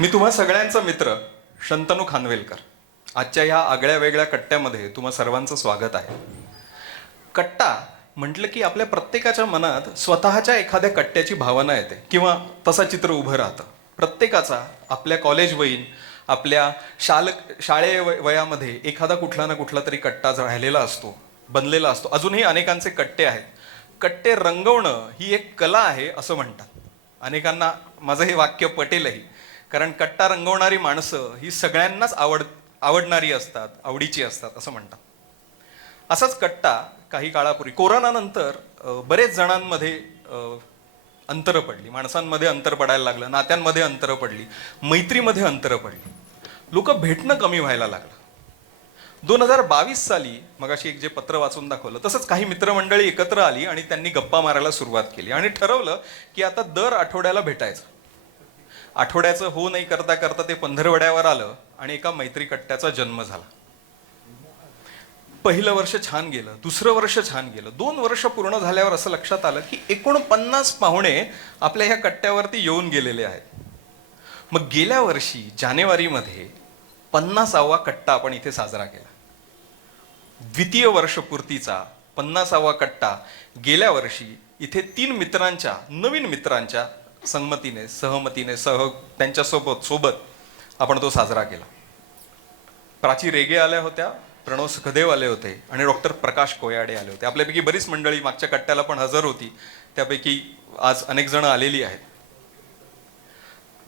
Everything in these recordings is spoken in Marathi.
मी तुम्हा सगळ्यांचा मित्र शंतनू खानवेलकर. आजच्या ह्या आगळ्या वेगळ्या कट्ट्यामध्ये तुम्हा सर्वांचं स्वागत आहे. कट्टा म्हटलं की आपल्या प्रत्येकाच्या मनात स्वतःच्या एखाद्या कट्ट्याची भावना येते किंवा तसा चित्र उभं राहतं. प्रत्येकाचा आपल्या कॉलेज वयीन आपल्या वयामध्ये एखादा कुठला ना कुठला तरी कट्टा राहिलेला असतो, बनलेला असतो. अजूनही अनेकांचे कट्टे आहेत. कट्टे रंगवणं ही एक कला आहे असं म्हणतात. अनेकांना माझं हे वाक्य पटेलही, कारण कट्टा रंगवणारी माणसं ही सगळ्यांनाच आवडणारी असतात, आवडीची असतात असं म्हणतात. असाच कट्टा काही काळापूर्वी कोरोनानंतर बरेच जणांमध्ये अंतरं पडली, माणसांमध्ये अंतर पडायला लागलं, नात्यांमध्ये अंतरं पडली, मैत्रीमध्ये अंतरं पडली, लोक भेटणं कमी व्हायला लागलं. 2022 साली मगाशी एक जे पत्र वाचून दाखवलं तसंच काही मित्रमंडळी एकत्र आली आणि त्यांनी गप्पा मारायला सुरुवात केली आणि ठरवलं की आता दर आठवड्याला भेटायचं. आठवड्याचं हो नाही करता करता ते पंधरवड्यावर आलं आणि एका मैत्री कट्ट्याचा जन्म झाला. पहिलं वर्ष छान गेलं, दुसरं वर्ष छान गेलं. 2 वर्ष पूर्ण झाल्यावर असं लक्षात आलं की 49 पाहुणे आपल्या ह्या कट्ट्यावरती येऊन गेलेले आहेत. मग गेल्या वर्षी जानेवारीमध्ये 50वा कट्टा आपण इथे साजरा केला. द्वितीय वर्षपूर्तीचा 50वा कट्टा गेल्या वर्षी इथे 3 मित्रांच्या, नवीन मित्रांच्या संमतीने, सहमतीने, त्यांच्या सोबत आपण तो साजरा केला. प्राची रेगे आल्या होत्या, प्रणव सुखदेव आले होते आणि डॉक्टर प्रकाश कोयाडे आले होते. आपल्यापैकी बरीच मंडळी मागच्या कट्ट्याला पण हजर होती, त्यापैकी आज अनेक जण आलेली आहेत.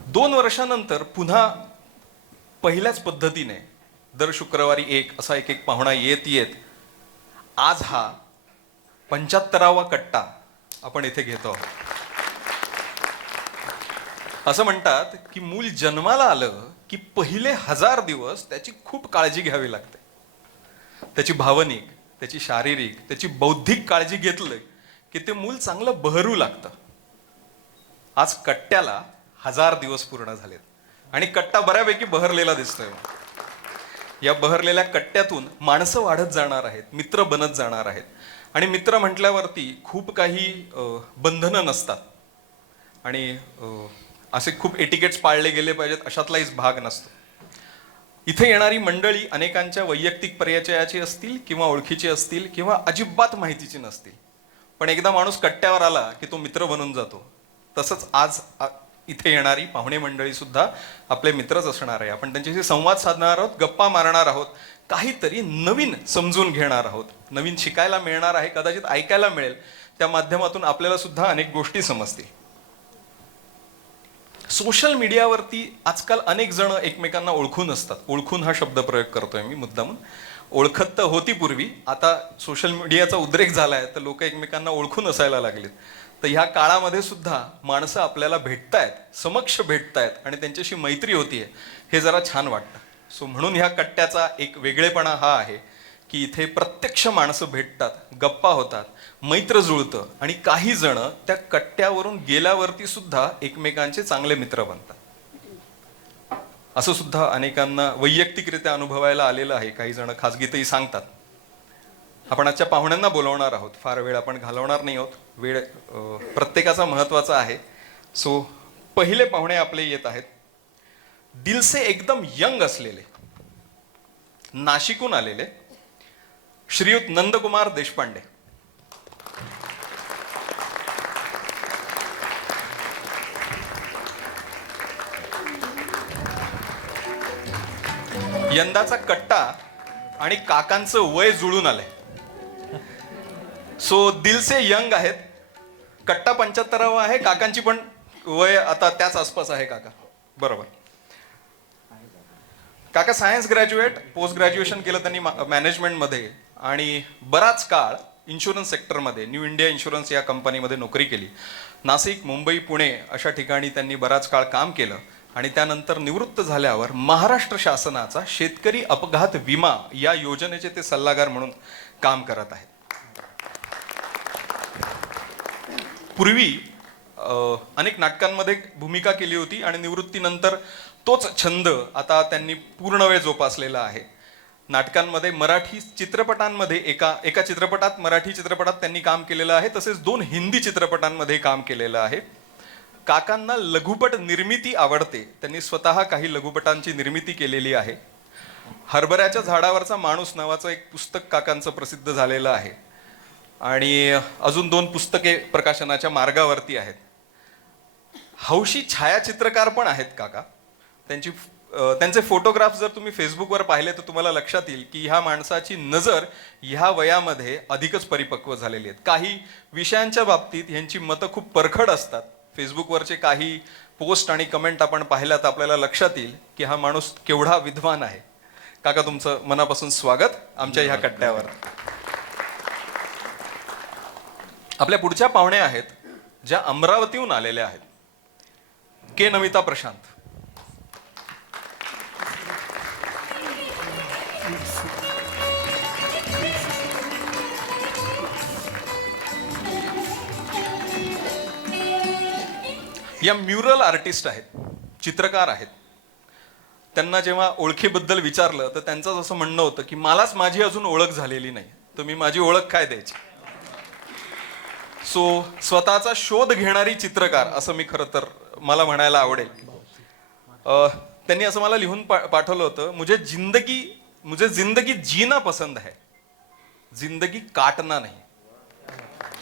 2 वर्षानंतर पुन्हा पहिल्याच पद्धतीने दर शुक्रवारी असा एक पाहुणा येत आज हा 75वा कट्टा आपण इथे घेतो आहोत. असं म्हणतात की मूल जन्माला आलं की पहिले 1000 दिवस त्याची खूप काळजी घ्यावी लागते. त्याची भावनिक, त्याची शारीरिक, त्याची बौद्धिक काळजी घेतली की ते मूल चांगलं बहरू लागतं. आज कट्ट्याला 1000 दिवस पूर्ण झालेत आणि कट्टा बऱ्यापैकी बहरलेला दिसतोय. या बहरलेल्या कट्ट्यातून माणसं वाढत जाणार आहेत, मित्र बनत जाणार आहेत. आणि मित्र म्हटल्यावरती खूप काही बंधनं नसतात आणि असे खूप एटिकेट्स पाळले गेले पाहिजेत अशातलाच भाग नसतो. इथे येणारी मंडळी अनेकांच्या वैयक्तिक परिचयाची असतील किंवा ओळखीची असतील किंवा अजिबात माहितीची नसतील, पण एकदा माणूस कट्ट्यावर आला की तो मित्र बनून जातो. तसंच आज इथे येणारी पाहुणे मंडळी सुद्धा आपले मित्रच असणार आहे. आपण त्यांच्याशी संवाद साधणार आहोत, गप्पा मारणार आहोत, काहीतरी नवीन समजून घेणार आहोत, नवीन शिकायला मिळणार आहे, कदाचित ऐकायला मिळेल. त्या माध्यमातून आपल्याला सुद्धा अनेक गोष्टी समजतील. सोशल मीडियावरती आजकाल अनेक जण एकमेकांना ओळखून असतात. ओळखून हा शब्द प्रयोग करतोय मी मुद्दामून. ओळखत तर होती पूर्वी, आता सोशल मीडियाचा उद्रेक झालाय तर लोक एकमेकांना ओळखून असायला लागलेत. तर ह्या काळामध्ये सुद्धा माणसं आपल्याला भेटतायत, समक्ष भेटतायत आणि त्यांच्याशी मैत्री होतीये, हे जरा छान वाटतं. सो म्हणून ह्या कट्ट्याचा एक वेगळेपणा हा आहे की इथे प्रत्यक्ष माणसं भेटतात, गप्पा होतात, मैत्र जुळतं आणि काही जण त्या कट्ट्यावरून गेल्यावरती सुद्धा एकमेकांचे चांगले मित्र बनतात. असं सुद्धा अनेकांना वैयक्तिकरित्या अनुभवायला आलेलं आहे. काही जण खाजगीतही सांगतात. आपण आजच्या पाहुण्यांना बोलवणार आहोत, फार वेळ आपण घालवणार नाही आहोत, वेळ प्रत्येकाचा महत्वाचा आहे. सो पहिले पाहुणे आपले येत आहेत, दिलसे एकदम यंग असलेले, नाशिकहून आलेले श्रीयुत नंदकुमार देशपांडे. यंदाचा कट्टा आणि काकांचं वय जुळून आलंय. सो दिलसे यंग आहेत. कट्टा 75वा आहे, काकांची पण वय आता त्याच आसपास आहे. काका बरोबर. काका सायन्स ग्रॅज्युएट, पोस्ट ग्रॅज्युएशन केलं त्यांनी मॅनेजमेंटमध्ये आणि बराच काळ इन्शुरन्स सेक्टरमध्ये न्यू इंडिया इन्शुरन्स या कंपनीमध्ये नोकरी केली. नाशिक, मुंबई, पुणे अशा ठिकाणी त्यांनी बराच काळ काम केलं आणि त्यानंतर निवृत्त झाल्यावर महाराष्ट्र शासनाचा शेतकरी अपघात विमा या योजनेचे ते सल्लागार म्हणून काम करत आहेत. पूर्वी अनेक नाटकांमध्ये भूमिका केली होती आणि निवृत्तीनंतर तोच छंद आता त्यांनी पूर्ण वेळ जोपासलेला आहे. नाटकांमध्ये, मराठी चित्रपटांमध्ये एका चित्रपटात, मराठी चित्रपटात त्यांनी काम केलेलं आहे. तसेच 2 हिंदी चित्रपटांमध्ये काम केलेलं आहे. काकांना लघुपट निर्मिती आवडते. त्यांनी स्वतः काही लघुपटांची निर्मिती केलेली आहे. हरभऱ्याच्या झाडावरचा माणूस नावाचं एक पुस्तक काकांचं प्रसिद्ध झालेलं आहे आणि अजून 2 पुस्तके प्रकाशनाच्या मार्गावरती आहेत. हौशी छायाचित्रकार पण आहेत काका. त्यांचे फोटोग्राफ्स जर तुम्ही फेसबुकवर पाहिले तर तुम्हाला लक्षात येईल की ह्या माणसाची नजर ह्या वयामध्ये अधिकच परिपक्व झालेली आहेत. काही विषयांच्या बाबतीत ह्यांची मतं खूप परखड असतात. फेसबुकवरचे काही पोस्ट आणि कमेंट आपण पाहिल्या तर आपल्याला लक्षात येईल की हा माणूस केवढा विद्वान आहे. काका, तुमचं मनापासून स्वागत आमच्या ह्या कट्ट्यावर. आपल्या पुढच्या पाहुण्या आहेत ज्या अमरावतीहून आलेल्या आहेत. के. नमिता प्रशांत. या म्युरल आर्टिस्ट आहेत, चित्रकार आहेत. त्यांना जेव्हा ओळखीबद्दल विचारलं तर त्यांचं असं म्हणणं होतं की मलाच माझी अजून ओळख झालेली नाही, तर मी माझी ओळख काय द्यायची. सो स्वतःचा शोध घेणारी चित्रकार असं मी खरं तर मला म्हणायला आवडेल. त्यांनी असं मला लिहून पाठवलं होतं, मुझे जिंदगी जीना पसंद है, जिंदगी काटना नहीं.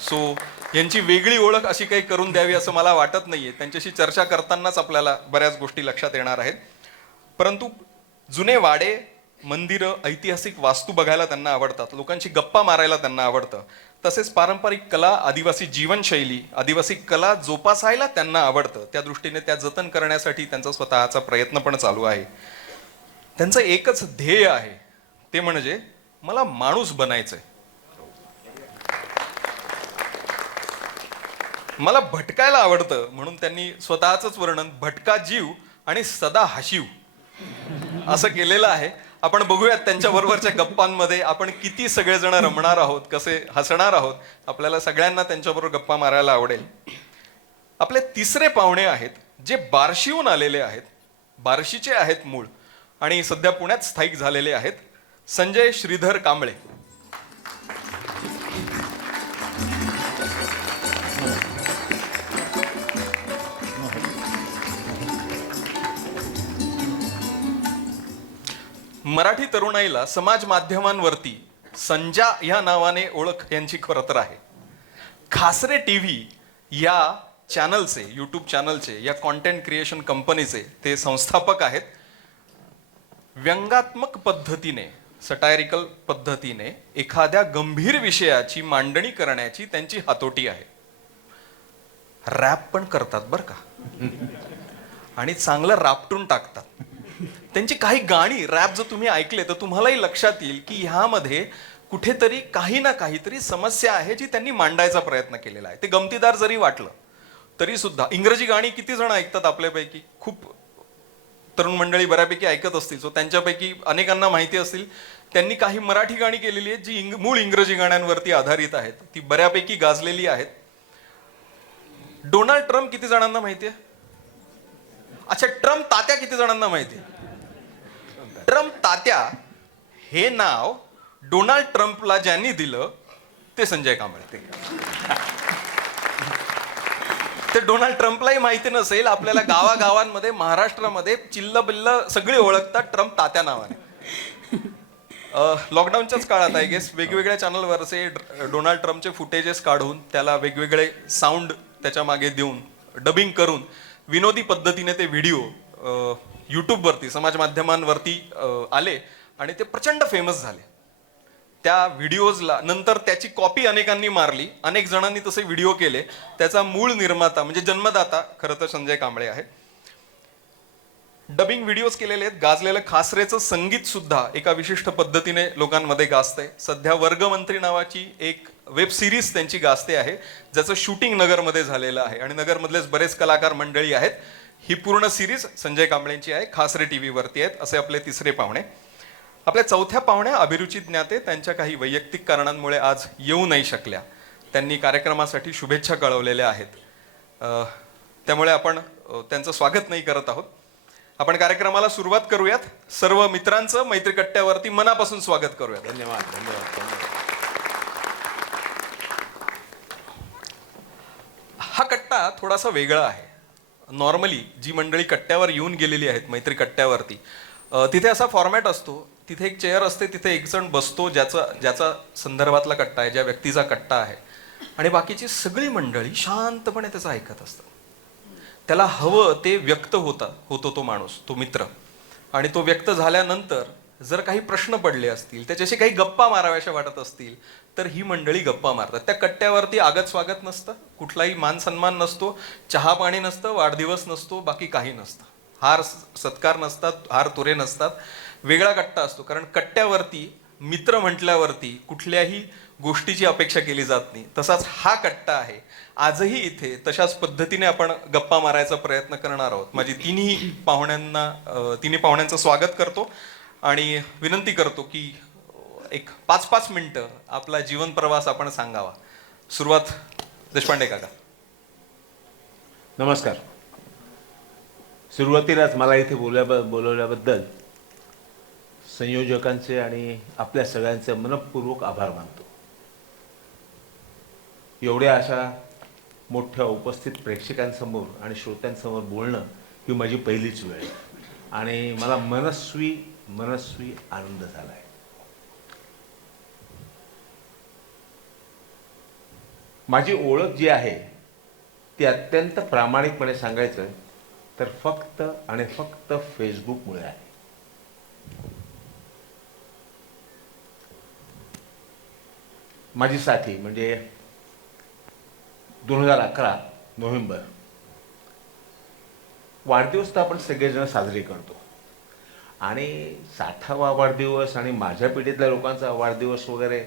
सो यांची वेगळी ओळख अशी काही करून द्यावी असं मला वाटत नाहीये. त्यांच्याशी चर्चा करतानाच आपल्याला बऱ्याच गोष्टी लक्षात येणार आहेत. परंतु जुने वाडे, मंदिरं, ऐतिहासिक वास्तू बघायला त्यांना आवडतात. लोकांची गप्पा मारायला त्यांना आवडतं. तसेच पारंपरिक कला, आदिवासी जीवनशैली, आदिवासी कला जोपासायला त्यांना आवडतं. त्या दृष्टीने त्या जतन करण्यासाठी त्यांचा स्वतःचा प्रयत्न पण चालू आहे. त्यांचं एकच ध्येय आहे, ते म्हणजे मला माणूस बनायचंय. मला भटकायला आवडतं म्हणून त्यांनी स्वतःच वर्णन भटका जीव आणि सदा हसीव असं केलेलं आहे. आपण बघूयात त्यांच्या बरोबरच्या गप्पांमध्ये आपण किती सगळेजण रमणार आहोत, कसे हसणार आहोत. आपल्याला सगळ्यांना त्यांच्याबरोबर गप्पा मारायला आवडेल. आपले तिसरे पाहुणे आहेत जे बार्शीहून आलेले आहेत. बार्शीचे आहेत मूळ आणि सध्या पुण्यात स्थायिक झालेले आहेत. संजय श्रीधर कांबळे. मराठी तरुणाईला समाज माध्यमांवरती संजा या नावाने ओळख यांची खरं तर आहे. खासरे टीव्ही या चॅनलचे, युट्यूब चॅनलचे, या कॉन्टेंट क्रिएशन कंपनीचे ते संस्थापक आहेत. व्यंगात्मक पद्धतीने, सटायरिकल पद्धतीने एखाद्या गंभीर विषयाची मांडणी करण्याची त्यांची हातोटी आहे. रॅप पण करतात बरं का, आणि चांगलं रापटून टाकतात. त्यांची काही गाणी रॅप जर तुम्ही ऐकले तर तुम्हालाही लक्षात येईल की ह्यामध्ये कुठेतरी काही ना काहीतरी समस्या आहे जी त्यांनी मांडायचा प्रयत्न केलेला आहे. ते गमतीदार जरी वाटलं तरी सुद्धा. इंग्रजी गाणी किती जण ऐकतात आपल्यापैकी? खूप तरुण मंडळी बऱ्यापैकी ऐकत असतील. सो त्यांच्यापैकी अनेकांना माहिती असतील त्यांनी काही मराठी गाणी केलेली आहेत जी मूळ इंग्रजी गाण्यांवरती आधारित आहेत. ती बऱ्यापैकी गाजलेली आहेत. डोनाल्ड ट्रम्प किती जणांना माहिती आहे? अच्छा, ट्रम्प तात्या किती जणांना माहिती आहे? ट्रम्प तात्या हे नाव डोनाल्ड ट्रम्पला ज्यांनी दिलं ते संजय कांबळे. ते डोनाल्ड ट्रम्पलाही माहिती नसेल. आपल्याला गावागावांमध्ये, महाराष्ट्रामध्ये चिल्लबिल्ल सगळी ओळखतात ट्रम्प तात्या नावाने. लॉकडाऊनच्याच काळात आय गेस वेगवेगळ्या चॅनलवरचे डोनाल्ड ट्रम्पचे फुटेजेस काढून त्याला वेगवेगळे साऊंड त्याच्या मागे देऊन डबिंग करून विनोदी पद्धतीने ते व्हिडिओ युट्यूबवरती, समाज माध्यमांवरती आले आणि ते प्रचंड फेमस झाले. त्या व्हिडिओजला नंतर त्याची कॉपी अनेकांनी मारली, अनेक जणांनी तसे व्हिडिओ केले. त्याचा मूळ निर्माता म्हणजे जन्मदाता खरं तर संजय कांबळे आहे. डबिंग व्हिडिओज केलेले आहेत. गाजलेलं खासरेचं संगीत सुद्धा एका विशिष्ट पद्धतीने लोकांमध्ये गाजतंय. सध्या वर्गमंत्री नावाची एक वेब सिरीज त्यांची गाजते आहे, ज्याचं शूटिंग नगरमध्ये झालेलं आहे आणि नगरमधलेच बरेच कलाकार मंडळी आहेत. ही पूर्ण सिरीज संजय कांबळेंची आहे, खासरे टीव्ही वरती आहेत. असे आपले तिसरे पाहुणे. आपल्या चौथ्या पाहुण्या अभिरुची ज्ञाते. त्यांच्या काही वैयक्तिक कारणांमुळे आज येऊ नाही शकल्या. त्यांनी कार्यक्रमासाठी शुभेच्छा कळवलेल्या आहेत, त्यामुळे आपण त्यांचं स्वागत नाही करत आहोत. आपण कार्यक्रमाला सुरुवात करूयात. सर्व मित्रांचं मैत्री कट्ट्यावरती मनापासून स्वागत करूयात. धन्यवाद धन्यवाद धन्यवाद. हा कट्टा थोडासा वेगळा आहे. नॉर्मली जी मंडळी कट्ट्यावर येऊन गेलेली आहेत मैत्री कट्ट्यावरती, तिथे असा फॉर्मॅट असतो, तिथे एक चेअर असते, तिथे एक जण बसतो ज्याचा संदर्भातला कट्टा आहे, ज्या व्यक्तीचा कट्टा आहे, आणि बाकीची सगळी मंडळी शांतपणे त्याचं ऐकत असतात. त्याला हवं ते व्यक्त होतो तो माणूस, तो मित्र. आणि तो व्यक्त झाल्यानंतर जर काही प्रश्न पडले असतील, त्याच्याशी काही गप्पा माराव्याशा वाटत असतील, तर ही मंडळी गप्पा मारतात. त्या कट्ट्यावरती आगत स्वागत नसतं, कुठलाही मान सन्मान नसतो, चहा पाणी नसतं, वाढदिवस नसतो, बाकी काही नसतं, हार सत्कार नसतात, हार तुरे नसतात. वेगळा कट्टा असतो, कारण कट्ट्यावरती मित्र म्हटल्यावरती कुठल्याही गोष्टीची अपेक्षा केली जात नाही. तसाच हा कट्टा आहे. आजही इथे तशाच पद्धतीने आपण गप्पा मारायचा प्रयत्न करणार आहोत. माझी तिन्ही पाहुण्यांचं स्वागत करतो आणि विनंती करतो की एक 5-5 मिनिटं आपला जीवन प्रवास आपण सांगावा. सुरुवात देशपांडे काका. नमस्कार. सुरुवातीलाच मला इथे बोलवल्याबद्दल संयोजकांचे आणि आपल्या सगळ्यांचे मनपूर्वक आभार मानतो. एवढ्या अशा मोठ्या उपस्थित प्रेक्षकांसमोर आणि श्रोत्यांसमोर बोलणं ही माझी पहिलीच वेळ आहे आणि मला मनस्वी आनंद झाला आहे. माझी ओळख जी आहे ती अत्यंत प्रामाणिकपणे सांगायचं तर फक्त आणि फक्त फेसबुकमुळे आहे. माझी साथी म्हणजे 2011 नोव्हेंबर, वाढदिवस तर आपण सगळेजण साजरे करतो आणि 60वा वाढदिवस आणि माझ्या पिढीतल्या लोकांचा वाढदिवस वगैरे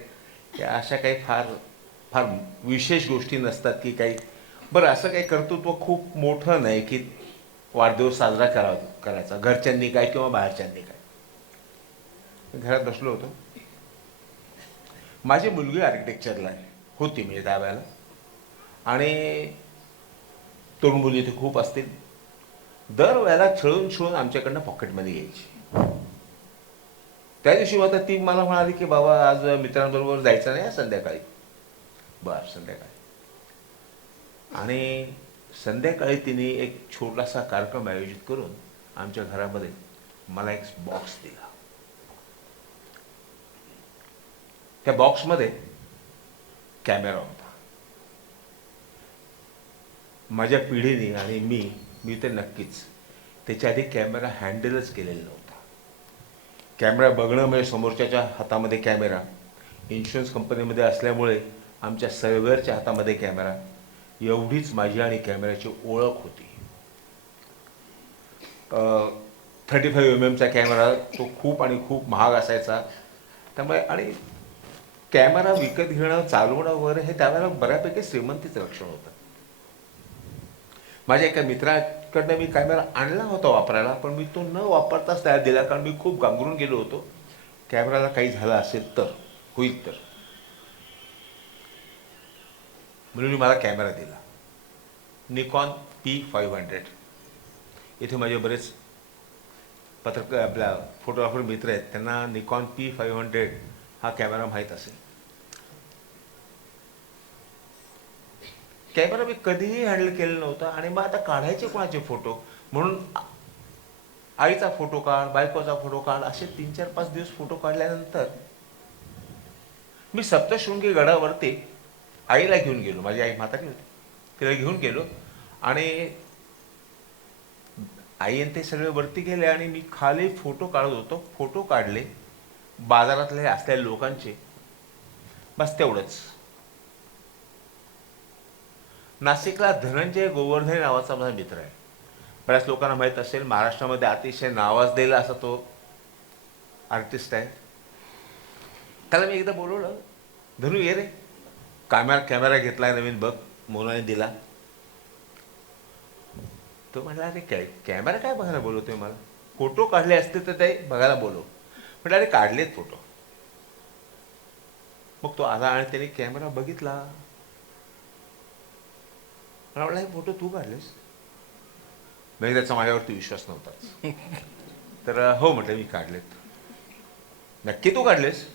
या अशा काही फार फार विशेष गोष्टी नसतात की काही बरं असं काही कर्तृत्व खूप मोठं नाही की वाढदिवस साजरा करायचा, घरच्यांनी काय किंवा बाहेरच्यांनी काय. घरात बसलो होतो. माझी मुलगी आर्किटेक्चरला होती म्हणजे त्यावेळेला, आणि तरुण मुली इथे खूप असतील. दरवेळेला छळून आमच्याकडनं पॉकेटमध्ये यायची. त्या दिवशी आता ती मला म्हणाली की बाबा आज मित्रांबरोबर जायचं नाही संध्याकाळी. बरं संध्याकाळी. आणि संध्याकाळी तिने एक छोटासा कार्यक्रम आयोजित करून आमच्या घरामध्ये मला एक बॉक्स दिला. त्या बॉक्समध्ये कॅमेरा होता. माझ्या पिढीने आणि मी तर नक्कीच त्याच्या आधी कॅमेरा हँडलच केलेला नव्हता. कॅमेरा बघणं म्हणजे समोरच्याच्या हातामध्ये कॅमेरा, इन्शुरन्स कंपनीमध्ये असल्यामुळे आमच्या सर्व्हेअरच्या हातामध्ये कॅमेरा, एवढीच माझी आणि कॅमेऱ्याची ओळख होती. 35 mm कॅमेरा, तो खूप महाग असायचा. त्यामुळे आणि कॅमेरा विकत घेणं, चालवणं वगैरे हे त्यावेळेला बऱ्यापैकी श्रीमंतीचं लक्षण होतं. माझ्या एका मित्राकडनं मी कॅमेरा आणला होता वापरायला, पण मी तो न वापरताच त्याला दिला, कारण मी खूप गांगरून गेलो होतो. कॅमेराला काही झालं असेल तर, होईल तर, म्हणून मी मला कॅमेरा दिला. Nikon P500. इथे माझे बरेच आपल्या फोटोग्राफर मित्र आहेत, त्यांना निकॉन P500 हा कॅमेरा माहीत असेल. कॅमेरा मी कधीही हँडल केलेला नव्हता आणि मग आता काढायचे कोणाचे फोटो म्हणून आईचा फोटो काढ, बायकोचा फोटो काढ, असे 3-4-5 दिवस फोटो काढल्यानंतर मी सप्तशृंगी गडावरती आईला घेऊन गेलो. माझी आई म्हातारी होती, तिला घेऊन गेलो आणि आई आणि ते सगळे वरती गेले आणि मी खाली फोटो काढत होतो. फोटो काढले बाजारातले असलेल्या लोकांचे, बस तेवढंच. नाशिकला धनंजय गोवर्धने नावाचा माझा मित्र आहे. बऱ्याच लोकांना माहीत असेल, महाराष्ट्रामध्ये अतिशय नावाजलेला असा तो आर्टिस्ट आहे. त्याला मी एकदा बोलवलं, धनू ये रे, कॅमेरा घेतलाय नवीन बघ, मोनाने दिला. तो म्हटला अरे कॅमेरा काय बघायला बोलवतोय मला, फोटो काढले असते तर ते बघायला बोलव. म्हटलं अरे काढलेत फोटो. मग तो आला आणि त्याने कॅमेरा बघितला. मला म्हटलं हे फोटो तू काढलेस? म्हणजे त्याचा माझ्यावरती विश्वास नव्हता. तर हो म्हटलं मी काढलेत. नक्की तू काढलेस?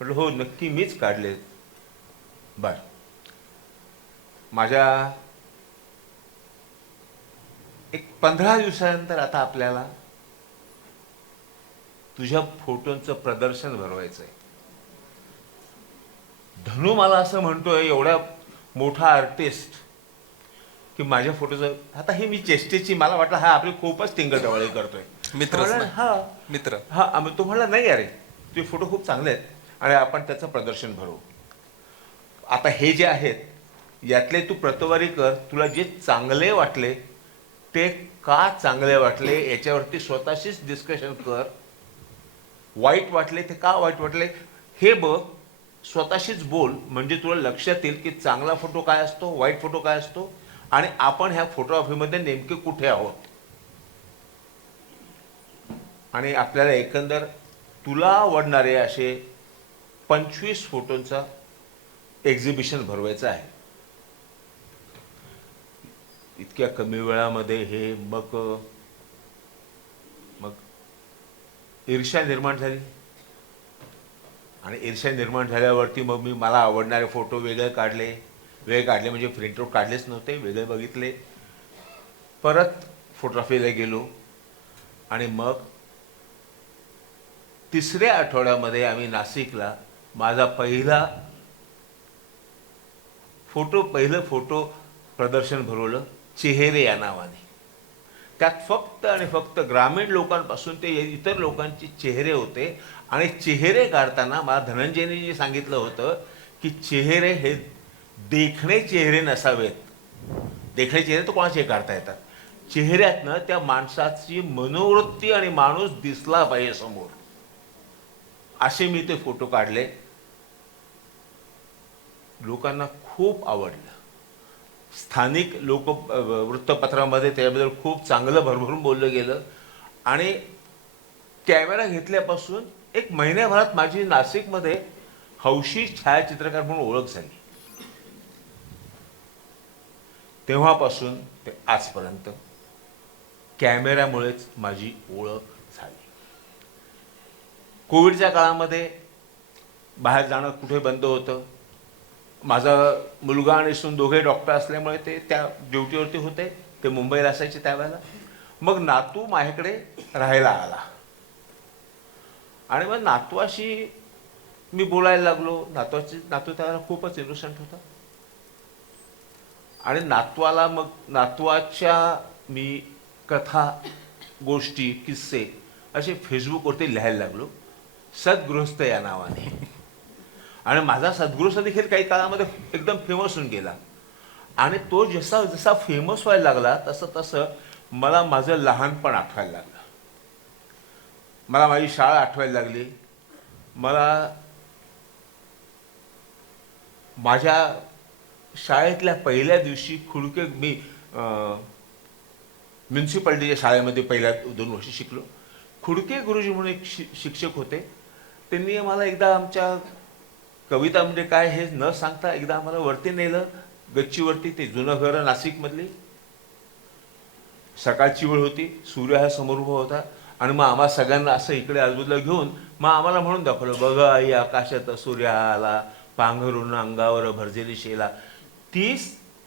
म्हटलं हो नक्की मीच काढलेत. बर. माझ्या एक 15 दिवसानंतर आता आपल्याला तुझ्या फोटोंचं प्रदर्शन भरवायचं आहे. धनू मला असं म्हणतोय, एवढा मोठा आर्टिस्ट, की माझ्या फोटोचं, आता हे मी चेष्टेची, मला वाटलं हा आपली खूपच टिंगलटवाळी करतोय. मित्रच तो ना. म्हणला, हा मित्र. हा तो म्हणला नाही अरे तुझे फोटो खूप चांगले आहेत आणि आपण त्याचं प्रदर्शन भरवू. आता हे जे आहेत यातले तू प्रतवारी कर, तुला जे चांगले वाटले ते का चांगले वाटले याच्यावरती स्वतःशीच डिस्कशन कर. वाईट वाटले ते का वाईट वाटले हे बघ, स्वतःशीच बोल, म्हणजे तुला लक्षात येईल की चांगला फोटो काय असतो, वाईट फोटो काय असतो, आणि आपण ह्या फोटोग्राफीमध्ये नेमके कुठे आहोत. आणि आपल्याला एकंदर तुला आवडणारे असे 25 फोटोंचा एक्झिबिशन भरवायचं आहे. इतक्या कमी वेळामध्ये हे मग ईर्ष्या निर्माण झाली. आणि ईर्ष्या निर्माण झाल्यावरती मग मी मला आवडणारे फोटो वेगळे काढले म्हणजे प्रिंटआउट काढलेच नव्हते, वेगळे बघितले. परत फोटोग्राफीला गेलो आणि मग तिसऱ्या आठवड्यामध्ये आम्ही नाशिकला माझा पहिलं फोटो प्रदर्शन भरवलं, चेहरे या नावाने. त्यात फक्त आणि फक्त ग्रामीण लोकांपासून ते इतर लोकांचे चेहरे होते. आणि चेहरे काढताना मला धनंजयने जे सांगितलं होतं की चेहरे हे देखणे चेहरे नसावेत. देखणे चेहरे तर कोणाचे काढता येतात, चेहऱ्यातनं त्या माणसाची मनोवृत्ती आणि माणूस दिसला पाहिजे समोर, असे मी ते फोटो काढले. लोकांना खूप आवडलं. स्थानिक वृत्तपत्रामध्ये त्याबद्दल खूप चांगलं भरभरून बोललं गेलं. आणि कॅमेरा घेतल्यापासून एक महिन्याभरात माझी नाशिकमध्ये हौशी छायाचित्रकार म्हणून ओळख झाली. तेव्हापासून ते आजपर्यंत कॅमेऱ्यामुळेच माझी ओळख झाली. कोविडच्या काळामध्ये बाहेर जाणं कुठे बंद होतं. माझा मुलगा आणि सून दोघे डॉक्टर असल्यामुळे ते त्या ड्युटीवरती होते, ते मुंबईला असायचे त्यावेळेला. मग नातू माझ्याकडे राहायला आला आणि मग नातवाशी मी बोलायला लागलो. नातू त्यावेळेला खूपच इनोसंट होता. आणि नातवाच्या मी कथा, गोष्टी, किस्से असे फेसबुकवरती लिहायला लागलो, सद्गृहस्थ या नावाने. आणि माझा सद्गृहस्थ देखील काही काळामध्ये एकदम फेमस होऊन गेला. आणि तो जसा जसा फेमस व्हायला लागला तसं तसं मला माझं लहानपण आठवायला लागलं. मला माझी शाळा आठवायला लागली. मला माझ्या शाळेतल्या पहिल्या दिवशी मी म्युन्सिपाल्टीच्या शाळेमध्ये पहिल्या 2 वर्ष शिकलो. खुडके गुरुजी म्हणून एक शिक्षक होते. त्यांनी मला एकदा आमच्या कविता म्हणजे काय हे न सांगता एकदा आम्हाला वरती नेलं, गच्चीवरती. ते जुनं घर नाशिकमधली. सकाळची वेळ होती, सूर्य हा समोर उभा होता. आणि मग आम्हा सगळ्यांना असं इकडे आजूबाजूला घेऊन मग आम्हाला म्हणून दाखवलं, बघा आई आकाशात सूर्य आला, पांघरून अंगावर भरजेली शेला. ती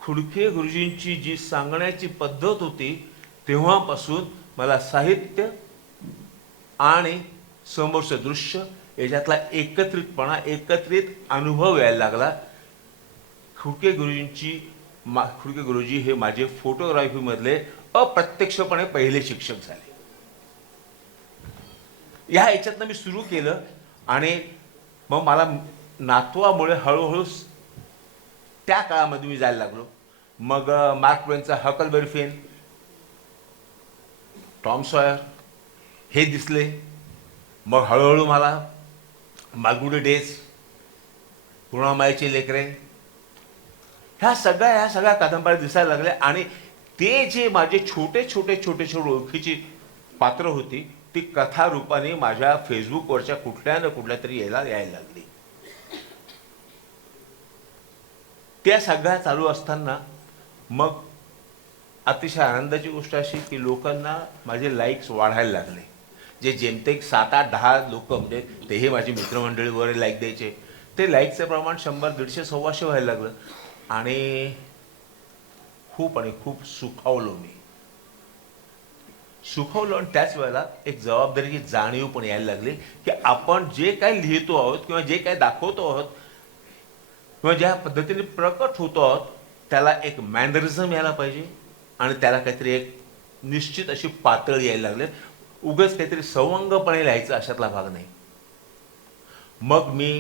खुडके गुरुजींची जी सांगण्याची पद्धत होती, तेव्हापासून मला साहित्य आणि समोरचं दृश्य याच्यातला एकत्रित अनुभव यायला लागला. खुडके गुरुजी हे माझे फोटोग्राफीमधले अप्रत्यक्षपणे पहिले शिक्षक झाले. ह्या याच्यातनं मी सुरू केलं. आणि मग मला नातवामुळे हळूहळू त्या काळामध्ये मी जायला लागलो. मग मार्क ट्वेनचा हकलबेरी फेन, टॉम सॉयर हे दिसले. मग हळूहळू मला मालगुडी डेज, पुणामाईची लेकरे, ह्या सगळ्या कादंबऱ्या दिसायला लागल्या. आणि ते जे माझे छोटे ओळखीची पात्र होती, ती कथा रूपाने माझ्या फेसबुकवरच्या कुठल्या ना कुठल्या तरी यायला लागली. त्या सगळ्या चालू असताना मग अतिशय आनंदाची गोष्ट अशी की लोकांना माझे लाईक्स वाढायला लागले. जे जेमतेक 7, 8, 10 लोक, म्हणजे तेही माझी मित्रमंडळी वगैरे लाईक द्यायचे, ते लाईकचं प्रमाण 100, 150, 125 व्हायला लागलं. आणि खूप सुखावलो मी. सुखवलं आणि त्याच वेळेला एक जबाबदारीची जाणीव पण यायला लागली की आपण जे काही लिहितो आहोत किंवा जे काही दाखवतो आहोत किंवा ज्या पद्धतीने प्रकट होतो आहोत त्याला एक मॅनरिझम यायला पाहिजे आणि त्याला काहीतरी एक निश्चित अशी पातळी यायला लागले. उगाच काहीतरी सवंगपणे लिहायचं अशातला भाग नाही. मग मी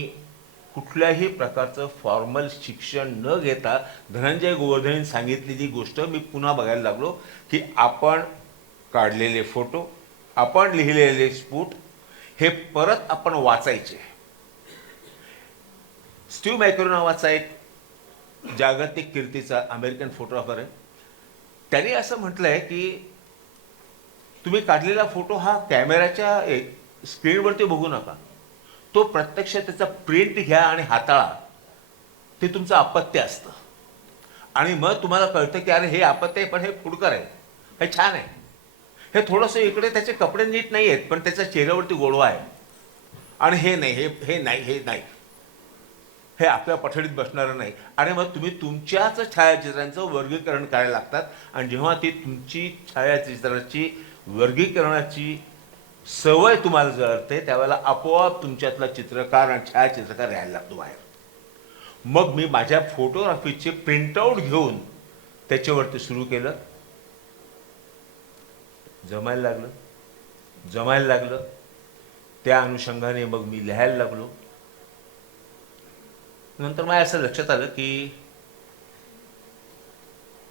कुठल्याही प्रकारचं फॉर्मल शिक्षण न घेता धनंजय गोवर्धन सांगितलेली गोष्ट मी पुन्हा बघायला लागलो की आपण काढलेले फोटो, आपण लिहिलेले स्फुट हे परत आपण वाचायचे. स्टीव्ह मॅकरो नावाचा एक जागतिक कीर्तीचा अमेरिकन फोटोग्राफर आहे. त्याने असं म्हटलंय की तुम्ही काढलेला फोटो हा कॅमेऱ्याच्या स्क्रीनवरती बघू नका, तो प्रत्यक्ष त्याचा प्रिंट घ्या आणि हाताळा. ते तुमचं अपत्य असतं आणि मग तुम्हाला कळतं की अरे हे अपत्य आहे पण हे फुडकर आहे, हे छान आहे, हे थोडंसं इकडे त्याचे कपडे नीट नाही आहेत पण त्याच्या चेहऱ्यावरती गोडवा आहे, आणि हे नाही, हे नाही, हे नाही, हे आपल्या पठडीत बसणारं नाही. आणि मग तुम्ही तुमच्याच छायाचित्रांचं वर्गीकरण करायला लागतात. आणि जेव्हा ती तुमची छायाचित्राची वर्गीकरणाची सवय तुम्हाला जळते त्यावेळेला आपोआप तुमच्यातला चित्रकार आणि छायाचित्रकार राहायला लागतो बाहेर. मग मी माझ्या फोटोग्राफीचे प्रिंटआउट घेऊन त्याच्यावरती सुरू केलं. जमायला लागलं. त्या अनुषंगाने मग मी लिहायला लागलो. नंतर मला असं लक्षात आलं की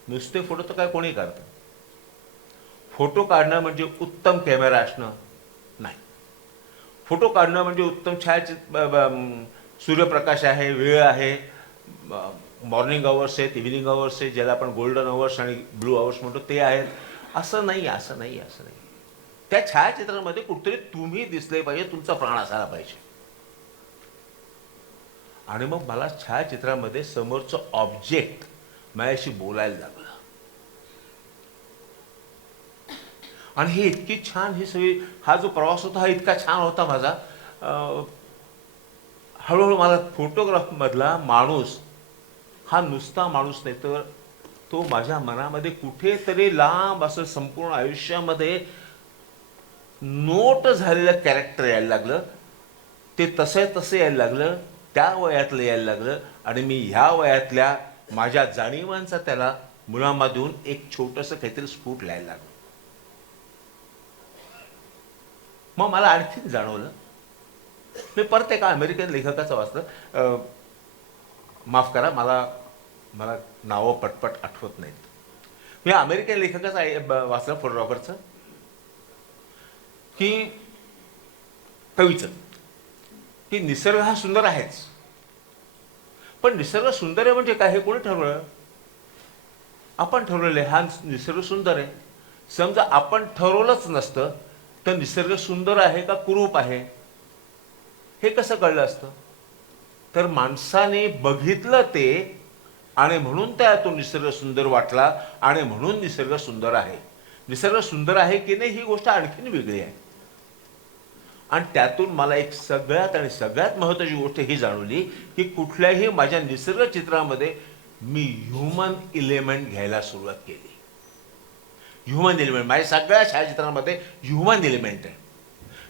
नुसते फोटो तर काय कोणी काढतं. फोटो काढणं म्हणजे उत्तम कॅमेरा असणं नाही. फोटो काढणं म्हणजे उत्तम छायाचित्र, सूर्यप्रकाश आहे, वेळ आहे, मॉर्निंग अवर्स आहेत, इव्हिनिंग अवर्स आहेत, ज्याला आपण गोल्डन अवर्स आणि ब्लू अवर्स म्हणतो ते आहेत. असं नाही. त्या छायाचित्रामध्ये कुठेतरी तुम्ही दिसले पाहिजे, तुमचा प्राण असायला पाहिजे. आणि मग मला छायाचित्रामध्ये समोरचं ऑब्जेक्ट माझ्याशी बोलायला लागलं. आणि हे इतकी छान, ही सगळी, हा जो प्रवास होता हा इतका छान होता माझा. हळूहळू मला फोटोग्राफमधला माणूस हा नुसता माणूस नाही तर तो माझ्या मनामध्ये कुठेतरी लांब असं संपूर्ण आयुष्यामध्ये नोट झालेलं कॅरेक्टर यायला लागलं. ते तसं यायला लागलं, त्या वयातलं यायला लागलं. आणि मी ह्या वयातल्या माझ्या जाणीवांचा त्याला मुलामा देऊन एक छोटंसं काहीतरी स्फुट लिहायला लागलं. मग मला आणखीन जाणवलं, मी परत एका अमेरिकन लेखकाचं वाचलं. माफ करा, मला नावं पटपट आठवत नाहीत. मी अमेरिकन लेखकाचं वाचलं, फोटोग्राफरचं, की कवीचं, की निसर्ग हा सुंदर आहेच, पण निसर्ग सुंदर आहे म्हणजे काय हे कोणी ठरवलं? आपण ठरवलेलं आहे हा निसर्ग सुंदर आहे. समजा आपण ठरवलंच नसतं तर निसर्ग सुंदर आहे का कुरूप आहे हे कसं कळलं असतं? तर माणसाने बघितलं ते आणि म्हणून त्या तो निसर्ग सुंदर वाटला आणि म्हणून निसर्ग सुंदर आहे. निसर्ग सुंदर आहे की नाही ही गोष्ट आणखीन वेगळी आहे. आणि त्यातून मला एक सगळ्यात महत्त्वाची गोष्ट ही जाणवली की कुठल्याही माझ्या निसर्ग चित्रामध्ये मी ह्युमन इलेमेंट घ्यायला सुरुवात केली. ह्युमन एलिमेंट माझ्या सगळ्या छायाचित्रांमध्ये ह्युमन एलिमेंट आहे.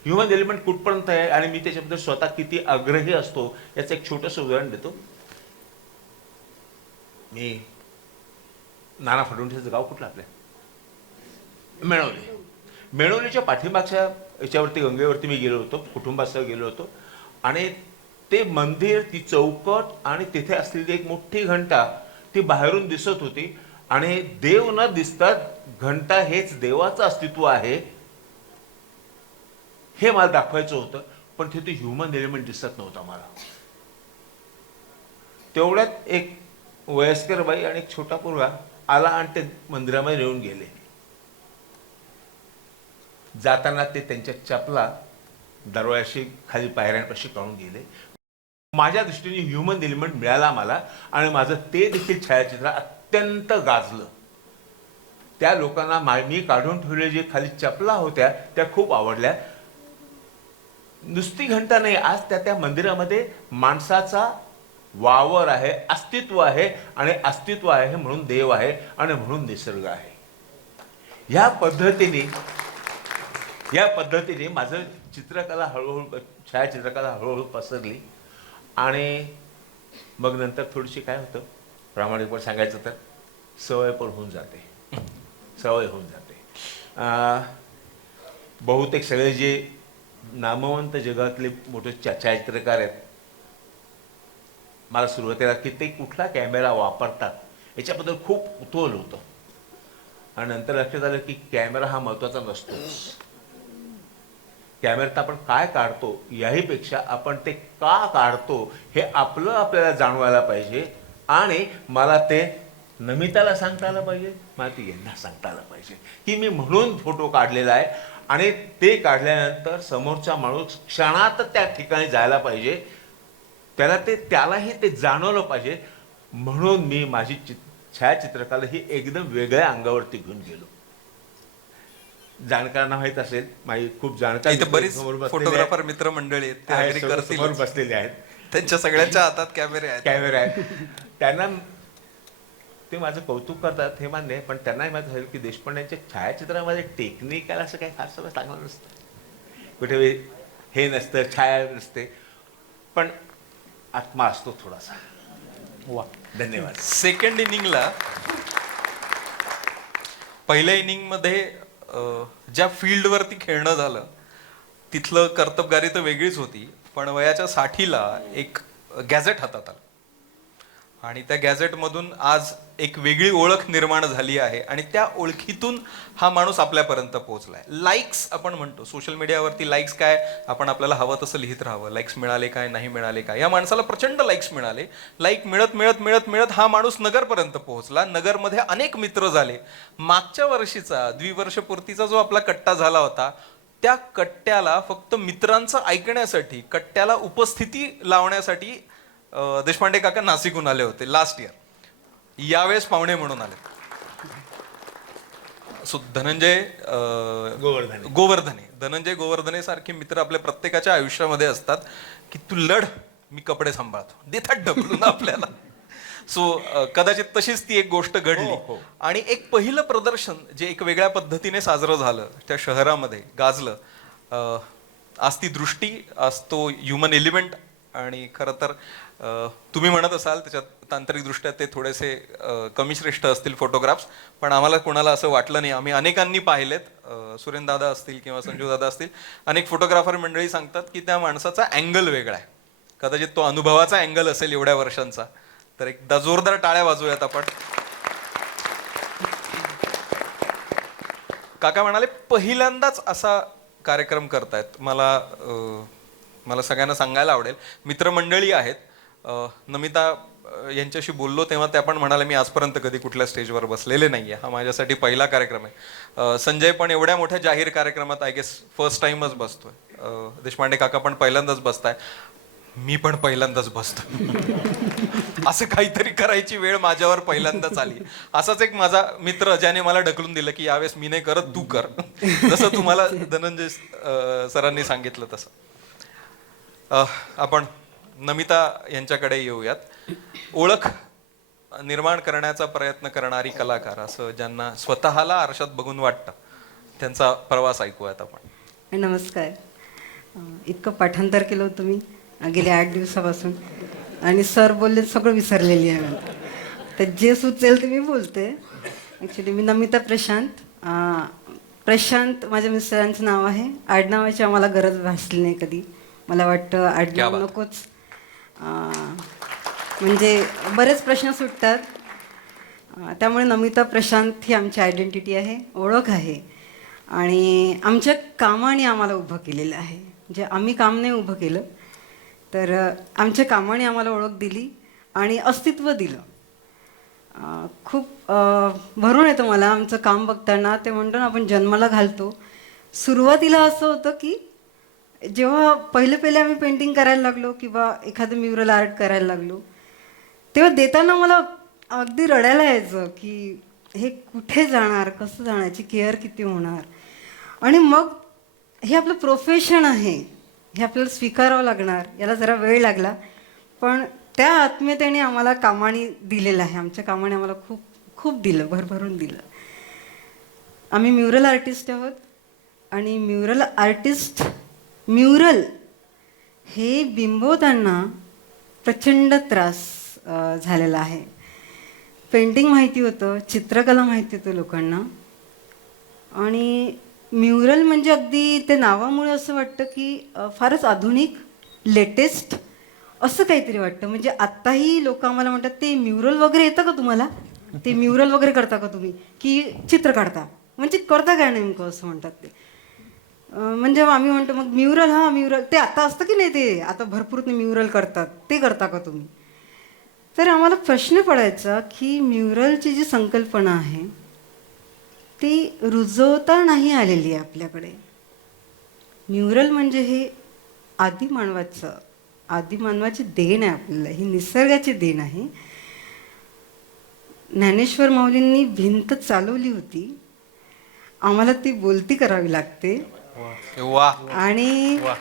ह्युमन एलिमेंट कुठपर्यंत आहे आणि मी त्याच्याबद्दल स्वतः किती आग्रही असतो याचं एक छोटंसं उदाहरण देतो. मी नाना फडणवीसांचं गाव कुठलं आपल्या मेणवलीच्या पाठीमागच्या याच्यावरती गंगेवरती मी गेलो होतो, कुटुंबासह गेलो होतो. आणि ते मंदिर, ती चौकट आणि तिथे असलेली एक मोठी घंटा ती बाहेरून दिसत होती. आणि देव न दिसतात घंटा हेच देवाचं अस्तित्व आहे हे मला दाखवायचं होतं. पण तिथे ह्युमन एलिमेंट दिसत नव्हता मला. तेवढ्यात एक वयस्कर बाई आणि एक छोटा पोरगा आला आणि ते मंदिरामध्ये नेऊन गेले. जाताना ते त्यांच्या चपला दरवाजाशी खाली पायऱ्यांपाशी काढून गेले. माझ्या दृष्टीने ह्युमन एलिमेंट मिळाला मला आणि माझं ते देखील छायाचित्र अत्यंत गाजलं. त्या लोकांना मी काढून ठेवलेल्या जे खाली चपला होत्या त्या खूप आवडल्या. नुसती घंटा नाही, आज त्या मंदिरामध्ये माणसाचा वावर आहे, अस्तित्व आहे. आणि अस्तित्व आहे म्हणून देव आहे आणि म्हणून निसर्ग आहे. ह्या पद्धतीने या पद्धतीने माझं चित्रकला हळूहळू छायाचित्रकला हळूहळू पसरली. आणि मग नंतर थोडीशी काय होतं, प्रामाणिकपणे सांगायचं तर सवय पण होऊन जाते, सवय होऊन जाते. बहुतेक सगळे जे नामवंत जगातले मोठे छायाचित्रकार आहेत, मला सुरुवातीला की ते कुठला कॅमेरा वापरतात याच्याबद्दल खूप कुतूहल होतं. आणि नंतर लक्षात आलं की कॅमेरा हा महत्त्वाचा नसतोच. कॅमेऱ्यात आपण काय काढतो याहीपेक्षा आपण ते का काढतो हे आपल्याला जाणवायला पाहिजे. आणि मला ते नमिताला सांगता आलं पाहिजे, मला ते यांना सांगता आलं पाहिजे की मी म्हणून फोटो काढलेला आहे. आणि ते काढल्यानंतर समोरचा माणूस क्षणात त्या ठिकाणी जायला पाहिजे, त्यालाही ते जाणवलं पाहिजे. म्हणून मी माझी छायाचित्रकला ही एकदम वेगळ्या अंगावरती घेऊन गेलो. जाणकारांना माहीत असेल, माझी खूप जाणकार इथे बरीच फोटोग्राफर मित्रमंडळी आहेत, ते agree करतील. समोर बसलेले आहेत, त्यांच्या सगळ्यांच्या हातात कॅमेरे आहेत. त्यांना ते माझं कौतुक करतात हे मान्य आहे, पण त्यांनाही माहीत झालं की देशपांड्यांच्या छायाचित्रामध्ये टेक्निकल असं काही फार सगळं चांगलं नसतं, कुठे हे नसतं, छाया नसते, पण आत्मा असतो थोडासा. वा, धन्यवाद. सेकंड इनिंगला, पहिल्या इनिंगमध्ये ज्या फील्डवरती खेळणं झालं तिथलं कर्तबगारी तर वेगळीच होती, पण वयाच्या 60ला एक गॅझेट हातात आलं आणि त्या गॅझेटमधून आज एक वेगळी ओळख निर्माण झाली आहे आणि त्या ओळखीतून हा माणूस आपल्यापर्यंत पोहोचलाय. लाईक्स आपण म्हणतो, सोशल मीडियावरती लाईक्स काय, आपण आपल्याला हवं तसं लिहित राहावं, लाईक्स मिळाले काय, नाही मिळाले काय. या माणसाला प्रचंड लाईक्स मिळाले. लाईक मिळत मिळत मिळत मिळत हा माणूस नगरपर्यंत पोहोचला. नगरमध्ये अनेक मित्र झाले. मागच्या वर्षीचा द्विवर्षपूर्तीचा जो आपला कट्टा झाला होता, त्या कट्ट्याला फक्त मित्रांचं ऐकण्यासाठी, कट्ट्याला उपस्थिती लावण्यासाठी देशपांडे काका नाशिकहून आले होते लास्ट इयर. यावेळेस पाहुणे म्हणून आले. सो धनंजय धनंजय गोवर्धने सारखे मित्र आपल्या प्रत्येकाच्या आयुष्यामध्ये असतात की तू लढ, मी कपडे सांभाळतो, देतात ढकलून आपल्याला. सो कदाचित तशीच ती एक गोष्ट घडली. आणि एक पहिलं प्रदर्शन जे एक वेगळ्या पद्धतीने साजरं झालं, त्या शहरामध्ये गाजलं. आज ती दृष्टी, आज तो ह्युमन एलिमेंट. आणि खरं तर तुम्ही म्हणत असाल त्याच्यात तांत्रिकदृष्ट्या ते थोडेसे कमी श्रेष्ठ असतील फोटोग्राफ्स, पण आम्हाला कोणाला असं वाटलं नाही. आम्ही अनेकांनी पाहिलेत, सुरेन दादा असतील किंवा संजू दादा असतील, अनेक फोटोग्राफर मंडळी सांगतात की त्या माणसाचा अँगल वेगळा आहे. कदाचित तो अनुभवाचा अँगल असेल एवढ्या वर्षांचा. तर एकदा जोरदार टाळ्या वाजवूयात आपण. काका म्हणाले पहिल्यांदाच असा कार्यक्रम करतायत. मला सगळ्यांना सांगायला आवडेल, मित्रमंडळी आहेत. नमिता यांच्याशी बोललो तेव्हा त्या पण म्हणाले मी आजपर्यंत कधी कुठल्या स्टेजवर बसलेले नाहीये, हा माझ्यासाठी पहिला कार्यक्रम आहे. संजय पण एवढ्या मोठ्या जाहीर कार्यक्रमात आय गेस फर्स्ट टाइमच बसतोय. देशपांडे काका पण पहिल्यांदाच बसताय. मी पण पहिल्यांदाच बसतो. असं काहीतरी करायची वेळ माझ्यावर पहिल्यांदाच आली. असाच एक माझा मित्र ज्याने मला ढकलून दिलं की यावेळेस मी नाही करत, तू कर. जसं तुम्हाला धनंजय सरांनी सांगितलं तसं. आपण नमिता यांच्याकडे येऊयात. ओळख निर्माण करण्याचा प्रयत्न करणारी कलाकार, असं ज्यांना स्वतःला आरशात बघून वाटतं, त्यांचा प्रवास ऐकूयात आपण. नमस्कार. इतकं पाठांतर केलं होतं मी गेल्या 8 दिवसापासून आणि सर बोलले सगळं विसरलेली आहे. तर जे सुचेल ते मी बोलते. ॲक्च्युली मी नमिता प्रशांत माझ्या मिस्टरांचं नाव आहे. आडनावाची आम्हाला गरज भासली नाही कधी. मला वाटतं आडनाव नकोच, म्हणजे बरेच प्रश्न सुटतात. त्यामुळे नमिता प्रशांत ही आमची आयडेंटिटी आहे, ओळख आहे. आणि आमच्या कामाने आम्हाला उभं केलेलं आहे. जे आम्ही काम नाही उभं केलं, तर आमच्या कामाने आम्हाला ओळख दिली आणि अस्तित्व दिलं. खूप भरून येतं मला आमचं काम बघताना. ते म्हणतो ना आपण जन्माला घालतो. सुरुवातीला असं होतं की जेव्हा पहिले आम्ही पेंटिंग करायला लागलो किंवा एखादं म्युरल आर्ट करायला लागलो, तेव्हा देताना मला अगदी रडायला यायचं की हे कुठे जाणार, कसं जाणार, याची केअर किती होणार. आणि मग हे आपलं प्रोफेशन आहे, हे आपल्याला स्वीकारावं लागणार. याला जरा वेळ लागला, पण त्या आत्मीयतेने आम्हाला कामाने दिलेलं आहे. आमच्या कामाने आम्हाला खूप खूप दिलं, भरभरून दिलं. आम्ही म्युरल आर्टिस्ट आहोत आणि म्युरल आर्टिस्ट म्युरल हे बिंबवताना प्रचंड त्रास झालेला आहे. पेंटिंग माहिती होतं, चित्रकला माहिती होतं लोकांना, आणि म्युरल म्हणजे अगदी ते नावामुळे असं वाटतं की फारच आधुनिक, लेटेस्ट असं काहीतरी वाटतं. म्हणजे आत्ताही लोक आम्हाला म्हणतात, ते म्युरल वगैरे येतं का तुम्हाला, ते म्युरल वगैरे करता का तुम्ही, की चित्र काढता, म्हणजे करता काय नेमकं असं म्हणतात ते. म्हणजे आम्ही म्हणतो मग म्युरल, हा म्युरल ते आता असतं की नाही, ते आता भरपूर ते म्युरल करतात, ते करता का तुम्ही. तर आम्हाला प्रश्न पडायचा की म्युरलची जी संकल्पना आहे ती रुजवता नाही आलेली आहे आपल्याकडे. म्युरल म्हणजे हे आदिमानवाची देण आहे आपल्याला, ही निसर्गाची देण आहे. ज्ञानेश्वर माऊलींनी भिंत चालवली होती, आम्हाला ती बोलती करावी लागते. वा आणि वा.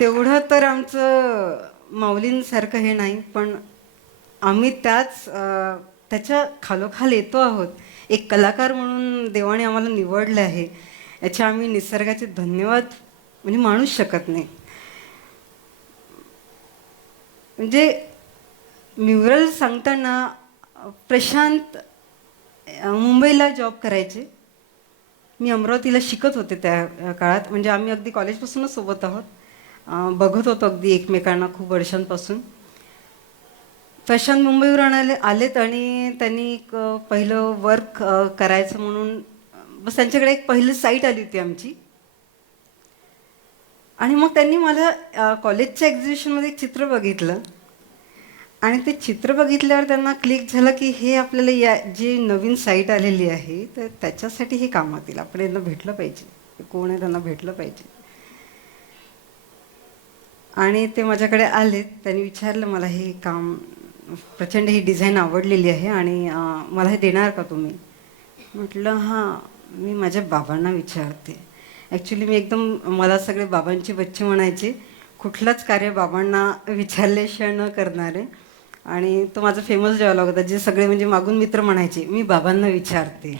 तेवढं तर आमचं माऊलींसारखं हे नाही, पण आम्ही त्याच्या खालोखाल येतो आहोत. एक कलाकार म्हणून देवाने आम्हाला निवडलं आहे, याचे आम्ही निसर्गाचे धन्यवाद म्हणजे मानूच शकत नाही. म्हणजे म्युरल सांगताना प्रशांत मुंबईला जॉब करायचे, मी अमरावतीला शिकत होते त्या काळात. म्हणजे आम्ही अगदी कॉलेजपासूनच सोबत आहोत, बघत होतो अगदी एकमेकांना खूप वर्षांपासून. प्रशांत मुंबईवरून आलेत आणि त्यांनी एक पहिलं वर्क करायचं म्हणून बस त्यांच्याकडे एक पहिली साईट आली होती आमची. आणि मग त्यांनी मला कॉलेजच्या एक्झिबिशनमध्ये एक चित्र बघितलं, आणि ते चित्र बघितल्यावर त्यांना क्लिक झालं की हे आपल्याला या जी नवीन साईट आलेली आहे तर त्याच्यासाठी हे कामात येईल, आपण यांना भेटलं पाहिजे, कोण आहे त्यांना भेटलं पाहिजे. आणि ते माझ्याकडे आले, त्यांनी विचारलं मला, हे काम प्रचंड, ही डिझाईन आवडलेली आहे आणि मला हे देणार का तुम्ही. म्हटलं हां, मी माझ्या बाबांना विचारते. ॲक्च्युली मी मला सगळे बाबांची बच्चे म्हणायचे, कुठलंच कार्य बाबांना विचारल्याशिवाय न करणारे. आणि तो माझा फेमस डायलॉग होता, जे सगळे म्हणजे मागून मित्र म्हणायचे, मी बाबांना विचारते,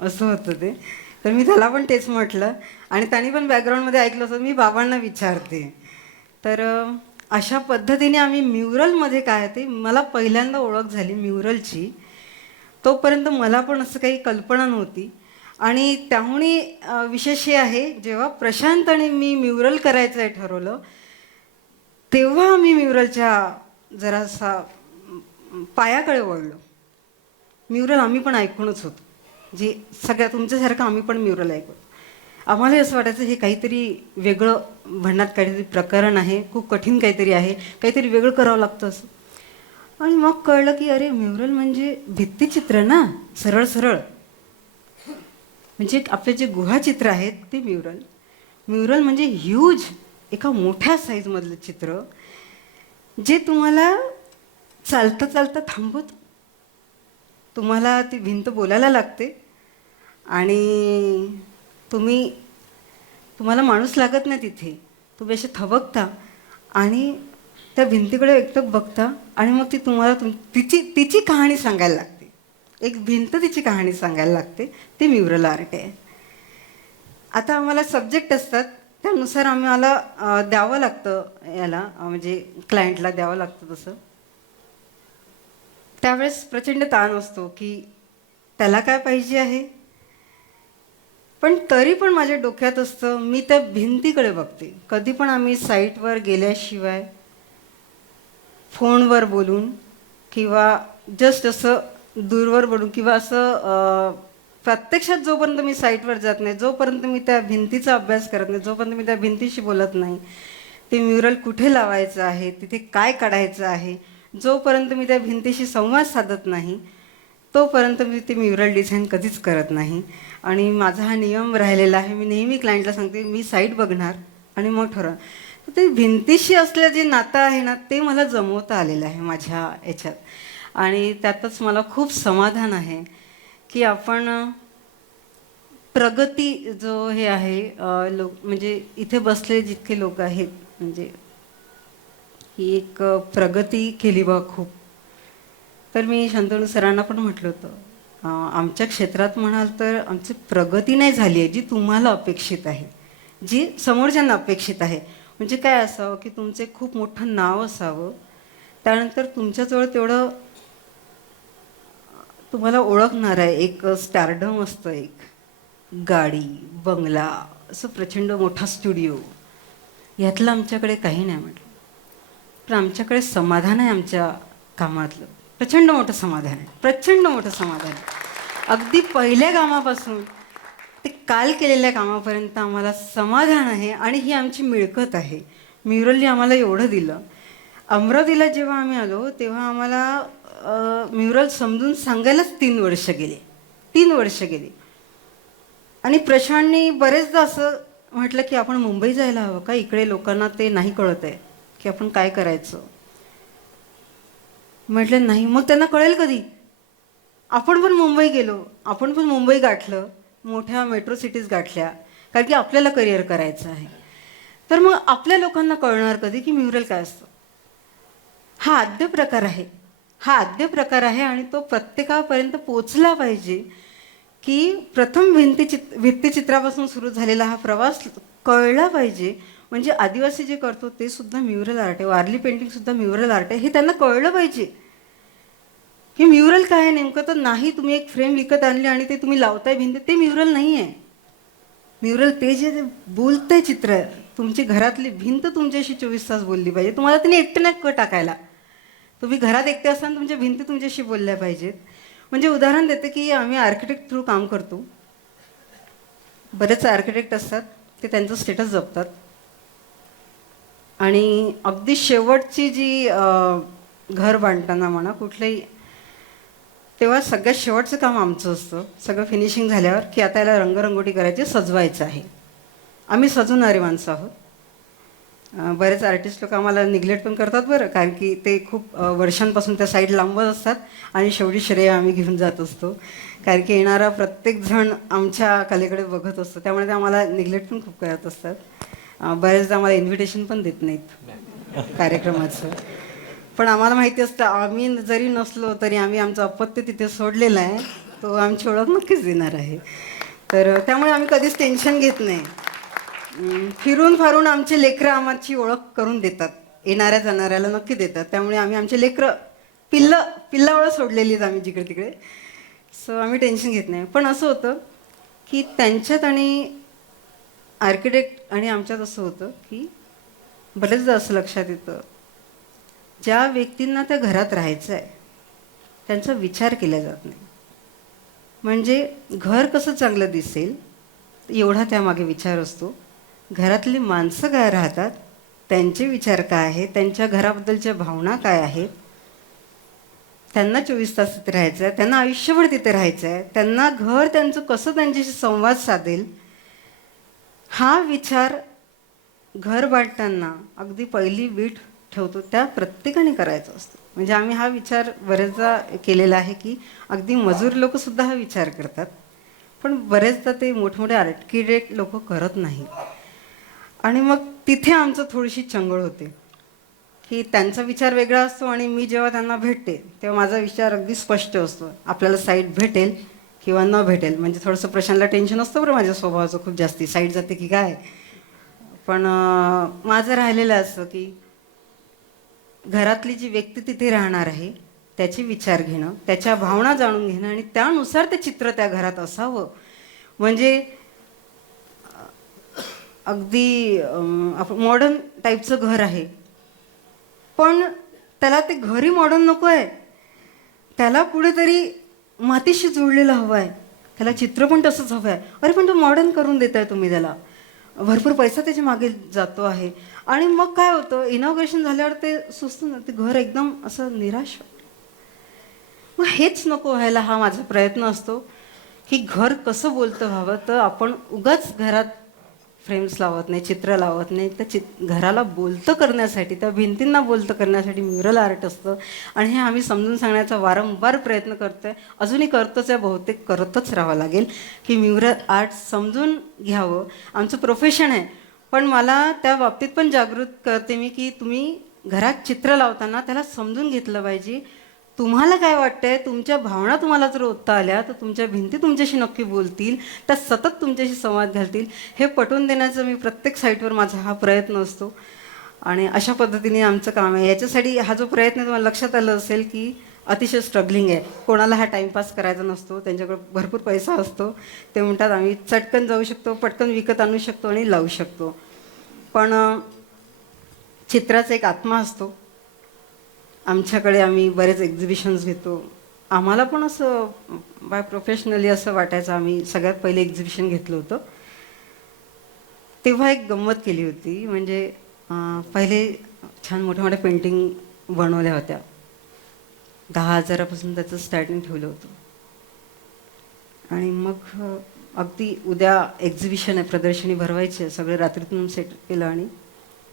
असं होतं ते. तर मी त्याला पण तेच म्हटलं, आणि त्यांनी पण बॅकग्राऊंडमध्ये ऐकलं होतं, मी बाबांना विचारते. तर अशा पद्धतीने आम्ही म्युरलमध्ये काय ते मला पहिल्यांदा ओळख झाली म्युरलची. तोपर्यंत मला पण असं काही कल्पना नव्हती. आणि त्याहूनही विशेष हे आहे, जेव्हा प्रशांत आणि मी म्युरल करायचं आहे ठरवलं, तेव्हा आम्ही म्युरलच्या जरासा पायाकडे वळलो. म्युरल आम्ही पण ऐकूनच होतो, जे सगळ्या तुमच्यासारखं आम्ही पण म्युरल ऐकतो. आम्हालाही असं वाटायचं हे काहीतरी वेगळं, भन्नाट काहीतरी प्रकरण आहे, खूप कठीण काहीतरी आहे, काहीतरी वेगळं करावं लागतं असं. आणि मग कळलं की अरे म्युरल म्हणजे भित्तिचित्र ना, सरळ सरळ. म्हणजे आपले जे गुहाचित्र आहेत ते म्युरल. म्युरल म्हणजे ह्यूज, एका मोठ्या साईजमधलं चित्र, जे तुम्हाला चालता चालता थांबवतं. तुम्हाला ती भिंत बोलायला लागते, आणि तुम्हाला माणूस लागत नाही तिथे, तुम्ही असे थबकता आणि त्या भिंतीकडे एकटक बघता, आणि मग ती तुम्हाला तिची कहाणी सांगायला लागते. एक भिंत तिची कहाणी सांगायला लागते. ते म्युरल आर्ट आहे. आता आम्हाला सब्जेक्ट असतात, त्यानुसार आम्हाला द्यावं लागतं याला, म्हणजे क्लायंटला द्यावं लागतं तसं. त्यावेळेस प्रचंड ताण असतो की त्याला काय पाहिजे आहे, पण तरी पण माझ्या डोक्यात असतं, मी त्या भिंतीकडे बघते. कधी पण आम्ही साईटवर गेल्याशिवाय फोनवर बोलून किंवा जस्ट असं दूरवर बोलून किंवा असं प्रत्यक्षात जोपर्यंत मी साईटवर जात नाही, जोपर्यंत मी त्या भिंतीचा अभ्यास करत नाही, जोपर्यंत मी त्या भिंतीशी बोलत नाही, ते म्युरल कुठे लावायचं आहे, तिथे काय काढायचं आहे, जोपर्यंत मी त्या भिंतीशी संवाद साधत नाही, तोपर्यंत मी ते म्युरल डिझाईन कधीच करत नाही. आणि माझा हा नियम राहिलेला आहे. मी नेहमी क्लायंटला सांगते, मी साईट बघणार आणि मग ठरव. ते भिंतीशी असलेलं जे नातं आहे ना, ते मला जमवता आलेलं आहे माझ्या याच्यात. आणि त्यातच मला खूप समाधान आहे की आपण प्रगती जो हे आहे, म्हणजे इथे बसलेले जितके लोक आहेत, म्हणजे ही एक प्रगती केली बा खूप. तर मी शांतनू सरांना पण म्हटलं होतं आमच्या क्षेत्रात म्हणाल तर आमची प्रगती नाही झाली आहे जी तुम्हाला अपेक्षित आहे, जी समोरच्यांना अपेक्षित आहे. म्हणजे काय असावं की तुमचे खूप मोठं नाव असावं, त्यानंतर तुमच्याजवळ तेवढं तुम्हाला ओळखणार आहे एक स्टारडम असतं, एक गाडी, बंगला, असं प्रचंड मोठा स्टुडिओ. ह्यातलं आमच्याकडे काही नाही म्हटलं, पण आमच्याकडे समाधान आहे आमच्या कामातलं. प्रचंड मोठं समाधान आहे, प्रचंड मोठं समाधान आहे. अगदी पहिल्या कामापासून ते काल केलेल्या कामापर्यंत आम्हाला समाधान आहे आणि ही आमची मिळकत आहे. म्युरलने आम्हाला एवढं दिलं. अमरावतीला जेव्हा आम्ही आलो तेव्हा आम्हाला म्युरल समजून सांगायलाच 3 वर्ष गेले. 3 वर्ष गेली. आणि प्रशांतनी बरेचदा असं म्हटलं की आपण मुंबई जायला हवं का, इकडे लोकांना ते नाही कळत आहे की आपण काय करायचं. म्हटलं नाही. मग त्यांना कळेल कधी. आपण पण मुंबई गेलो, आपण पण मुंबई गाठलं, मोठ्या मेट्रो सिटीज गाठल्या, कारण की आपल्याला करिअर करायचं आहे. तर मग आपल्या लोकांना कळणार कधी की म्युरल काय असतं. हा आद्य प्रकार आहे, हा आद्य प्रकार आहे आणि तो प्रत्येकापर्यंत पोचला पाहिजे. की प्रथम भित्तिचित्रापासून सुरू झालेला हा प्रवास कळला पाहिजे. म्हणजे आदिवासी जे करतो ते सुद्धा म्युरल आर्ट आहे, वारली पेंटिंग सुद्धा म्युरल आर्ट आहे, हे त्यांना कळलं पाहिजे. की म्युरल काय आहे नेमकं. तर नाही तुम्ही एक फ्रेम विकत आणली आणि ते तुम्ही लावताय भिंत, ते म्युरल नाही आहे. म्युरल ते जे बोलतंय चित्र, तुमची घरातली भिंत तुमच्याशी 24 तास बोलली पाहिजे. तुम्हाला तिने एकटं नाही टाकायला. तुम्ही घरात एकटे असताना तुमच्या भिंती तुमच्याशी बोलल्या पाहिजेत. म्हणजे उदाहरण देते की आम्ही आर्किटेक्ट थ्रू काम करतो. बरेच आर्किटेक्ट असतात ते त्यांचं स्टेटस जपतात आणि अगदी शेवटची जी घर बांधताना म्हणा कुठलंही, तेव्हा सगळ्यात शेवटचं काम आमचं असतं. सगळं फिनिशिंग झाल्यावर की आता याला रंगरंगोटी करायची, सजवायचं आहे. आम्ही सजवणारी माणसं आहोत. बरेच आर्टिस्ट लोक आम्हाला निग्लेक्ट पण करतात बरं, कारण की ते खूप वर्षांपासून त्या साईड लांबत असतात आणि शेवटी श्रेय आम्ही घेऊन जात असतो, कारण की येणारा प्रत्येकजण आमच्या कलेकडे बघत असतो. त्यामुळे ते आम्हाला निग्लेक्ट पण खूप करत असतात. बरेचदा आम्हाला इन्व्हिटेशन पण देत नाहीत कार्यक्रमाचं. पण आम्हाला माहिती असतं आम्ही जरी नसलो तरी आम्ही आमचं अपत्य तिथे सोडलेलं आहे, तो आमची ओळख नक्कीच देणार आहे. तर त्यामुळे आम्ही कधीच टेन्शन घेत नाही. फिरून फारून आमचे लेकरं आमची ओळख करून देतात, येणाऱ्या जाणाऱ्याला नक्की देतात. त्यामुळे आम्ही आमचे लेकरं पिल्लावळं सोडलेली आहेत आम्ही जिकडे तिकडे. सो आम्ही टेन्शन घेत नाही. पण असं होतं की त्यांच्यात आणि आर्किटेक्ट आणि आमच्यात असं होतं की बरेचदा असं लक्षात येतं, ज्या व्यक्तींना त्या घरात राहायचं आहे त्यांचा विचार केला जात नाही. म्हणजे घर कसं चांगलं दिसेल एवढा त्यामागे विचार असतो. घरातली माणसं काय राहतात, त्यांचे विचार काय आहेत, त्यांच्या घराबद्दलच्या भावना काय आहेत, त्यांना 24 तास तिथे राहायचं आहे, त्यांना आयुष्यभर तिथे राहायचं आहे, त्यांना घर त्यांचं कसं त्यांच्याशी संवाद साधेल, हा विचार घर बांधताना अगदी पहिली वीट ठेवतो त्या प्रत्येकाने करायचा असतो. म्हणजे आम्ही हा विचार बरेचदा केलेला आहे की अगदी मजूर लोकसुद्धा हा विचार करतात, पण बरेचदा ते मोठमोठे आर्किटेक्ट लोक करत नाही. आणि मग तिथे आमचं थोडीशी चंगळ होते की त्यांचा विचार वेगळा असतो आणि मी जेव्हा त्यांना भेटते तेव्हा माझा विचार अगदी स्पष्ट असतो. आपल्याला साईट भेटेल किंवा न भेटेल. म्हणजे थोडंसं प्रशांतला टेन्शन असतं बरं माझ्या स्वभावाचं खूप जास्ती, साईट जाते की काय. पण माझं राहिलेलं असं की घरातली जी व्यक्ती तिथे राहणार आहे त्याचे विचार घेणं, त्याच्या भावना जाणून घेणं आणि त्यानुसार ते चित्र त्या घरात असावं. म्हणजे अगदी आपण मॉडर्न टाईपचं घर आहे, पण त्याला ते घरी मॉडर्न नको आहे, त्याला कुठेतरी मातीशी जोडलेलं हवं आहे, त्याला चित्र पण तसंच हवं आहे. अरे पण तो मॉडर्न करून देताय तुम्ही, त्याला भरपूर पैसा त्याच्या मागे जातो आहे. आणि मग काय होतं, इनॉग्रेशन झाल्यावर ते सुचतं ना, ते घर एकदम असं निराश. मग हेच नको व्हायला हा माझा प्रयत्न असतो की घर कसं बोलतं व्हावं. तर आपण उगाच घरात फ्रेम्स लावत नाही, चित्र लावत नाही. त्या घराला बोलतं करण्यासाठी, त्या भिंतींना बोलतं करण्यासाठी म्युरल आर्ट असतं. आणि हे आम्ही समजून सांगण्याचा वारंवार प्रयत्न करतो आहे, अजूनही करतोच आहे, बहुतेक करतच राहावं लागेल की म्युरल आर्ट समजून घ्यावं. आमचं प्रोफेशन आहे, पण मला त्या बाबतीत पण जागृत करते मी की तुम्ही घरात चित्र लावताना त्याला समजून घेतलं पाहिजे. तुम्हाला काय वाटतंय, तुमच्या भावना तुम्हाला जर ओतता आल्या तर तुमच्या भिंती तुमच्याशी नक्की बोलतील, त्या सतत तुमच्याशी संवाद घालतील. हे पटवून देण्याचा मी प्रत्येक साईटवर माझा हा प्रयत्न असतो आणि अशा पद्धतीने आमचं काम आहे. याच्यासाठी हा जो प्रयत्न आहे तुम्हाला लक्षात आलं असेल की अतिशय स्ट्रगलिंग आहे. कोणाला हा टाईमपास करायचा नसतो, त्यांच्याकडे भरपूर पैसा असतो. ते म्हणतात आम्ही चटकन जाऊ शकतो, पटकन विकत आणू शकतो आणि लावू शकतो. पण चित्राचा एक आत्मा असतो. आमच्याकडे आम्ही बरेच एक्झिबिशन्स घेतो. आम्हाला पण असं बाय प्रोफेशनली असं वाटायचं. आम्ही सगळ्यात पहिले एक्झिबिशन घेतलं होतं तेव्हा एक गंमत केली होती. म्हणजे पहिले छान मोठ्या मोठ्या पेंटिंग बनवल्या होत्या. 10,000पासून त्याचं स्टार्टिंग ठेवलं होतं. आणि मग अगदी उद्या एक्झिबिशन आहे, प्रदर्शनी भरवायची आहे, सगळे रात्रीतून सेट केलं. आणि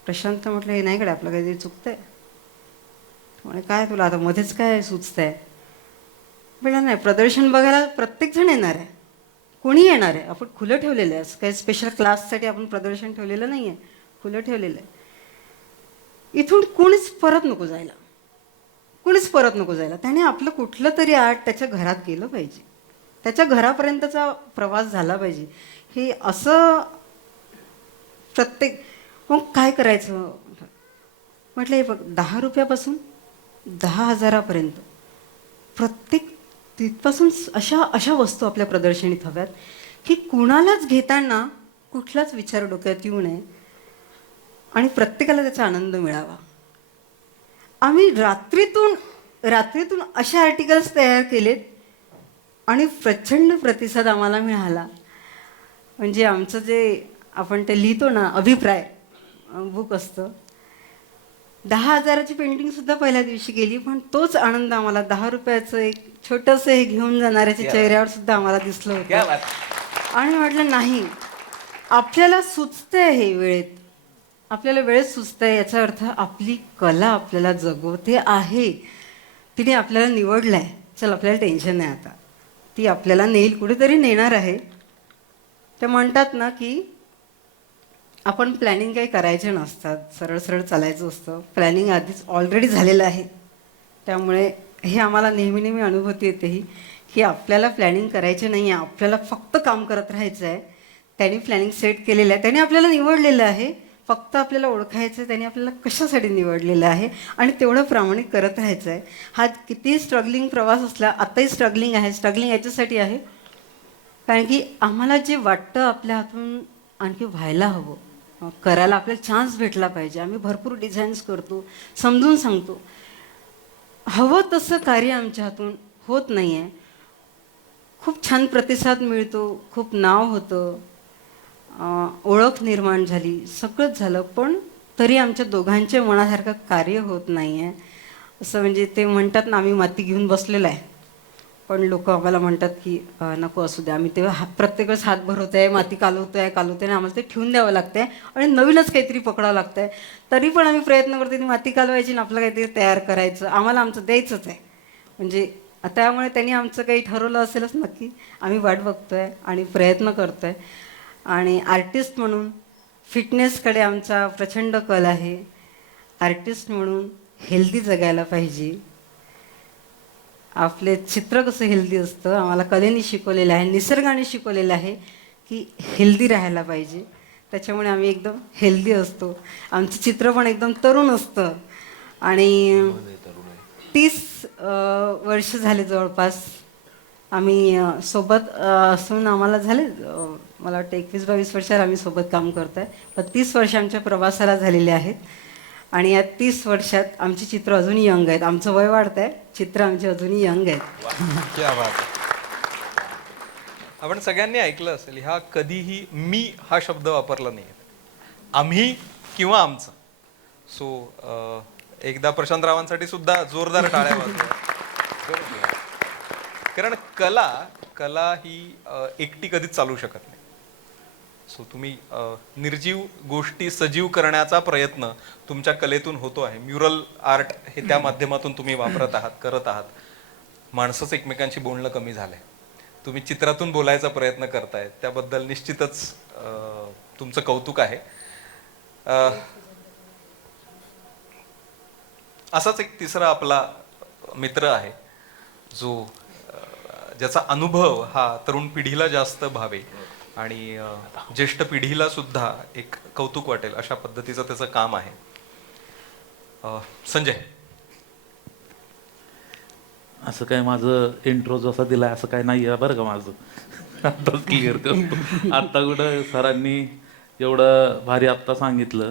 प्रशांत म्हटलं हे नाही कडे आपलं काहीतरी चुकतंय. म्हणे काय तुला आता मध्येच काय सुचतंय. म्हटलं नाही, प्रदर्शन बघायला प्रत्येकजण येणार आहे, कोणी येणार आहे. आपण खुलं ठेवलेलं आहे, असं काही स्पेशल क्लाससाठी आपण प्रदर्शन ठेवलेलं नाही आहे, खुलं ठेवलेलं आहे. इथून कोणीच परत नको जायला, कोणीच परत नको जायला. त्याने आपलं कुठलं तरी आर्ट त्याच्या घरात गेलं पाहिजे, त्याच्या घरापर्यंतचा प्रवास झाला पाहिजे. हे असं प्रत्येक. मग काय करायचं म्हटलं, हे बघ 10 रुपयापासून 10,000पर्यंत प्रत्येक तिथपासून अशा वस्तू आपल्या प्रदर्शनीत हव्यात की कुणालाच घेताना कुठलाच विचार डोक्यात येऊ नये आणि प्रत्येकाला त्याचा आनंद मिळावा. आम्ही रात्रीतून असे आर्टिकल्स तयार केलेत आणि प्रचंड प्रतिसाद आम्हाला मिळाला. म्हणजे आमचं जे आपण ते लिहितो ना, अभिप्राय बुक असतं, 10,000ची पेंटिंगसुद्धा पहिल्या दिवशी गेली, पण तोच आनंद आम्हाला 10 रुपयाचं एक छोटंसं हे घेऊन जाणाऱ्याच्या चेहऱ्यावर सुद्धा आम्हाला दिसलं होतं. आणि म्हटलं नाही, आपल्याला सुचतंय हे वेळेत, आपल्याला वेळेत सुचतंय, याचा अर्थ आपली कला आपल्याला जगवते आहे, तिने आपल्याला निवडलंय. चल आपल्याला टेन्शन नाही आता, ती आपल्याला नेईल, कुठेतरी नेणार आहे. ते म्हणतात ना की आपण प्लॅनिंग काही करायचे नसतात, सरळ सरळ चालायचं असतं. प्लॅनिंग आधीच ऑलरेडी झालेलं आहे. त्यामुळे हे आम्हाला नेहमी नेहमी अनुभूती येते ही की आपल्याला प्लॅनिंग करायचे नाही आहे, आपल्याला फक्त काम करत राहायचं आहे. त्यांनी प्लॅनिंग सेट केलेलं आहे, त्याने आपल्याला निवडलेलं आहे, फक्त आपल्याला ओळखायचं आहे त्याने आपल्याला कशासाठी निवडलेलं आहे आणि तेवढं प्रामाणिक करत राहायचं आहे. हा किती स्ट्रगलिंग प्रवास असला, आत्ताही स्ट्रगलिंग आहे. स्ट्रगलिंग याच्यासाठी आहे कारण की आम्हाला जे वाटतं आपल्या हातून आणखी व्हायला हवं, करायला आपल्याला चान्स भेटला पाहिजे. आम्ही भरपूर डिझाईन्स करतो, समजून सांगतो, हवं तसं कार्य आमच्या हातून होत नाही आहे. खूप छान प्रतिसाद मिळतो, खूप नाव होतं, ओळख निर्माण झाली, सगळंच झालं, पण तरी आमच्या दोघांच्या मनासारखं कार्य होत नाही आहे. असं म्हणजे ते म्हणतात ना, आम्ही माती घेऊन बसलेलं आहे, पण लोक आम्हाला म्हणतात की नको असू द्या. आम्ही तेव्हा प्रत्येक वेळेस हात भरवत आहे, माती कालवतोय आणि आम्हाला ते ठेवून द्यावं लागतंय आणि नवीनच काहीतरी पकडावं लागतंय. तरी पण आम्ही प्रयत्न करतो ती माती कालवायची आणि आपलं काहीतरी तयार करायचं, आम्हाला आमचं द्यायचंच आहे. म्हणजे त्यामुळे त्यांनी आमचं काही ठरवलं असेलच नक्की. आम्ही वाट बघतोय आणि प्रयत्न करतोय. आणि आर्टिस्ट म्हणून फिटनेसकडे आमचा प्रचंड कल आहे. आर्टिस्ट म्हणून हेल्दी जगायला पाहिजे. आपले चित्र कसं हेल्दी असतं, आम्हाला कलेने शिकवलेलं आहे, निसर्गाने शिकवलेलं आहे की हेल्दी राहायला पाहिजे. त्याच्यामुळे आम्ही एकदम हेल्दी असतो. आमचं चित्र पण एकदम तरुण असतं. आणि 30 वर्ष झाले जवळपास आम्ही सोबत असून. आम्हाला झाले मला वाटतं 21-22 वर्षात आम्ही सोबत काम करत आहे. पण 30 वर्ष आमच्या प्रवासाला झालेले आहेत. आणि या 30 वर्षात आमची चित्र अजूनही यंग आहेत. आमचं वय वाढत आहे, चित्र आमची अजूनही यंग आहेत. क्या बात आहे. आपण सगळ्यांनी ऐकलं असेल, ह्या कधीही मी हा शब्द वापरला नाही, आम्ही किंवा आमचं. सो एकदा प्रशांतरावांसाठी सुद्धा जोरदार टाळ्या वाजवा. कारण कला ही एकटी कधीच चालू शकत नाही. सो तुम्ही निर्जीव गोष्टी सजीव करण्याचा प्रयत्न तुमच्या कलेतून होतो आहे. म्युरल आर्ट हे त्या माध्यमातून तुम्ही वापरत आहात, करत आहात. माणसंच एकमेकांशी बोलणं कमी झालंय. तुम्ही चित्रातून बोलायचा प्रयत्न करताय, त्याबद्दल निश्चितच तुमचं कौतुक आहे. असाच एक तिसरा आपला मित्र आहे जो ज्याचा अनुभव हा तरुण पिढीला जास्त भावे आणि ज्येष्ठ पिढीला सुद्धा एक कौतुक वाटेल अशा पद्धतीचं त्याचं काम आहे. संजय. असं काय माझं इंट्रो जसा दिलाय असं काय नाही आहे बरं का माझं. आत्ताच क्लिअर करतो. आत्ता कुठं सरांनी एवढं भारी आत्ता सांगितलं,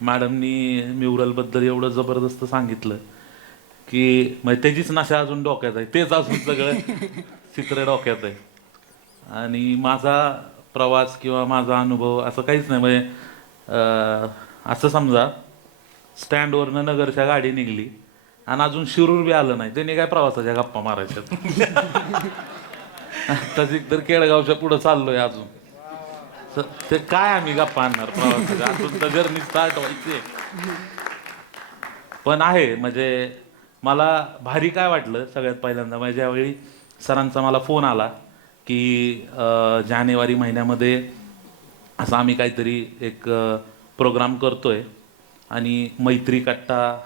मॅडमनी म्युरलबद्दल एवढं जबरदस्त सांगितलं की म्हणजे त्याचीच नशा अजून डोक्यात आहे, तेच अजून सगळं चित्र डोक्यात आहे. आणि माझा प्रवास किंवा माझा अनुभव असं काहीच नाही. म्हणजे असं समजा स्टँडवरनं नगरच्या गाडी निघली आणि अजून शिरूर बी आलं नाही, त्यांनी काय प्रवासाच्या गप्पा मारायच्यात. आत्ताच एकतर केळगावच्या पुढं चाललोय अजून, ते काय आम्ही गप्पा आणणार प्रवासाच्या, अजून तर जर्नी स्टार्ट व्हायची. पण आहे म्हणजे मला भारी काय वाटलं सगळ्यात पहिल्यांदा म्हणजे ज्यावेळी सरांचा मला फोन आला की जानेवारी महिन्यामध्ये असं आम्ही काहीतरी एक प्रोग्राम करतोय आणि मैत्री कट्टा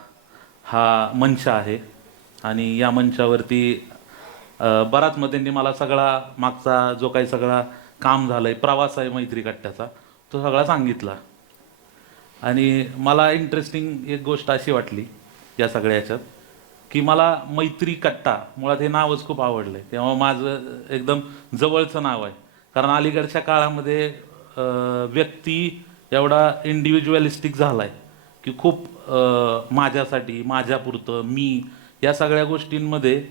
हा मंच आहे आणि या मंचावरती बराच मग त्यांनी मला सगळा मागचा जो काही सगळा काम झालंय, प्रवास आहे मैत्री कट्ट्याचा, तो सगळा सांगितला. आणि मला इंटरेस्टिंग एक गोष्ट अशी वाटली या सगळ्या ह्याच्यात की मला मैत्री कट्टा मुळात हे नावच खूप आवडलंय. तेव्हा माझं एकदम जवळचं नाव आहे, कारण अलीकडच्या काळामध्ये व्यक्ती एवढा इंडिव्हिज्युअलिस्टिक झालाय की खूप माझ्यासाठी, माझ्यापुरतं, मी, या सगळ्या गोष्टींमध्ये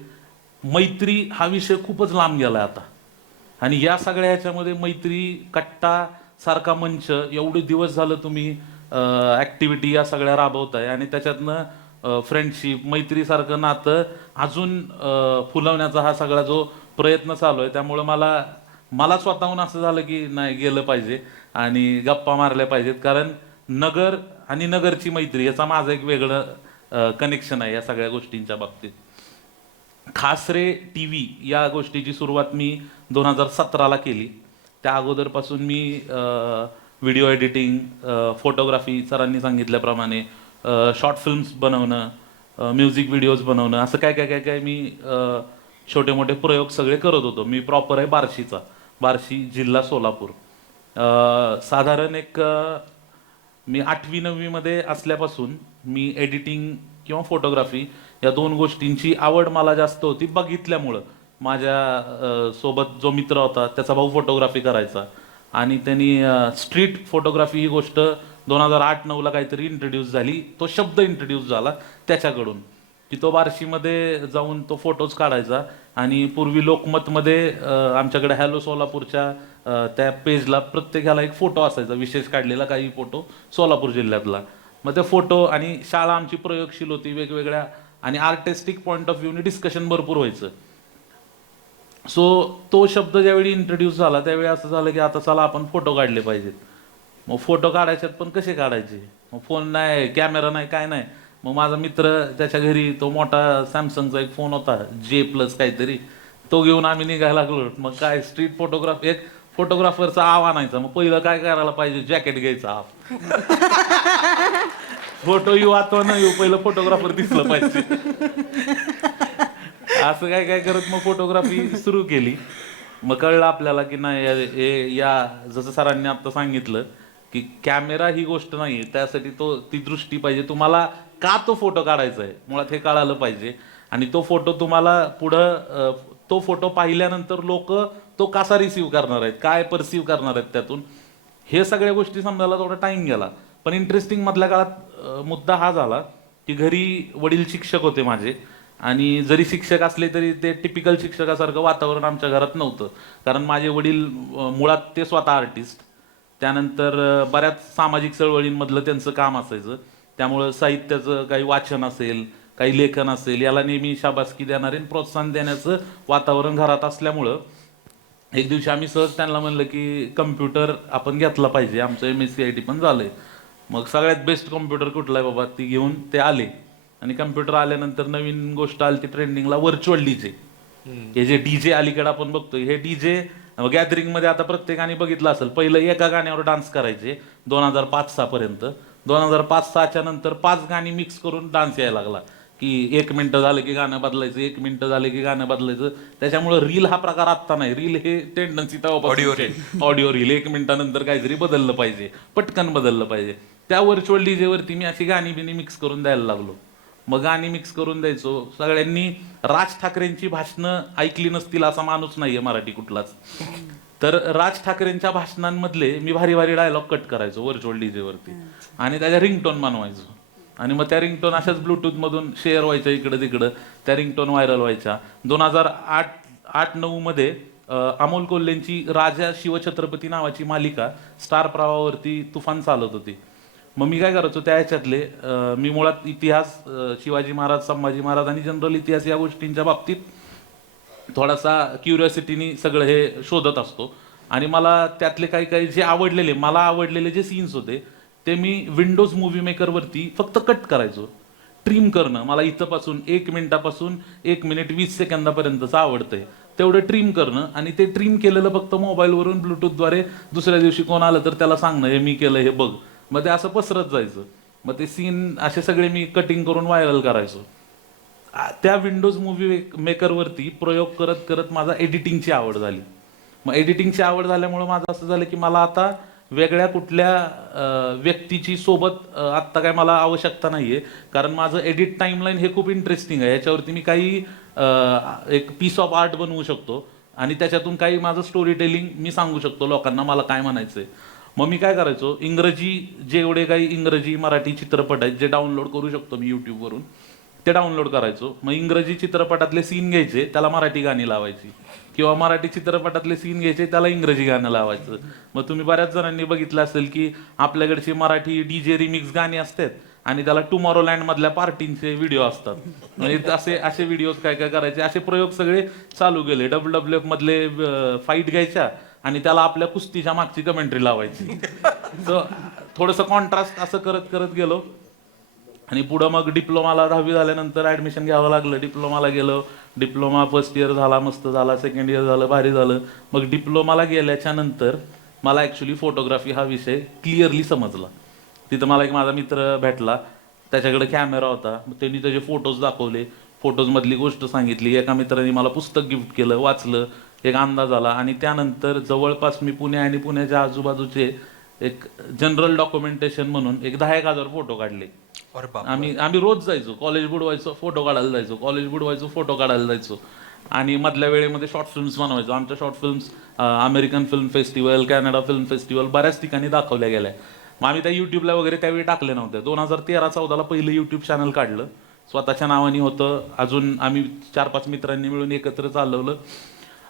मैत्री हा विषय खूपच लांब गेला आता. आणि या सगळ्या ह्याच्यामध्ये मैत्री कट्टा सारखा मंच एवढे दिवस झालं तुम्ही ॲक्टिव्हिटी या सगळ्या राबवताय आणि त्याच्यातनं फ्रेंडशिप, मैत्रीसारखं नातं अजून फुलवण्याचा हा सगळा जो प्रयत्न चालू आहे. त्यामुळं मला स्वतःहून असं झालं की नाही, गेलं पाहिजे आणि गप्पा मारल्या पाहिजेत, कारण नगर आणि नगरची मैत्री याचा माझं एक वेगळं कनेक्शन आहे या सगळ्या गोष्टींच्या बाबतीत. खासरे TV या गोष्टीची सुरुवात मी 2017ला केली. त्या अगोदरपासून मी व्हिडिओ एडिटिंग, फोटोग्राफी, सरांनी सांगितल्याप्रमाणे शॉर्ट फिल्म्स बनवणं, म्युझिक व्हिडिओज बनवणं, असं काय मी छोटे मोठे प्रयोग सगळे करत होतो. मी प्रॉपर आहे बार्शीचा, बार्शी जिल्हा सोलापूर. साधारण एक मी 8वी-9वी मध्ये असल्यापासून मी एडिटिंग किंवा फोटोग्राफी या दोन गोष्टींची आवड मला जास्त होती बघितल्यामुळं. माझ्या सोबत जो मित्र होता त्याचा भाऊ फोटोग्राफी करायचा आणि त्यांनी स्ट्रीट फोटोग्राफी ही गोष्ट 2008-9ला काहीतरी इंट्रोड्यूस झाली, तो शब्द इंट्रोड्यूस झाला त्याच्याकडून, की तो बार्शीमध्ये जाऊन तो फोटोज काढायचा. आणि पूर्वी लोकमतमध्ये आमच्याकडे हॅलो सोलापूरच्या त्या पेजला प्रत्येक ह्याला एक फोटो असायचा विशेष काढलेला, काही फोटो सोलापूर जिल्ह्यातला. मग ते फोटो आणि शाळा आमची प्रयोगशील होती वेगवेगळ्या आणि आर्टिस्टिक पॉईंट ऑफ व्ह्यूने डिस्कशन भरपूर व्हायचं. सो तो शब्द ज्यावेळी इंट्रोड्यूस झाला त्यावेळी असं झालं की आता चला आपण फोटो काढले पाहिजेत. मग फोटो काढायच्यात पण कसे काढायचे, मग फोन नाही, कॅमेरा नाही, काय नाही. मग माझा मित्र त्याच्या घरी तो मोठा सॅमसंगचा एक फोन होता J+ काहीतरी, तो घेऊन आम्ही निघायला लागलो. मग काय स्ट्रीट फोटोग्राफ, एक फोटोग्राफरचा आव आणायचा. मग पहिलं काय करायला पाहिजे, जॅकेट घ्यायचा आव. फोटो येऊ अथवा न येऊ, पहिलं फोटोग्राफर दिसलं पाहिजे. असं काय करत मग फोटोग्राफी सुरू केली. मग कळलं आपल्याला की नाही, या जसं सरांनी आता सांगितलं की कॅमेरा ही गोष्ट नाही, त्यासाठी ती दृष्टी पाहिजे. तुम्हाला का तो फोटो काढायचा आहे मुळात हे कळालं पाहिजे. आणि तो फोटो तुम्हाला पुढं, तो फोटो पाहिल्यानंतर लोक तो कसा रिसीव्ह करणार आहेत, काय परसिव्ह करणार आहेत त्यातून, हे सगळ्या गोष्टी समजायला थोडा टाइम गेला. पण इंटरेस्टिंग मधल्या काळात मुद्दा हा झाला की घरी वडील शिक्षक होते माझे, आणि जरी शिक्षक असले तरी ते टिपिकल शिक्षकासारखं वातावरण आमच्या घरात नव्हतं. कारण माझे वडील मुळात ते स्वतः आर्टिस्ट, त्यानंतर बऱ्याच सामाजिक चळवळींमधलं त्यांचं काम असायचं. त्यामुळं साहित्याचं काही वाचन असेल, काही लेखन असेल, याला नेहमी शाबासकी देणारे, प्रोत्साहन देण्याचं वातावरण घरात असल्यामुळं एक दिवशी आम्ही सहज त्यांना म्हणलं की कम्प्युटर आपण घेतला पाहिजे, आमचं MSc IT पण झालंय. मग सगळ्यात बेस्ट कम्प्युटर कुठला आहे बाबा, ती घेऊन ते आले. आणि कम्प्युटर आल्यानंतर नवीन गोष्ट आली ती ट्रेंडिंगला, व्हर्च्युअल DJ. हे जे DJ अलीकडे आपण बघतोय, हे DJ गॅदरिंग मध्ये आता प्रत्येकाने बघितलं असेल, पहिलं एका गाण्यावर डान्स करायचे 2005-06 पर्यंत. 2005-06च्या नंतर 5 गाणी मिक्स करून डान्स यायला लागला की 1 मिनिटं झालं की गाणं बदलायचं, 1 मिनिटं झालं की गाणं बदलायचं. त्याच्यामुळे रील हा प्रकार आत्ता नाही. रील हे टेंडन्सी ऑडिओ रील 1 मिनिटानंतर काहीतरी बदललं पाहिजे, पटकन बदललं पाहिजे. त्या व्हर्च्युअल डीजेवरती मी अशी गाणी बिनी मिक्स करून द्यायला लागलो. मग गाणी मिक्स करून द्यायचो. सगळ्यांनी राज ठाकरेंची भाषणं ऐकली नसतील असा माणूस नाहीये मराठी कुठलाच. तर राज ठाकरेंच्या भाषणांमधले मी भारी भारी डायलॉग कट करायचो व्हर्च्युअल डीजेवरती आणि त्याच्या रिंगटोन बनवायचो. आणि मग त्या रिंगटोन अशाच ब्लूटूथ मधून शेअर व्हायच्या इकडं तिकडं, त्या रिंगटोन व्हायरल व्हायच्या. 2008-9 मध्ये अमोल कोल्हेंची राजा शिवछत्रपती नावाची मालिका स्टार प्रवाहावरती तुफान चालत होती. मग मी काय करायचो त्या ह्याच्यातले मी मुळात इतिहास, शिवाजी महाराज, संभाजी महाराज आणि जनरल इतिहास या गोष्टींच्या बाबतीत थोडासा क्युरिओसिटीनी सगळं हे शोधत असतो. आणि मला त्यातले काही काही जे मला आवडलेले जे सीन्स होते ते मी विंडोज मूव्ही मेकरवरती फक्त कट करायचो. ट्रिम करणं मला इथंपासून 1 मिनिटापासून 1 मिनिट 20 सेकंदापर्यंतचं आवडतंय. तेवढं ट्रिम करणं आणि ते ट्रिम केलेलं फक्त मोबाईलवरून ब्लूटूथद्वारे दुसऱ्या दिवशी कोण आलं तर त्याला सांगणं हे मी केलं हे बघ. मग ते असं पसरत जायचं. मग ते सीन असे सगळे मी कटिंग करून व्हायरल करायचो. त्या विंडोज मूव्ही मेकरवरती प्रयोग करत करत माझा एडिटिंगची आवड झाली. मग एडिटिंगची आवड झाल्यामुळे माझं असं झालं की मला आता वेगळ्या कुठल्या व्यक्तीची सोबत आत्ता काय मला आवश्यकता नाहीये. कारण माझं एडिट टाइमलाईन हे खूप इंटरेस्टिंग आहे. याच्यावरती मी काही एक पीस ऑफ आर्ट बनवू शकतो आणि त्याच्यातून काही माझं स्टोरी टेलिंग मी सांगू शकतो लोकांना मला काय म्हणायचंय. मग मी काय करायचो, जेवढे काही इंग्रजी मराठी चित्रपट आहेत जे डाउनलोड करू शकतो मी युट्यूबवरून, ते डाउनलोड करायचो. मग इंग्रजी चित्रपटातले सीन घ्यायचे, त्याला मराठी गाणी लावायची, किंवा मराठी चित्रपटातले सीन घ्यायचे, त्याला इंग्रजी गाणं लावायचं. मग तुम्ही बऱ्याच जणांनी बघितलं असेल की आपल्याकडची मराठी डीजे रिमिक्स गाणी असतात आणि त्याला टुमॉरोलँड मधल्या पार्टींचे व्हिडिओ असतात. म्हणजे असे व्हिडिओ काय काय करायचे, असे प्रयोग सगळे चालू गेले. WWF मधले फाईट घ्यायच्या आणि त्याला आपल्या कुस्तीच्या मागची कमेंट्री लावायची. तर थोडंसं कॉन्ट्रास्ट असं करत करत गेलो. आणि पुढं मग डिप्लोमाला 10वी झाल्यानंतर ऍडमिशन घ्यावं लागलं. डिप्लोमाला गेलो. डिप्लोमा फर्स्ट इयर झाला, मस्त झाला. सेकंड इयर झालं, भारी झालं. मग डिप्लोमाला गेल्याच्या नंतर मला ऍक्च्युली फोटोग्राफी हा विषय क्लिअरली समजला. तिथं मला एक माझा मित्र भेटला, त्याच्याकडे कॅमेरा होता. त्यांनी त्याचे फोटोज दाखवले, फोटोज मधली गोष्ट सांगितली. एका मित्राने मला पुस्तक गिफ्ट केलं, वाचलं, एक अंदाज आला. आणि त्यानंतर जवळपास मी पुणे आणि पुण्याच्या आजूबाजूचे एक जनरल डॉक्युमेंटेशन म्हणून एक 10,000 फोटो काढले. आम्ही रोज जायचो, कॉलेज बुडवायचो, फोटो काढायला जायचो, कॉलेज बुडवायचो, फोटो काढायला जायचो. आणि मधल्या वेळेमध्ये शॉर्ट फिल्म्स बनवायचो. आमच्या short films American film festival, Canada film festival बऱ्याच ठिकाणी दाखवल्या गेल्या. मग आम्ही त्या युट्यूबला वगैरे त्यावेळी टाकले नव्हते. 2013-14 पहिलं युट्यूब चॅनल काढलं, स्वतःच्या नावाने होतं. अजून आम्ही 4-5 मित्रांनी मिळून एकत्र चालवलं.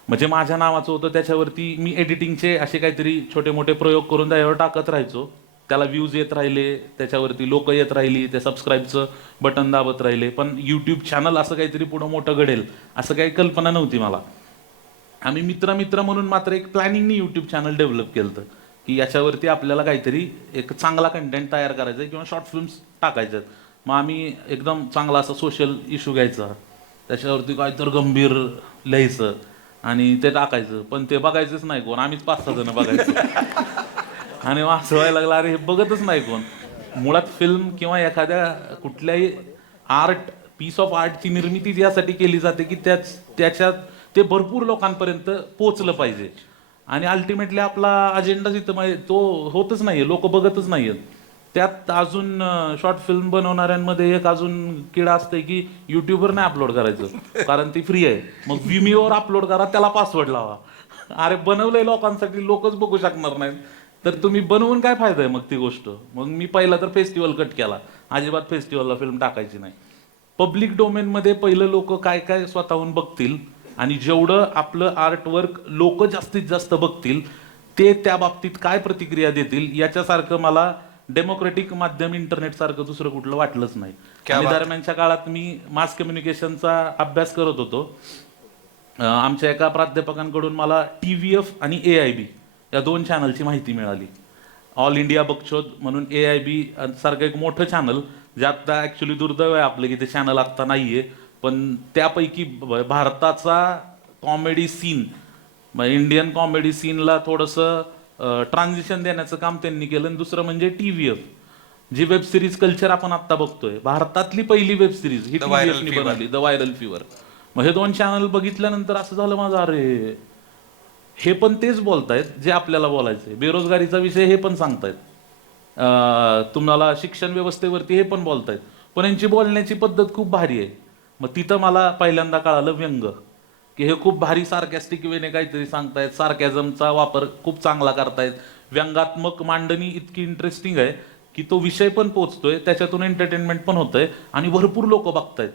म्हणजे माझ्या नावाचं होतं. त्याच्यावरती मी एडिटिंगचे असे काहीतरी छोटे मोठे प्रयोग करून त्याच्यावर टाकत राहायचो. त्याला व्ह्यूज येत राहिले, त्याच्यावरती लोक येत राहिली, ते सबस्क्राईबचं बटन दाबत राहिले. पण युट्यूब चॅनल असं काहीतरी पुढं मोठं घडेल असं काही कल्पना नव्हती मला. आम्ही मित्र म्हणून मात्र एक प्लॅनिंगनी युट्यूब चॅनल डेव्हलप केलं की याच्यावरती आपल्याला काहीतरी एक चांगला कंटेंट तयार करायचा आहे किंवा शॉर्ट फिल्म्स टाकायचे आहेत. मग आम्ही एकदम चांगला असा सोशल इश्यू घ्यायचा, त्याच्यावरती काहीतरी गंभीर लिहायचं आणि ते टाकायचं. पण ते बघायचंच नाही कोण, आम्हीच 5-6 जण बघायचो. आणि असं व्हायला लागलं, अरे हे बघतच नाही कोण. मुळात फिल्म किंवा एखाद्या कुठल्याही आर्ट, पीस ऑफ आर्टची निर्मिती यासाठी केली जाते की त्याच्यात ते भरपूर लोकांपर्यंत पोचलं पाहिजे. आणि अल्टिमेटली आपला अजेंडा जिथं तो होतच नाहीये, लोक बघतच नाहीयेत. त्यात अजून शॉर्ट फिल्म बनवणाऱ्यांमध्ये एक अजून किडा असतंय की युट्यूबवर नाही अपलोड करायचं कारण ती फ्री आहे. मग विमीवर अपलोड करा, त्याला पासवर्ड लावा. अरे बनवलंय लोकांसाठी, लोकच बघू शकणार नाहीत, तर तुम्ही बनवून काय फायदा आहे मग ती गोष्ट. मग मी पहिला तर फेस्टिवल कट केला, अजिबात फेस्टिवलला फिल्म टाकायची नाही. पब्लिक डोमेनमध्ये पहिलं लोक काय काय स्वतःहून बघतील आणि जेवढं आपलं आर्टवर्क लोक जास्तीत जास्त बघतील ते त्या बाबतीत काय प्रतिक्रिया देतील याच्यासारखं मला डेमोक्रेटिक माध्यम इंटरनेट सारखं दुसरं कुठलं वाटलंच नाही. आणि दरम्यानच्या काळात मी मास कम्युनिकेशनचा अभ्यास करत होतो. आमच्या एका प्राध्यापकांकडून मला TVF आणि AIB या 2 चॅनलची माहिती मिळाली. ऑल इंडिया बकशोध म्हणून AIB सारखं एक मोठं चॅनल, जे आता ऍक्च्युली दुर्दैव आहे आपलं की ते चॅनल आत्ता नाहीये. पण त्यापैकी भारताचा कॉमेडी सीन, इंडियन कॉमेडी सीनला थोडंसं ट्रान्झिशन देण्याचं काम त्यांनी केलं. आणि दुसरं म्हणजे TVF. जी वेब सिरीज कल्चर आपण आता बघतोय, भारतातली पहिली web series he The Viral TVS नी Fever. बनवली, द व्हायरल फिवर. मग हे 2 चॅनल बघितल्यानंतर असं झालं माझं, अरे हे पण तेच बोलतायत जे आपल्याला बोलायचंय. बेरोजगारीचा विषय हे पण सांगतायत, तुम्हाला शिक्षण व्यवस्थेवरती हे पण बोलतायत, पण यांची बोलण्याची पद्धत खूप भारी आहे. मग तिथं मला पहिल्यांदा कळालं व्यंग, की हे खूप भारी सार्कॅस्टिक वेने काहीतरी सांगतायत, सार्कॅझमचा वापर खूप चांगला करतायत, व्यंगात्मक मांडणी इतकी इंटरेस्टिंग आहे की तो विषय पण पोचतोय, त्याच्यातून एंटरटेनमेंट पण होतंय आणि भरपूर लोक बघतायत.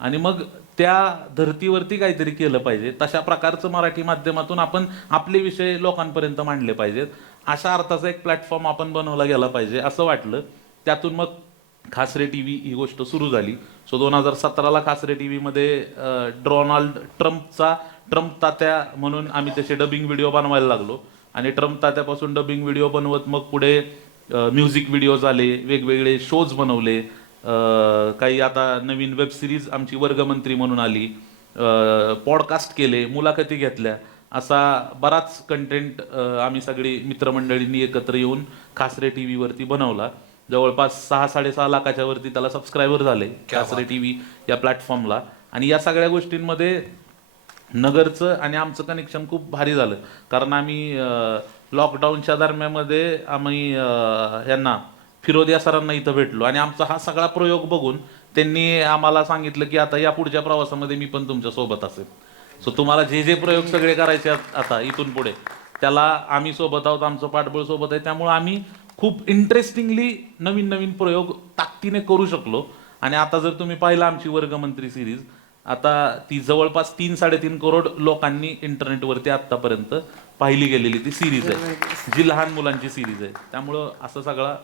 आणि मग त्या धर्तीवरती काहीतरी केलं पाहिजे, तशा प्रकारचं मराठी माध्यमातून आपण आपले विषय लोकांपर्यंत मांडले पाहिजेत, अशा अर्थाचा एक प्लॅटफॉर्म आपण बनवला गेला पाहिजे असं वाटलं. त्यातून मग खासरे टीव्ही ही गोष्ट सुरू झाली. सो 2017ला खासरे टीव्हीमध्ये डोनाल्ड ट्रम्प तात्या म्हणून आम्ही त्याचे डबिंग व्हिडिओ बनवायला लागलो. आणि ट्रम्प तात्यापासून डबिंग व्हिडिओ बनवत मग पुढे म्युझिक व्हिडिओज आले, वेगवेगळे शोज बनवले, काही आता नवीन वेब सिरीज आमची वर्गमंत्री म्हणून आली, पॉडकास्ट केले, मुलाखती घेतल्या, असा बराच कंटेंट आम्ही सगळी मित्रमंडळींनी एकत्र येऊन खासरे टीव्हीवरती बनवला. जवळपास 6-6.5 लाखाच्या वरती त्याला सबस्क्रायबर झाले खासरे टीव्ही या प्लॅटफॉर्मला. आणि या सगळ्या गोष्टींमध्ये नगरचं आणि आमचं कनेक्शन खूप भारी झालं, कारण आम्ही लॉकडाऊनच्या दरम्यानमध्ये आम्ही यांना फिरोदिया सरांना इथं भेटलो आणि आमचा हा सगळा प्रयोग बघून त्यांनी आम्हाला सांगितलं की आता या पुढच्या प्रवासामध्ये मी पण तुमच्या सोबत असेल. सो तुम्हाला जे जे प्रयोग सगळे करायचे आता इथून पुढे त्याला आम्ही सोबत आहोत, आमचं पाठबळ सोबत आहे. त्यामुळे आम्ही खूप इंटरेस्टिंगली नवीन नवीन प्रयोग ताकदीने करू शकलो. आणि आता जर तुम्ही पाहिलं आमची वर्गमंत्री सिरीज, आता ती जवळपास 3-3.5 करोड लोकांनी इंटरनेटवरती आतापर्यंत पाहिली गेलेली ती सिरीज आहे, जी लहान मुलांची सिरीज आहे. त्यामुळं असं सगळा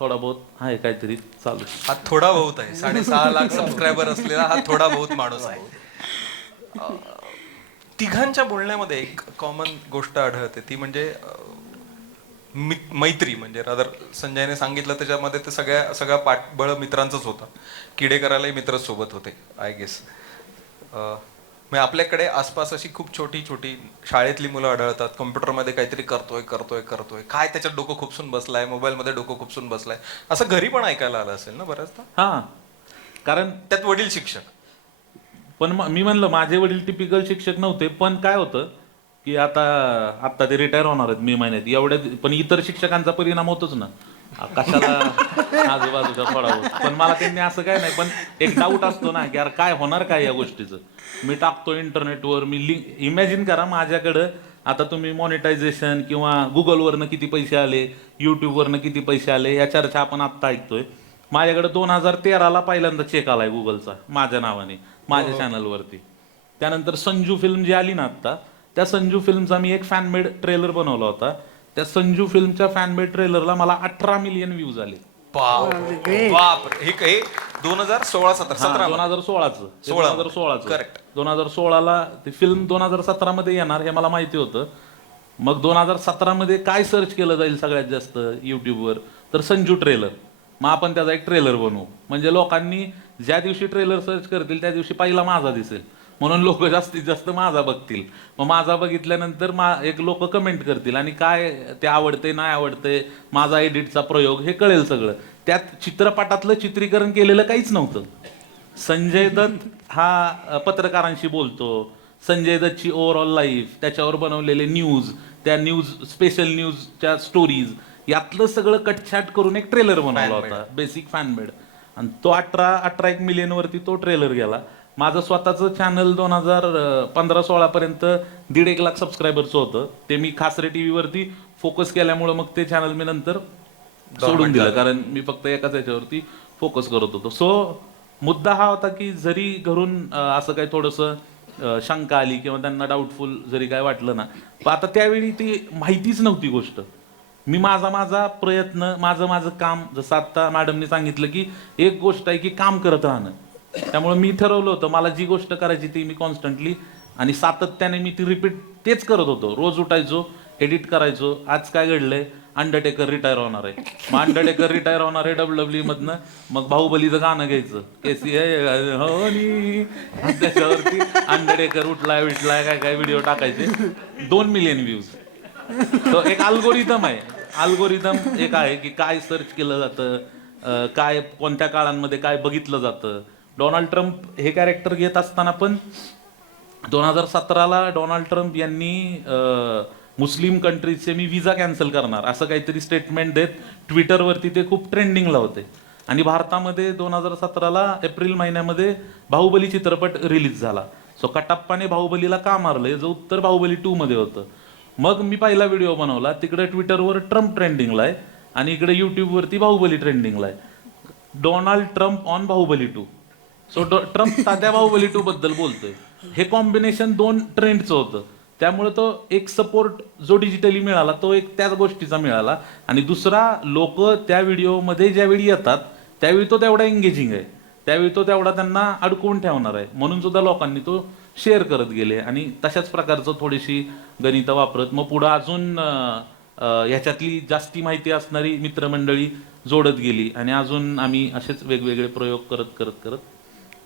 थोडा बहुत आहे काहीतरी चालू. हा थोडा बहुत आहे, 6.5 लाख सबस्क्रायबर असलेला हा थोडा बहुत माणूस आहे. तिघांच्या बोलण्यामध्ये एक कॉमन गोष्ट आढळते, ती म्हणजे मैत्री. म्हणजे रादर संजयने सांगितलं त्याच्यामध्ये ते सगळा पाठबळ मित्रांचंच होता. किडेकरालाही मित्र सोबत होते आय गेस. म्हणजे आपल्याकडे आसपास अशी खूप छोटी छोटी शाळेतली मुलं आढळतात, कॉम्प्युटरमध्ये काहीतरी करतोय, काय त्याच्यात डोकं खुपसून बसलाय, मोबाईलमध्ये डोकं खुपसून बसलाय, असं घरी पण ऐकायला आलं असेल ना बऱ्याचदा. हा, कारण त्यात वडील शिक्षक. पण मी म्हणलं माझे वडील टिपिकल शिक्षक नव्हते, पण काय होतं की आता ते रिटायर होणार आहेत मे महिन्यात, एवढ्या पण इतर शिक्षकांचा परिणाम होतोच ना, कशाला आजूबाजूचा थोडा होत. पण मला त्यांनी असं काय नाही, पण एक डाऊट असतो ना की यार काय होणार काय या गोष्टीचं. मी टाकतो इंटरनेटवर, मी लिंक, इमॅजिन करा माझ्याकडं आता तुम्ही मॉनिटायझेशन किंवा गुगलवरनं किती पैसे आले, युट्यूबवरनं किती पैसे आले, या चर्चा आपण आत्ता ऐकतोय. माझ्याकडे 2013ला पहिल्यांदा चेक आलाय गुगलचा माझ्या नावाने माझ्या चॅनलवरती. त्यानंतर संजू फिल्म जी आली ना आत्ता, त्या संजू फिल्मचा मी एक फॅनमेड ट्रेलर बनवला होता. त्या संजू फिल्मच्या फॅनमेड ट्रेलरला मला 18 मिलियन व्ह्यूज आले. बाप हे 2016-17 2016चं करेक्ट. 2016ला ती फिल्म 2017 मध्ये येणार हे मला माहिती होतं. मग 2017 मध्ये काय सर्च केलं जाईल सगळ्यात जास्त युट्यूबवर, तर संजू ट्रेलर. मग आपण त्याचा एक ट्रेलर बनवू, म्हणजे लोकांनी ज्या दिवशी ट्रेलर सर्च करतील त्या दिवशी पहिला माझा दिसेल, म्हणून लोक जास्तीत जास्त माझा बघतील. मग माझा बघितल्यानंतर एक लोक कमेंट करतील आणि काय ते आवडते नाही आवडते, माझा एडिटचा प्रयोग हे कळेल सगळं. त्यात चित्रपटातलं चित्रीकरण केलेलं काहीच नव्हतं. संजय दत्त हा पत्रकारांशी बोलतो, संजय दत्तची ओव्हरऑल लाईफ, त्याच्यावर बनवलेले न्यूज, त्या न्यूज स्पेशल न्यूजच्या स्टोरीज, यातलं सगळं कटछाट करून एक ट्रेलर बनवला होता, बेसिक फॅनमेड. आणि तो 18 मिलियन वरती तो ट्रेलर गेला. माझं स्वतःचं चॅनल 2015-16 पर्यंत 1.5 लाख सबस्क्रायबरचं होतं. ते मी खासरे टीव्हीवरती फोकस केल्यामुळं मग ते चॅनल मी नंतर सोडून दिलं, कारण मी फक्त एकाच याच्यावरती फोकस करत होतो. सो मुद्दा हा होता की जरी घरून असं काही थोडंसं शंका आली किंवा त्यांना डाऊटफुल जरी काय वाटलं ना, पण आता त्यावेळी ती माहितीच नव्हती गोष्ट. मी माझा प्रयत्न, माझं काम, जसं आता मॅडमनी सांगितलं की एक गोष्ट आहे की काम करत राहणं. त्यामुळे मी ठरवलं होतं मला जी गोष्ट करायची ती मी कॉन्स्टंटली आणि सातत्याने मी ती रिपीट तेच करत होतो. रोज उठायचो, एडिट करायचो. आज काय घडलंय, अंडरटेकर रिटायर होणार आहे. मग अंडरटेकर रिटायर होणार आहे WWE मधनं, मग बाहुबलीचं गाणं घ्यायचं, केसी त्याच्यावरती अंडरटेकर उठलाय काय व्हिडिओ टाकायचे. 2 मिलियन व्ह्यूज. तो एक अल्गोरिदम आहे. अल्गोरिदम एक आहे की काय सर्च केलं जातं, काय कोणत्या काळांमध्ये काय बघितलं जातं. डोनाल्ड ट्रम्प हे कॅरेक्टर घेत असताना पण 2017ला डोनाल्ड ट्रम्प यांनी मुस्लिम कंट्रीजचे मी विजा कॅन्सल करणार असं काहीतरी स्टेटमेंट देत ट्विटरवरती ते खूप ट्रेंडिंगला होते. आणि भारतामध्ये 2017ला एप्रिल महिन्यामध्ये बाहुबली चित्रपट रिलीज झाला. सो कटाप्पाने बाहुबलीला का मारलं याचं उत्तर बाहुबली 2 मध्ये होतं. मग मी पहिला व्हिडिओ बनवला, तिकडे ट्विटरवर ट्रम्प ट्रेंडिंगला आहे आणि इकडे युट्यूबवरती बाहुबली ट्रेंडिंगला आहे. Donald Trump on Baahubali 2. So Trump साध्या बाहुबली 2 बद्दल बोलतोय. हे कॉम्बिनेशन 2 ट्रेंडचं होतं. त्यामुळे तो एक सपोर्ट जो डिजिटली मिळाला तो एक त्याच गोष्टीचा मिळाला. आणि दुसरा, लोक त्या व्हिडिओमध्ये ज्यावेळी येतात त्यावेळी तो तेवढा एंगेजिंग आहे, त्यावेळी तो तेवढा त्यांना अडकवून ठेवणार आहे, म्हणून सुद्धा लोकांनी तो शेअर करत गेले. आणि तशाच प्रकारचं थोडीशी गणितं वापरत मग पुढं अजून ह्याच्यातली जास्ती माहिती असणारी मित्रमंडळी जोडत गेली आणि अजून आम्ही असेच वेगवेगळे प्रयोग करत करत करत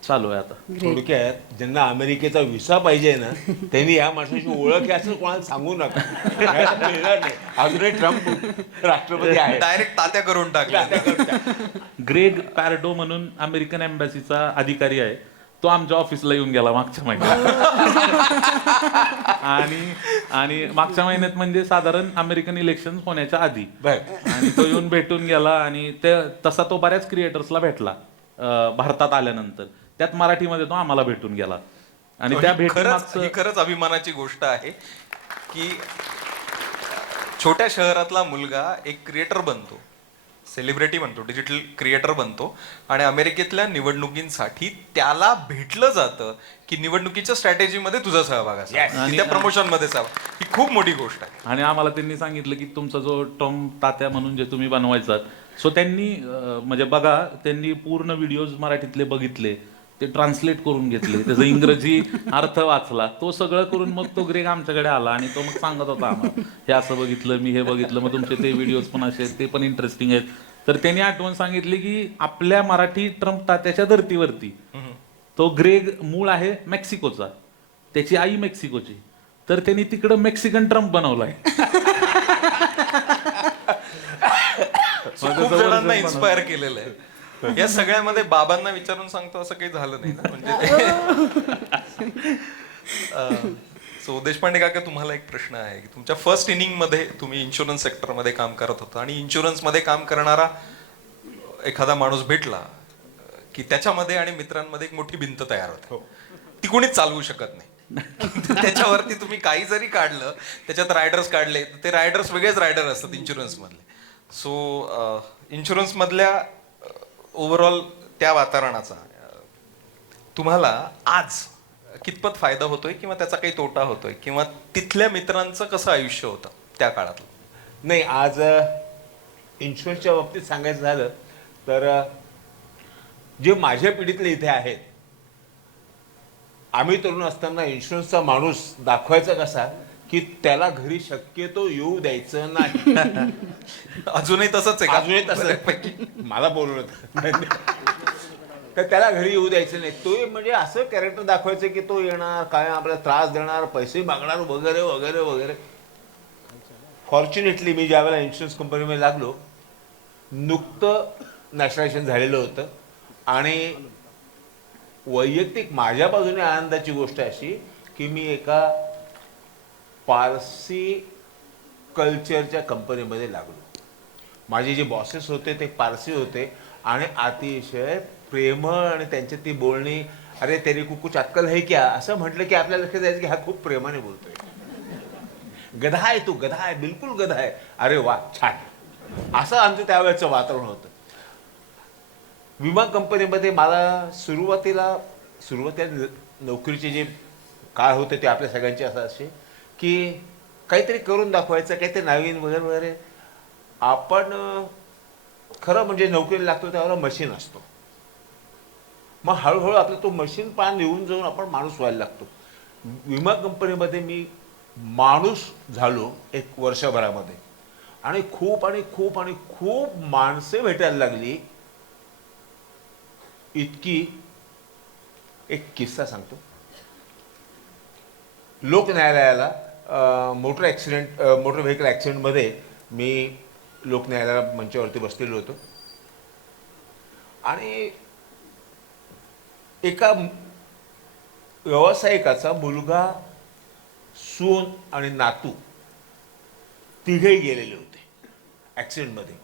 चालू आहे आता. थोडक्यात ज्यांना अमेरिकेचा व्हिसा पाहिजे ना त्यांनी या माणसाची ओळख आहे असं कोणाला सांगू नका. नाहीतर मिळणार नाही. अजूनही ट्रम्प राष्ट्रपती आहे. डायरेक्ट तात्या करून टाकल्या. ग्रेग पॅरडो म्हणून अमेरिकन एम्बॅसीचा अधिकारी आहे, तो आमच्या ऑफिसला येऊन गेला मागच्या महिन्यात. आणि मागच्या महिन्यात म्हणजे साधारण अमेरिकन इलेक्शन होण्याच्या आधी. आणि तो येऊन भेटून गेला आणि ते तसा तो बऱ्याच क्रिएटर्सला भेटला भारतात आल्यानंतर. त्यात मराठीमध्ये तो आम्हाला भेटून गेला. आणि त्या ही भेटीमागचं खरंच अभिमानाची गोष्ट आहे की छोट्या शहरातला मुलगा एक क्रिएटर बनतो, सेलिब्रिटी बनतो, डिजिटल क्रिएटर बनतो आणि अमेरिकेतल्या निवडणुकींसाठी त्याला भेटलं जातं की निवडणुकीच्या स्ट्रॅटेजीमध्ये तुझा सहभाग असा, त्या प्रमोशन मध्ये सहभाग. ही खूप मोठी गोष्ट आहे. आणि आम्हाला त्यांनी सांगितलं की तुमचा जो ट्रम्प तात्या म्हणून जे तुम्ही बनवायचा, सो त्यांनी म्हणजे बघा, त्यांनी पूर्ण व्हिडिओज मराठीतले बघितले, ते ट्रान्सलेट करून घेतले, त्याचा इंग्रजी अर्थ वाचला, तो सगळं करून मग तो ग्रेग आमच्याकडे आला आणि तो मग सांगत होता आम्हाला हे असं बघितलं, मी हे बघितलं, मग तुमचे ते व्हिडिओज पण असे आहेत, ते पण इंटरेस्टिंग आहेत. तर त्यांनी आठवण सांगितली की आपल्या मराठी ट्रम्प तात्याच्या धर्तीवरती तो ग्रेग मूळ आहे मेक्सिकोचा, त्याची आई मेक्सिकोची, तर त्यांनी तिकडं मेक्सिकन ट्रम्प बनवलाय. खूप जणांना इन्स्पायर केलेलं आहे. या सगळ्यामध्ये बाबांना विचारून सांगतो असं काही झालं नाही ना, म्हणजे सो देशपांडे काका, तुम्हाला एक प्रश्न आहे की तुमच्या फर्स्ट इनिंग मध्ये तुम्ही इन्शुरन्स सेक्टरमध्ये काम करत होता आणि इन्शुरन्समध्ये काम करणारा एखादा माणूस भेटला की त्याच्यामध्ये आणि मित्रांमध्ये एक मोठी भिंत तयार होते, ती कोणीच चालवू शकत नाही. त्याच्यावरती तुम्ही काही जरी काढलं, त्याच्यात रायडर्स काढले तर ते रायडर्स वेगळेच रायडर असतात इन्शुरन्स मधले. सो इन्शुरन्स मधल्या ओव्हरऑल त्या वातावरणाचा तुम्हाला आज कितपत फायदा होतोय किंवा त्याचा काही तोटा होतोय, किंवा तिथल्या मित्रांचं कसं आयुष्य होतं त्या काळातलं? नाही, आज इन्शुरन्सच्या बाबतीत सांगायचं झालं तर जे माझ्या पिढीतले इथे आहेत, आम्ही तरुण असताना इन्शुरन्सचा माणूस दाखवायचा कसा की त्याला घरी शक्यतो येऊ द्यायचं नाही. अजूनही तसंच आहे का? अजूनही तसं मला बोलवलं तर त्याला घरी येऊ द्यायचं नाही. तो म्हणजे असं कॅरेक्टर दाखवायचं की तो येणार, काय आपल्याला त्रास देणार, पैसे मागणार वगैरे वगैरे वगैरे. फॉर्च्युनेटली मी ज्यावेळेला इन्शुरन्स कंपनीमध्ये लागलो, नुकतं नॅशनलायझेशन झालेलं होतं आणि वैयक्तिक माझ्या बाजूने आनंदाची गोष्ट अशी की मी एका पारसी कल्चरच्या कंपनीमध्ये लागलो. माझे जे बॉसेस होते ते पारसी होते आणि अतिशय प्रेमळ, आणि त्यांची ती बोलणी, अरे तेरी को कुछ अक्कल है क्या, असं म्हटलं की आपल्या लक्षात यायचं की हा खूप प्रेमाने बोलतोय. गधा आहे तू, गधा आहे, बिलकुल गधा आहे, अरे वा छान, असं आमचं त्यावेळेचं वातावरण होतं. विमा कंपनीमध्ये मला सुरुवातीला नोकरीचे जे काळ होते ते आपल्या सगळ्यांचे असं असे की काहीतरी करून दाखवायचं, काहीतरी नवीन वगैरे वगैरे. आपण खरं म्हणजे नोकरीला लागतो त्यावेळेला मशीन असतो, मग हळूहळू आपलं तो मशीन पान येऊन जाऊन आपण माणूस व्हायला लागतो. विमा कंपनीमध्ये मी माणूस झालो 1 वर्षभरामध्ये आणि खूप आणि खूप आणि खूप माणसे भेटायला लागली. इतकी एक किस्सा सांगतो. लोक न्यायालयाला मोटर व्हेकल ॲक्सिडेंटमध्ये मी लोकन्यायालयाला मंचावरती बसलेलो होतो आणि एका व्यावसायिकाचा मुलगा, सून आणि नातू तिघेही गेलेले होते ॲक्सिडेंटमध्ये.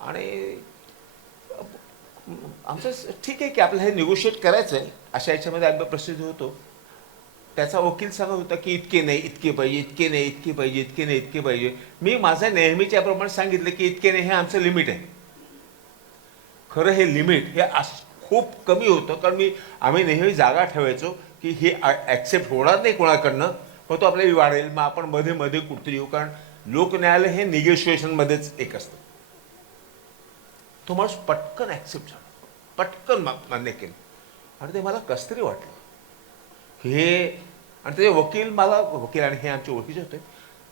आणि आमचं ठीक आहे की आपल्याला हे निगोशिएट करायचं आहे, अशा याच्यामध्ये आम्ही प्रसिद्ध होतो. त्याचा वकील सांगत होता की इतके नाही, इतके पाहिजे, इतके नाही, इतके पाहिजे, इतके नाही, इतके पाहिजे. मी माझ्या नेहमीच्याप्रमाणे सांगितलं की इतके नाही हे आमचं लिमिट आहे. खरं हे लिमिट हे खूप कमी होतं, कारण आम्ही नेहमी जागा ठेवायचो की हे ॲक्सेप्ट होणार नाही कोणाकडनं, मग तो आपल्याला वाढेल, मग आपण मध्ये मध्ये कुठतरी येऊ. कारण लोकन्यायालय हे निगोशिएशनमध्येच एक असतं. तो माणूस पटकन ॲक्सेप्ट झाला, पटकन मान्य केलं. आणि ते मला कसं तरी वाटलं हे. आणि ते वकील आणि हे आमचे ओळखीचे होते,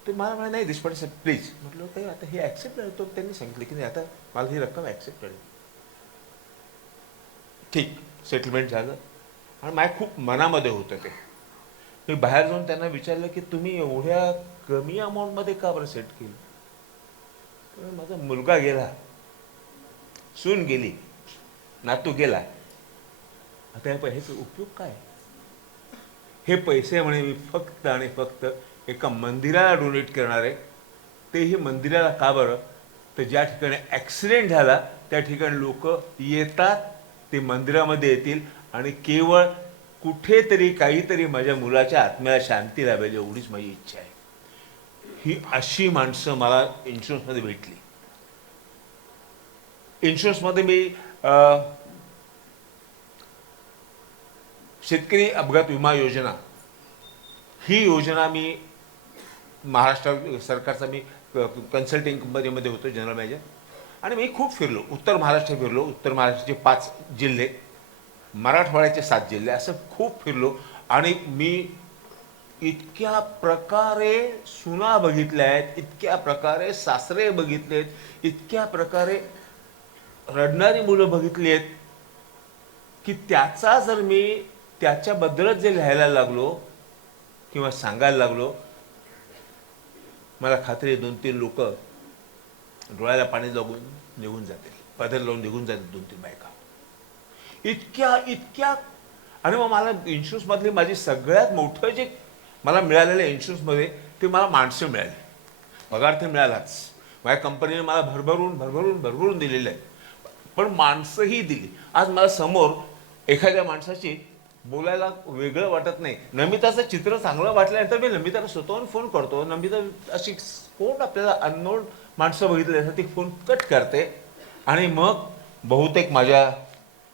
ते मला म्हणाले नाही देशपांडे साहेब प्लीज. म्हटलं काही आता हे ॲक्सेप्ट झालं. तो त्यांनी सांगितलं की नाही आता मला ही रक्कम ॲक्सेप्ट करेल. ठीक, सेटलमेंट झालं. आणि माझ्या खूप मनामध्ये होतं ते. मी बाहेर जाऊन त्यांना विचारलं की तुम्ही एवढ्या कमी अमाऊंटमध्ये का बरं सेट केलं. माझा मुलगा गेला, सून गेली, नातू गेला, आता या पैशाचा उपयोग काय. हे पैसे म्हणे मी फक्त आणि फक्त एका मंदिराला डोनेट करणार आहे. तेही मंदिराला का बरं, तर ज्या ठिकाणी ॲक्सिडेंट झाला त्या ठिकाणी लोक येतात, ते मंदिरामध्ये येतील आणि केवळ कुठेतरी काहीतरी माझ्या मुलाच्या आत्म्याला शांती लाभेल एवढीच माझी इच्छा आहे. ही अशी माणसं मला इन्शुरन्समध्ये भेटली. इन्शुरन्समध्ये मी शेतकरी अपघात विमा योजना ही योजना मी महाराष्ट्र सरकारचा मी कन्सल्टिंग कंपनीमध्ये होतो, जनरल मॅनेजर. आणि मी खूप फिरलो, उत्तर महाराष्ट्र फिरलो, उत्तर महाराष्ट्राचे 5 जिल्हे, मराठवाड्याचे 7 जिल्हे, असं खूप फिरलो. आणि मी इतक्या प्रकारे सुना बघितल्या आहेत, इतक्या प्रकारे सासरे बघितलेत, इतक्या प्रकारे रडणारी मुलं बघितली आहेत की त्याचा जर मी त्याच्याबद्दलच जे लिहायला लागलो किंवा सांगायला लागलो, मला खात्री 2-3 लोक डोळ्याला पाणी लागून निघून जातील, पदर लावून निघून जातील 2-3 बायका. इतक्या. आणि मग मला इन्शुरन्समधली माझी सगळ्यात मोठं जे मला मिळालेलं इन्शुरन्समध्ये ते मला माणसं मिळाली. पगार तर मिळालाच, माझ्या कंपनीने मला भरभरून दिलेलं आहे, पण माणसंही दिली. आज मला समोर एखाद्या माणसाची बोलायला वेगळं वाटत नाही. नमिताचं चित्र चांगलं वाटल्यानंतर मी नमिताला स्वतःहून फोन करतो. नमिता अशी कोण आपल्याला अननोन माणसं बघितल्यासाठी फोन कट करते आणि मग बहुतेक माझ्या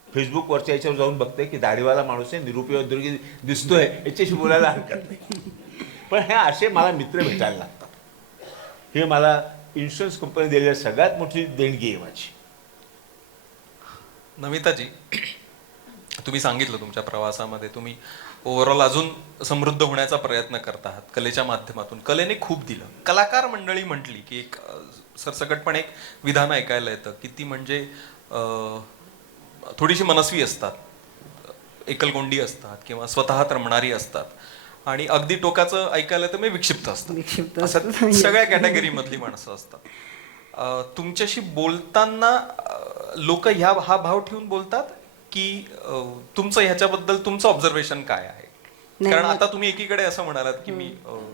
फेसबुकवरच्या याच्यावर जाऊन बघते की दाढीवाला माणूस आहे, निरुपयोगी दिसतोय, याच्याशी बोलायला हरकत नाही. पण हे असे मला मित्र भेटायला लागतात. हे मला इन्शुरन्स कंपनी दिलेली सगळ्यात मोठी देणगी आहे माझी. नमिताजी, तुम्ही सांगितलं तुमच्या प्रवासामध्ये तुम्ही ओव्हरऑल अजून समृद्ध होण्याचा प्रयत्न करत आहात कलेच्या माध्यमातून. कलेने खूप दिलं. कलाकार मंडळी म्हटली की एक सरसकटपणे एक विधान ऐकायला येतं की ती म्हणजे थोडीशी मनस्वी असतात, एकलकोंडी असतात किंवा स्वतः रमणारी असतात, आणि अगदी टोकाचं ऐकायला तर मी विक्षिप्त असतात. असं सगळ्या कॅटेगरीमधली माणसं असतात. तुमच्याशी बोलताना लोक हा भाव ठेवून बोलतात की तुमचं ह्याच्याबद्दल तुमचं ऑब्झर्वेशन काय आहे? कारण आता तुम्ही एकीकडे असं म्हणालात की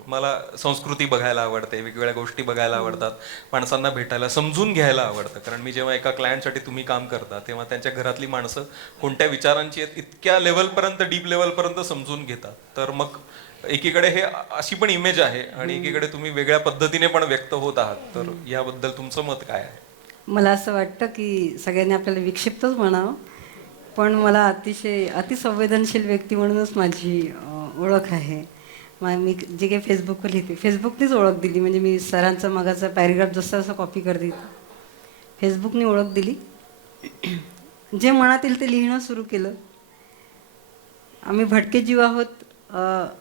मला संस्कृती बघायला आवडते, वेगवेगळ्या गोष्टी बघायला आवडतात, माणसांना भेटायला, समजून घ्यायला आवडतं. कारण मी जेव्हा एका क्लायंटसाठी तुम्ही काम करता तेव्हा त्यांच्या घरातली माणसं कोणत्या विचारांची आहेत इतक्या लेवलपर्यंत, डीप लेवलपर्यंत समजून घेतात. तर मग एकीकडे हे अशी पण इमेज आहे आणि एकीकडे तुम्ही वेगळ्या पद्धतीने पण व्यक्त होत आहात. तर याबद्दल तुमचं मत काय आहे? मला असं वाटतं की सगळ्यांनी आपल्याला विक्षिप्तच म्हणावं, पण मला अतिशय अतिसंवेदनशील व्यक्ती म्हणूनच माझी ओळख आहे. मी जे काही फेसबुकवर लिहिते, फेसबुकनेच ओळख दिली. म्हणजे मी सरांचा मगाचा पॅरेग्राफ जसा जसा कॉपी करते, फेसबुकने ओळख दिली. जे मनात येईल ते लिहिणं सुरू केलं. आम्ही भटके जीव आहोत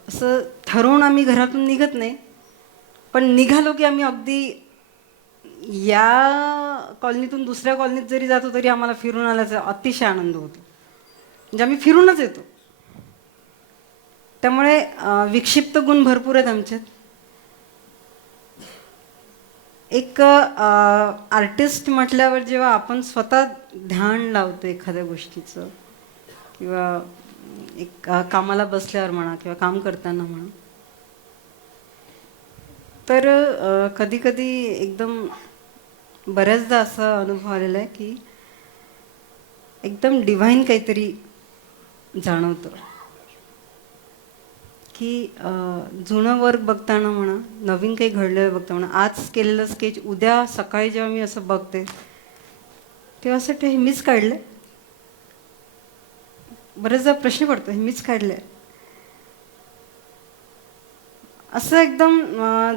असं ठरवून आम्ही घरातून निघत नाही, पण निघालो की आम्ही अगदी या कॉलनीतून दुसऱ्या कॉलनीत जरी जातो तरी आम्हाला फिरून आल्याचा अतिशय आनंद होतो. म्हणजे आम्ही फिरूनच येतो. त्यामुळे विक्षिप्त गुण भरपूर आहेत आमच्यात. एक आर्टिस्ट म्हटल्यावर जेव्हा आपण स्वतः ध्यान लावतो एखाद्या गोष्टीचं किंवा एक कामाला बसल्यावर म्हणा किंवा काम करताना म्हणा, तर कधी कधी एकदम बऱ्याचदा असा अनुभव आलेला आहे की एकदम डिव्हाइन काहीतरी जाणवतं की जुनं वर्क बघताना म्हणा, नवीन काही घडलेलं बघता म्हणा, आज केलेलं स्केच उद्या सकाळी जेव्हा मी असं बघते तेव्हा असं वाटतं हे मीच काढलं. बरेचदा प्रश्न पडतो हे मीच काढलंय असं एकदम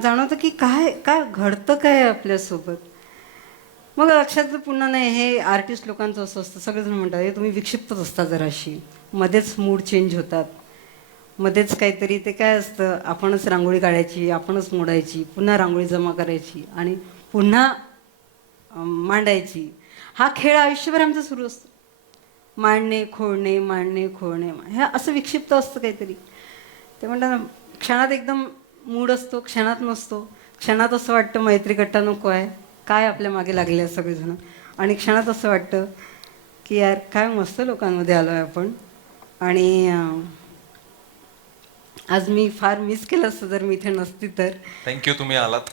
जाणवतं की काय काय घडतं काय आपल्यासोबत. मग लक्षात पुन्हा नाही, हे आर्टिस्ट लोकांचं असं असतं, सगळेजण म्हणतात हे तुम्ही विक्षिप्तच असता जराशी, मध्येच मूड चेंज होतात, मध्येच काहीतरी ते काय असतं, आपणच रांगोळी काढायची, आपणच मोडायची, पुन्हा रांगोळी जमा करायची आणि पुन्हा मांडायची. हा खेळ आयुष्यभर आमचा सुरू असतो, मांडणे खोडणे मांडणे खोडणे, हे असं विक्षिप्त असतं काहीतरी. ते म्हणतात ना, क्षणात एकदम मूड असतो, क्षणात नसतो, क्षणात असं वाटतं मैत्री कट्टा नको आहे, काय आपल्या मागे लागले आहे सगळेजण, आणि क्षणात असं वाटतं की यार काय मस्त लोकांमध्ये आलो आहे आपण. आणि आज मी फार मिस केलं असतं जर मी इथे नसती तर. थँक्यू तुम्ही आलात.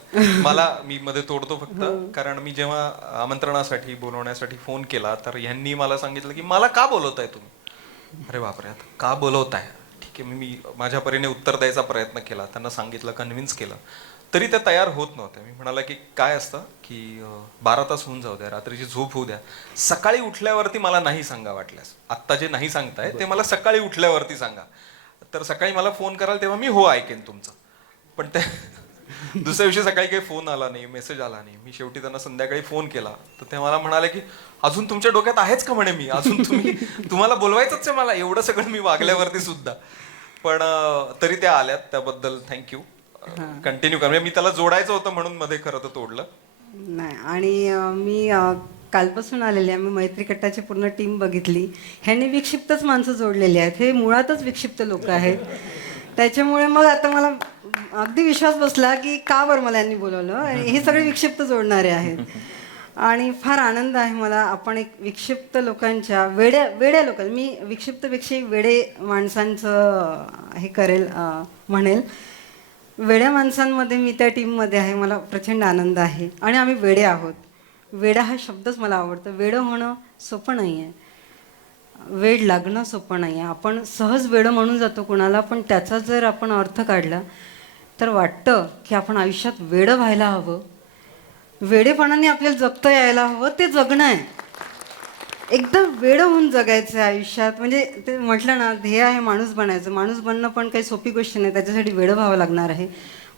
मी मध्ये तोडतो फक्त, कारण मी जेव्हा आमंत्रणासाठी बोलवण्यासाठी फोन केला तर ह्यांनी मला सांगितलं की मला का बोलवताय तुम्ही. अरे बापरे, आता का बोलवताय, ठीक आहे. मी माझ्या परीने उत्तर द्यायचा प्रयत्न केला, त्यांना सांगितलं, कन्व्हिन्स केलं, तरी ते तयार होत नव्हते. मी म्हणाला की काय असतं की 12 तास होऊन जाऊ द्या, रात्रीची झोप होऊ द्या, सकाळी उठल्यावरती मला नाही सांगा वाटल्यास. आत्ता जे नाही सांगताय ते मला सकाळी उठल्यावरती सांगा. तर सकाळी मला फोन कराल तेव्हा मी हो ऐकेन तुमचं. पण ते दुसऱ्या दिवशी सकाळी काही फोन आला नाही, मेसेज आला नाही. मी शेवटी त्यांना संध्याकाळी फोन केला तर ते मला म्हणाले की अजून तुमच्या डोक्यात आहेच का म्हणे मी, अजून तुम्हाला बोलवायचंच आहे मला, एवढं सगळं मी वागल्यावरती सुद्धा. पण तरी त्या आल्यात, त्याबद्दल थँक्यू. कंटिन्यू कर, म्हणजे मी त्याला जोडायचं होतं म्हणून मध्ये खरं तर तोडलं नाही. आणि मी कालपासून आलेले आहे, मी मैत्री कट्टाची पूर्ण टीम बघितली, ह्यांनी विक्षिप्तच माणसं जोडलेली आहेत, हे मुळातच विक्षिप्त लोक आहेत. त्याच्यामुळे मग आता मला अगदी विश्वास बसला की का बरं मला यांनी बोलवलं, हे सगळे विक्षिप्त जोडणारे आहेत. आणि फार आनंद आहे मला, आपण एक विक्षिप्त लोकांच्या वेड्या लोकांना, मी विक्षिप्तपेक्षा वेडे माणसांचं हे करेल म्हणेल, वेड्या माणसांमध्ये मी त्या टीममध्ये आहे, मला प्रचंड आनंद आहे. आणि आम्ही वेडे आहोत, वेडा हा शब्दच मला आवडतं. वेडं होणं सोपं नाही आहे, वेड लागणं सोपं नाही आहे. आपण सहज वेडं म्हणून जातो कुणाला, पण त्याचा जर आपण अर्थ काढला तर वाटतं की आपण आयुष्यात वेडं व्हायला हवं, वेडेपणाने आपल्याला जगता यायला हवं. ते जगणं आहे, एकदम वेडं होऊन जगायचं आहे आयुष्यात. म्हणजे ते म्हटलं ना, ध्येय आहे माणूस बनायचं. माणूस बनणं पण काही सोपी गोष्ट नाही, त्याच्यासाठी वेडं व्हावं लागणार आहे.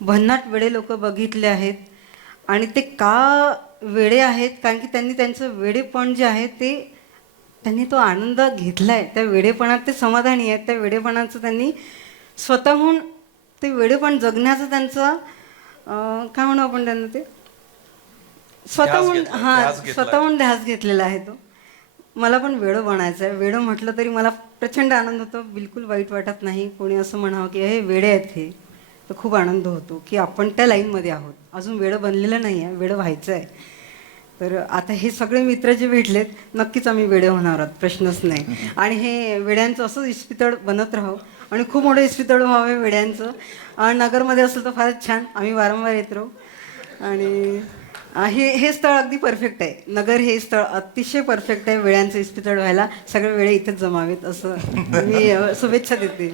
भन्नाट वेडे लोक बघितले आहेत, आणि ते का वेडे आहेत, कारण की त्यांनी त्यांचं वेडेपण जे आहे ते त्यांनी तो आनंद घेतला आहे, त्या वेडेपणात ते समाधानी आहेत, त्या वेडेपणाचं त्यांनी स्वतःहून ते वेडेपण जगण्याचं त्यांचं काय म्हणू आपण त्यांना, ते स्वतःहून ध्यास घेतलेला आहे तो. मला पण वेडं बनायचं आहे. वेडं म्हटलं तरी मला प्रचंड आनंद होतो, बिलकुल वाईट वाटत नाही. कोणी असं म्हणावं की हे वेडे आहेत, हे तर खूप आनंद होतो की आपण त्या लाईनमध्ये आहोत. अजून वेडं बनलेलं नाही आहे, वेडं व्हायचं आहे. तर आता हे सगळे मित्र जे भेटलेत, नक्कीच आम्ही वेडे होणार आहोत, प्रश्नच नाही. आणि हे वेड्यांचं असंच इस्पितळ बनत राहो, आणि खूप मोठं इस्पितळ व्हावं वेड्यांचं. नगरमध्ये असेल तर फारच छान, आम्ही वारंवार येत राहू. आणि हे स्थळ अगदी परफेक्ट आहे, नगर हे स्थळ अतिशय परफेक्ट आहे वेळ्यांचं इस्पितळ व्हायला. सगळे वेळे इथेच जमावेत असं मी शुभेच्छा देते.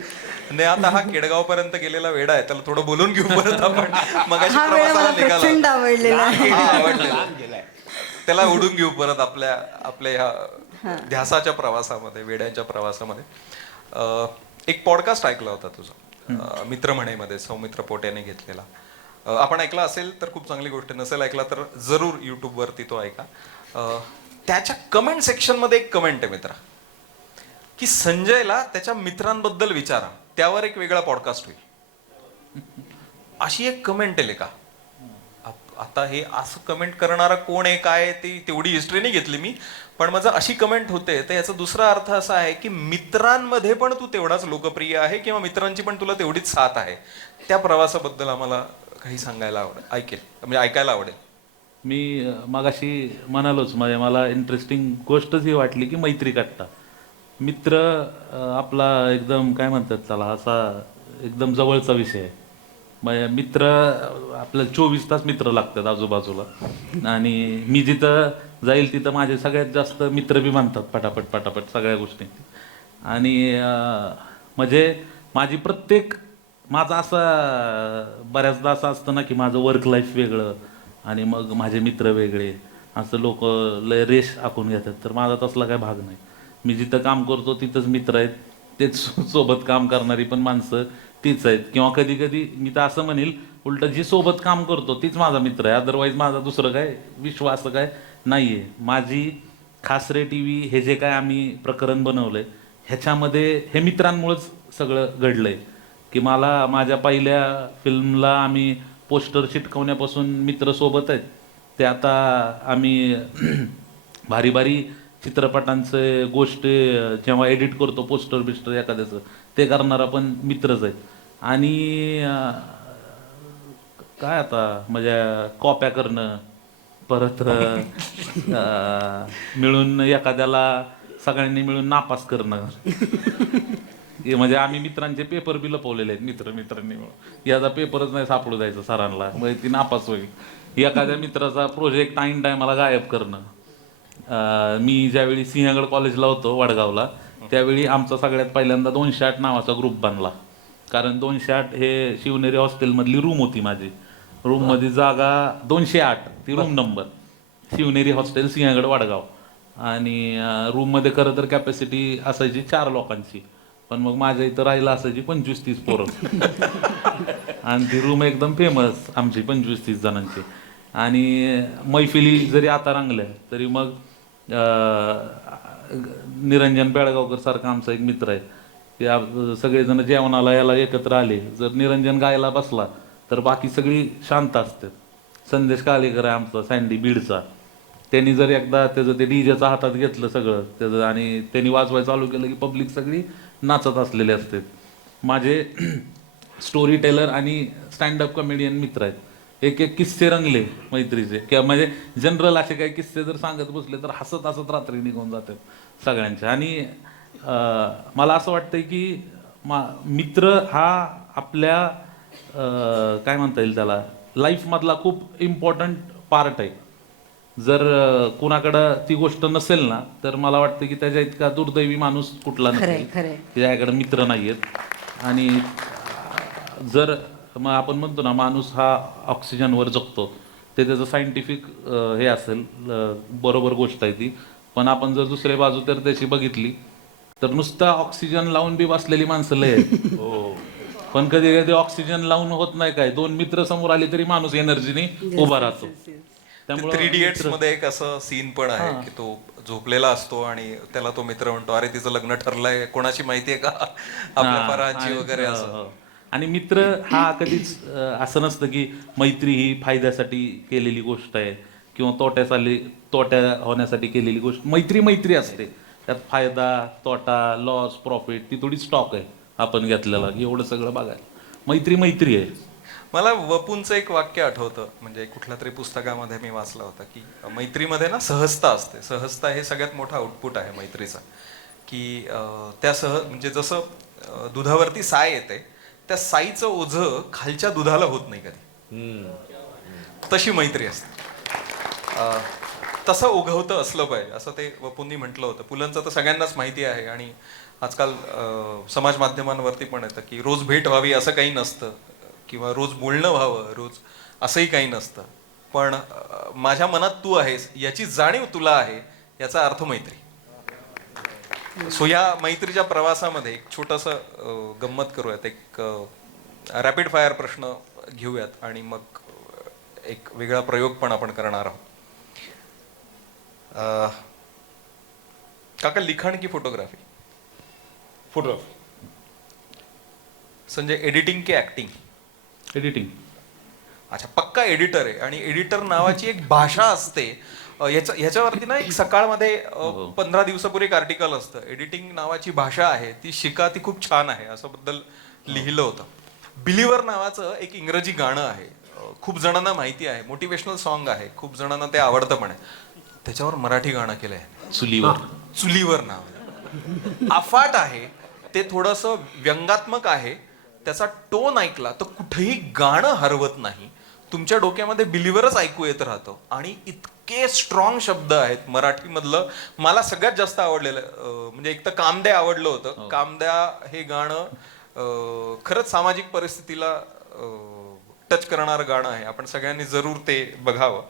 नाही, आता हा केडगाव पर्यंत गेलेला वेडा आहे, त्याला थोडं बोलून घेऊ परत आपण. हा वेळ मला प्रचंड आवडलेला आवडलेला, त्याला ओढून घेऊ परत आपल्या ह्या ध्यासाच्या प्रवासामध्ये, वेड्याच्या प्रवासामध्ये. एक पॉडकास्ट ऐकला होता तुझा, मित्र म्हणेमध्ये, सौमित्र पोट्याने घेतलेला. आपण ऐकला असेल तर खूप चांगली गोष्ट, नसेल ऐकला तर जरूर यूट्यूबवरती तो ऐका. त्याच्या कमेंट सेक्शनमध्ये एक कमेंट आहे मित्रा, की संजयला त्याच्या मित्रांबद्दल विचारा, त्यावर एक वेगळा पॉडकास्ट होईल. अशी एक कमेंट आहे का? आता हे असं कमेंट करणारा कोण आहे, काय, ती तेवढी हिस्ट्री नाही घेतली मी, पण माझं अशी कमेंट होते, तर याचा दुसरा अर्थ असा आहे की मित्रांमध्ये पण तू तेवढाच लोकप्रिय आहे, किंवा मित्रांची पण तुला तेवढीच साथ आहे. त्या प्रवासाबद्दल आम्हाला काही सांगायला आवडेल, म्हणजे ऐकायला आवडेल. मी मगाशी म्हणालोच म्हणजे मला इंटरेस्टिंग गोष्टच ही वाटली की मैत्री कट्टा मित्र आपला एकदम काय म्हणतात त्याला असा एकदम जवळचा विषय आहे. म्हणजे मित्र आपल्याला 24 तास मित्र लागतात आजूबाजूला आणि मी जिथं जाईल तिथं माझे सगळ्यात जास्त मित्र बी मानतात पटापट पटापट सगळ्या गोष्टी. आणि म्हणजे माझी प्रत्येक माझा असा बऱ्याचदा असं असतं ना की माझं वर्क लाईफ वेगळं आणि मग माझे मित्र वेगळे असं लोक लय रेष आखून घेतात. तर माझा तसला काय भाग नाही. मी जिथं काम करतो तिथंच मित्र आहेत, तेच सोबत काम करणारी पण माणसं तीच आहेत. किंवा कधी कधी मी तर असं म्हणेल उलट जी सोबत काम करतो तीच माझा मित्र आहे. अदरवाईज माझा दुसरं काय विश्वास काय नाही आहे. माझी खासरे टी व्ही हे जे काय आम्ही प्रकरण बनवलंय ह्याच्यामध्ये हे मित्रांमुळेच सगळं घडलंय की मला माझ्या पहिल्या फिल्मला आम्ही पोस्टर चिटकवण्यापासून मित्र सोबत आहेत. ते आता आम्ही भारी भारी चित्रपटांचे गोष्टी जेव्हा एडिट करतो पोस्टर बिस्टर एखाद्याचं ते करणारा पण मित्रच आहेत. आणि काय आता म्हणजे कॉप्या करणं परत मिळून एखाद्याला सगळ्यांनी मिळून नापास करणं हे म्हणजे आम्ही मित्रांचे पेपर बी लपवलेले आहेत मित्रांनी मिळून. याचा पेपरच नाही सापडू द्यायचा सरांना म्हणजे ती नापास होईल. एखाद्या मित्राचा प्रोजेक्ट ऐन टायमाला गायब करणं. मी ज्यावेळी सिंहगड कॉलेजला होतो वडगावला त्यावेळी आमचा सगळ्यात पहिल्यांदा 208 नावाचा ग्रुप बनला. कारण 208 हे शिवनेरी हॉस्टेलमधली रूम होती माझी. रूममध्ये जागा 208 ती room number Shivneri hostel Sinhagad Wadgaon. आणि रूममध्ये खरं तर कॅपॅसिटी असायची 4 लोकांची पण मग माझ्या इथं राहिला असायची 25-30 पोरं आणि ती रूम एकदम फेमस आमची 25-30 जणांची. आणि मैफिली जरी आता रंगल्या तरी मग निरंजन बेळगावकर सारखा आमचा एक मित्र आहे ते सगळेजण जेवणाला याला एकत्र आले जर निरंजन गायला बसला तर बाकी सगळी शांत असतात. संदेश कालेकर आहे आमचा सँडी बीडचा. त्यांनी जर एकदा त्याचं ते डीजेचं हातात घेतलं सगळं त्याचं आणि त्यांनी वाजवायला चालू केलं की पब्लिक सगळी नाचत असलेले असतात. माझे स्टोरी टेलर आणि स्टँडअप कॉमेडियन मित्र आहेत. एक एक किस्से रंगले मैत्रीचे किंवा म्हणजे जनरल असे काही किस्से जर सांगत बसले तर हसत हसत रात्री निघून जातात सगळ्यांच्या. आणि मला असं वाटतंय की मित्र हा आपल्या काय म्हणता येईल त्याला लाईफमधला खूप इम्पॉर्टंट पार्ट आहे. जर कुणाकडं ती गोष्ट नसेल ना तर मला वाटतं की त्याच्या इतका दुर्दैवी माणूस कुठला नसेल त्याच्याकडे मित्र नाहीयेत. आणि जर मग आपण म्हणतो ना माणूस हा ऑक्सिजनवर जगतो ते त्याचं सायंटिफिक हे असेल बरोबर गोष्ट आहे ती. पण आपण जर दुसऱ्या बाजू तर त्याची बघितली तर नुसता ऑक्सिजन लावून बी बसलेली माणसं लय आहेत. पण कधी कधी ऑक्सिजन लावून होत नाही काय 2 मित्र समोर आले तरी माणूस एनर्जीने उभा राहतो. त्यामुळे 3 इडियट्स मध्ये एक असं सीन पण आहे की तो झोपलेला असतो आणि त्याला तो मित्र म्हणतो अरे तिचं लग्न ठरलंय कोणाची माहितीये का आपल्या फराची वगैरे असं. आणि मित्र हा कधीच असं नसतं की मैत्री ही फायद्यासाठी केलेली गोष्ट आहे किंवा तोट्या होण्यासाठी केलेली गोष्ट. मैत्री असते त्यात फायदा तोटा लॉस प्रॉफिट ती थोडी स्टॉक आहे आपण घेतलेला एवढं सगळं बघायला मैत्री आहे. मला वपूंचं एक वाक्य आठवतं म्हणजे कुठल्या तरी पुस्तकामध्ये मी वाचलं होतं की मैत्रीमध्ये ना सहजता असते. सहजता हे सगळ्यात मोठं आउटपुट आहे मैत्रीचा की त्या म्हणजे जसं दुधावरती साय येते त्या साईचं ओझं खालच्या दुधाला होत नाही कधी. तशी मैत्री असते. तसं ओघवतं असलं पाहिजे असं ते वपूंनी म्हटलं होतं. पुलंचं तर सगळ्यांनाच माहिती आहे आणि आजकाल समाज माध्यमांवरती पण येतं की रोज भेट व्हावी असं काही नसतं किंवा रोज बोलणं व्हावं रोज असंही काही नसतं. पण माझ्या मनात तू आहेस याची जाणीव तुला आहे याचा अर्थ मैत्री. सो या मैत्रीच्या प्रवासामध्ये एक छोटंसं गंमत करूयात. एक रॅपिड फायर प्रश्न घेऊयात आणि मग एक वेगळा प्रयोग पण आपण करणार आहोत. काका लिखाण की फोटोग्राफी? फोटोग्राफी. संजय एडिटिंग की ऍक्टिंग? एडिटिंग. अच्छा पक्का एडिटर आहे. आणि एडिटर नावाची एक भाषा असते ह्याच्यावरती ना एक सकाळमध्ये 15 दिवसापूर्वी एक आर्टिकल असतं एडिटिंग नावाची भाषा आहे ती शिका ती खूप छान आहे असं बद्दल लिहिलं होतं. बिलिव्हर नावाचं एक इंग्रजी गाणं आहे खूप जणांना माहिती आहे, मोटिवेशनल सॉन्ग आहे, खूप जणांना ते आवडतं पण आहे. त्याच्यावर मराठी गाणं केलंय, चुलीवर. चुलीवर नाव अफाट आहे. ते थोडंसं व्यंगात्मक आहे. त्याचा टोन ऐकला तर कुठेही गाणं हरवत नाही. तुमच्या डोक्यामध्ये बिलीवरच ऐकू येत राहतं. आणि इतके स्ट्रॉंग शब्द आहेत मराठीमधलं. मला सगळ्यात जास्त आवडलेलं म्हणजे एक तर कामद्या आवडलं होतं. कामद्या हे गाणं खरंच सामाजिक परिस्थितीला टच करणारं गाणं आहे. आपण सगळ्यांनी जरूर ते बघावं.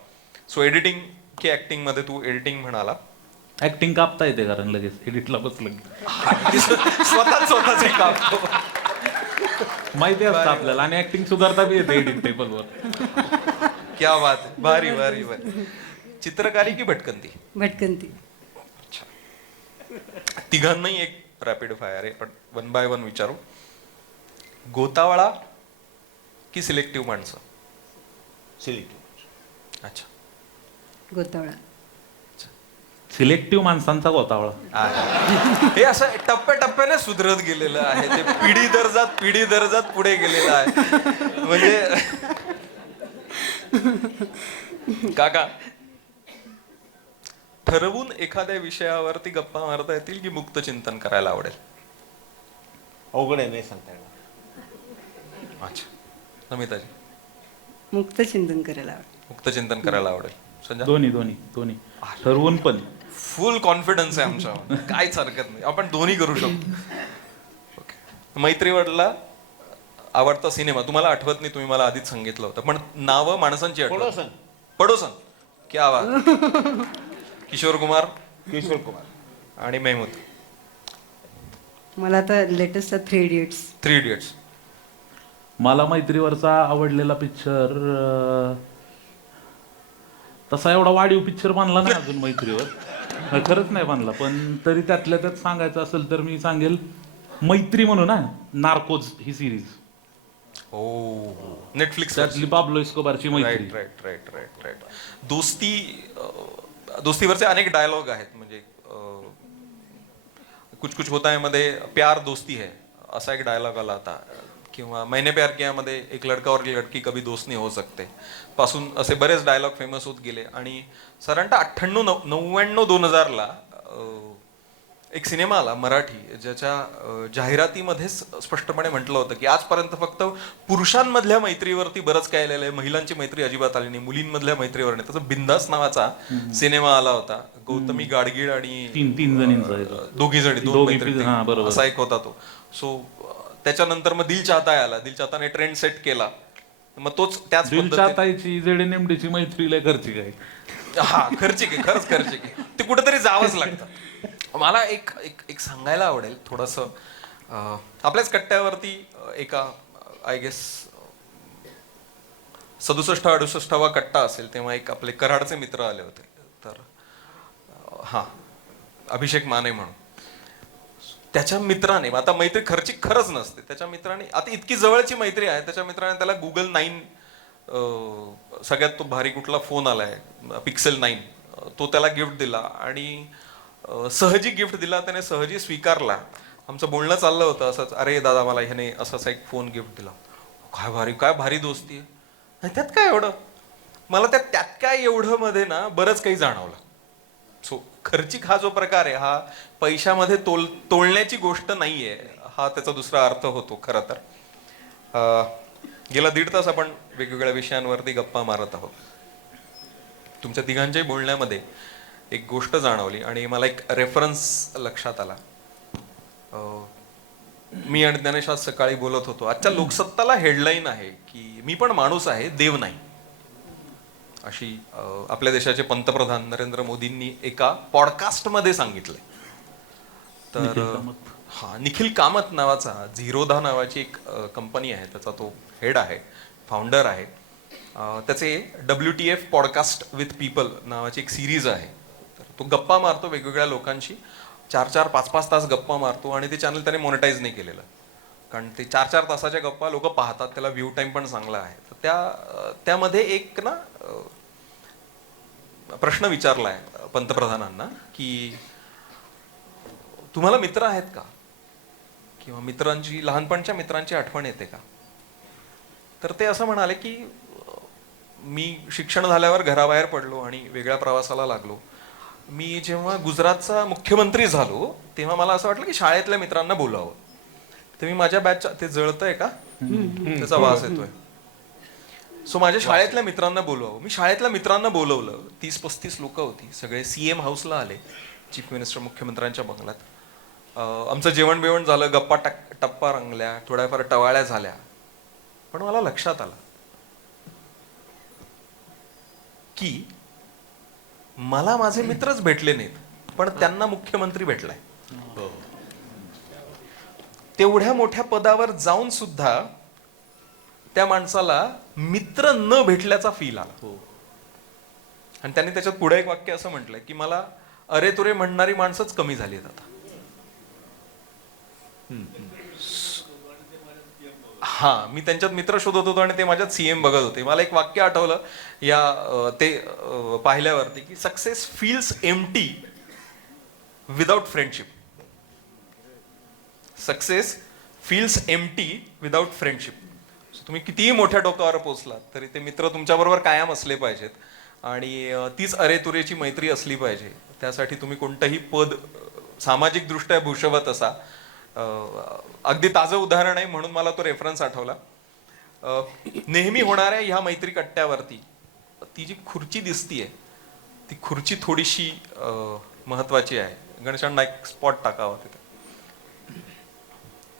सो एडिटिंग की ऍक्टिंग मध्ये तू एडिटिंग म्हणाला. ऍक्टिंग कापता येते कारण लगेच एडिटला बसलं की. स्वतःच कापतो. माहिती असतं आपल्याला आणि ऍक्टिंग सुधारता बी येते एडिट टेबलवर. क्या बात आहे. भारी भारी भारी. चित्रकारी की भटकंती? भटकंती. तिघांनाही एक रॅपिड फायर आहे, पण 1 बाय 1 विचारू. गोतावळा की सिलेक्टिव्ह माणसं? सिलेक्टिव्ह. अच्छा. गोतावळा. सिलेक्टिव्ह माणसांचा गोतावळा. हे असं टप्प्याटप्प्याने सुधरत गेलेलं आहे. ते पिढी दर जात पुढे गेलेलं आहे. म्हणजे काका, ठरवून एखाद्या विषयावरती गप्पा मारता येतील की मुक्त चिंतन करायला आवडेल? अवघड आहे, नाही सांगता येणार. अच्छा. नमिताजी? मुक्त चिंतन करायला आवडेल. मुक्त चिंतन करायला आवडेल. संजय? दोन्ही ठरवून पण. फुल कॉन्फिडन्स आहे आमच्या, काहीच हरकत नाही. आपण दोन्ही करू शकतो. ओके. मैत्रीवरला आवडता सिनेमा तुम्हाला आठवत नाही, तुम्ही मला आधीच सांगितलं होतं, पण नावं माणसांची आठवत. पडोसन. पडोसन. क्या बात. किशोर कुमार किशोर कुमार आणि मेहमूद. मला तर लेटेस्ट 3 इडियट्स. 3 इडियट्स. मला मैत्रीवरचा आवडलेला पिक्चर तसा एवढा वाढीव पिक्चर बांधला नाही अजून मैत्रीवर. खरंच नाही बांधला, पण तरी त्यातल्या त्यात सांगायचं असेल तर मी सांगेल मैत्री म्हणून ना, नार्कोज ही सिरीज. हो, नेटफ्लिक्स. त्यातली पाब्लो एस्कोबारची मैत्री. Right right right right. दोस्तीवरचे अनेक डायलॉग आहेत. म्हणजे कुछ कुछ होता है मध्ये प्यार दोस्ती है असा एक डायलॉग आला होता. किंवा मैंने प्यार किया मध्ये एक लड़का और एक लड़की कभी दोस्त नहीं हो सकते पासून असे बरेच डायलॉग फेमस होत गेले. आणि साधारणतः 98-99-2000ला एक सिनेमा आला मराठी, ज्याच्या जाहिरातीमध्येच स्पष्टपणे म्हटलं होतं की आजपर्यंत फक्त पुरुषांमधल्या मैत्रीवरती बरंच काय आलेलं आहे, महिलांची मैत्री अजिबात आली नाही, मुलींमधल्या मैत्रीवर नाही. त्याचा बिंदास नावाचा सिनेमा आला होता. गौतमी गाडगीळ आणि तीन जणींचा दोघी जणी, दोन दोघी, मैत्रिणी, हा, बरोबर. असा एक होता तो. सो त्याच्यानंतर मग दिल चाहता है आला. दिल चाहताने ट्रेंड सेट केला. मग तोच त्याच दिलचाताईची जेडीनेमडीची मैत्री लय खर्चिक आहे. हा, खर्चिक आहे, खरंच खर्चिक आहे. ते कुठेतरी जावंच लागतं. मला एक एक एक सांगायला आवडेल थोडंसं. आपल्याच कट्ट्यावरती एका आय गेस 67-68वा कट्टा असेल, तेव्हा एक आपले कराडचे मित्र आले होते. तर हा, अभिषेक माने म्हणून. त्याच्या मित्राने, आता मैत्री खर्चिक खरंच नसते, त्याच्या मित्राने, आता इतकी जवळची मैत्री आहे, त्याच्या मित्राने त्याला Google 9 सगळ्यात तो भारी कुठला फोन आलाय, Pixel 9, तो त्याला गिफ्ट दिला. आणि सहजी गिफ्ट दिला, त्याने सहजी स्वीकारला. आमचं बोलणं चाललं होतं असंच, अरे दादा मला ह्याने असा एक फोन गिफ्ट दिला. काय भारी दोस्ती आहे. आणि त्यात काय एवढं, मला त्यात काय एवढं मध्ये ना बरंच काही जाणवलं. सो खर्चिक हा जो प्रकार आहे, हा पैशामध्ये तोलण्याची गोष्ट नाहीये, हा त्याचा दुसरा अर्थ होतो खरं तर. गेला 1.5 तास आपण वेगवेगळ्या विषयांवरती गप्पा मारत आहोत. तुमच्या तिघांच्याही बोलण्यामध्ये एक गोष्ट जाणवली आणि मला एक रेफरन्स लक्षात आला. मी आणि ज्ञानेश आज सकाळी बोलत होतो, आजच्या लोकसत्ताला हेडलाईन आहे की मी पण माणूस आहे, देव नाही, अशी आपल्या देशाचे पंतप्रधान नरेंद्र मोदींनी एका पॉडकास्टमध्ये सांगितलंय. तर हा, निखिल कामत नावाचा, झिरोधा नावाची एक कंपनी आहे, त्याचा तो हेड आहे, फाउंडर आहे. त्याचे WTF पॉडकास्ट विथ पीपल नावाची एक सिरीज आहे. तर तो गप्पा मारतो वेगवेगळ्या लोकांशी, 4-4, 5-5 तास गप्पा मारतो. आणि ते चॅनल त्याने मॉनिटाईज नाही केलेलं, कारण ते 4-4 तासाच्या गप्पा लोक पाहतात, त्याला व्ह्यू टाइम पण चांगला आहे. तर त्यामध्ये एक ना प्रश्न विचारलाय पंतप्रधानांना की तुम्हाला मित्र आहेत का, किंवा मित्रांची, लहानपणच्या मित्रांची आठवण येते का? तर ते असं म्हणाले की मी शिक्षण झाल्यावर घराबाहेर पडलो आणि वेगळ्या प्रवासाला लागलो. मी जेव्हा गुजरातचा मुख्यमंत्री झालो तेव्हा मला असं वाटलं की शाळेतल्या मित्रांना बोलावं. तर मी माझ्या बॅचच्या, ते जळतंय का, त्याचा वास येतोय. सो माझ्या शाळेतल्या मित्रांना बोलवावं. मी शाळेतल्या मित्रांना बोलवलं. 30-35 लोक होती. सगळे CM हाऊसला आले, चीफ मिनिस्टर, मुख्यमंत्र्यांच्या बंगल्यात. आमचं जेवण बिवण झालं, गप्पा टप्पा रंगल्या, थोड्याफार टवाळ्या झाल्या. पण मला लक्षात आलं की मला माझे मित्रच भेटले नाहीत, पण त्यांना मुख्यमंत्री भेटलाय. तेवढ्या मोठ्या पदावर जाऊन सुद्धा त्या माणसाला मित्र न भेटल्याचा फील आला. आणि त्यांनी त्याच्यात पुढे एक वाक्य असं म्हटलंय की मला अरे तुरे म्हणणारी माणसंच कमी झाली आहेत आता. हा, मी त्यांच्यात मित्र शोधत होतो आणि ते माझ्यात CM बघत होते. मला एक वाक्य आठवलं ते पाहिल्यावरती की success feels empty without friendship. Success feels empty without friendship. तुम्ही कितीही मोठ्या टोकावर पोहोचलात तरी ते मित्र तुमच्याबरोबर कायम असले पाहिजेत आणि तीच अरेतुरेची मैत्री असली पाहिजे. त्यासाठी तुम्ही कोणतंही पद सामाजिकदृष्ट्या भूषवत असा. अगदी ताजं उदाहरण आहे म्हणून मला तो रेफरन्स आठवला. नेहमी होणाऱ्या ह्या मैत्री कट्ट्यावरती ती जी खुर्ची दिसतीये ती खुर्ची थोडीशी महत्वाची आहे. गणेशांना एक स्पॉट टाकावा तिथे.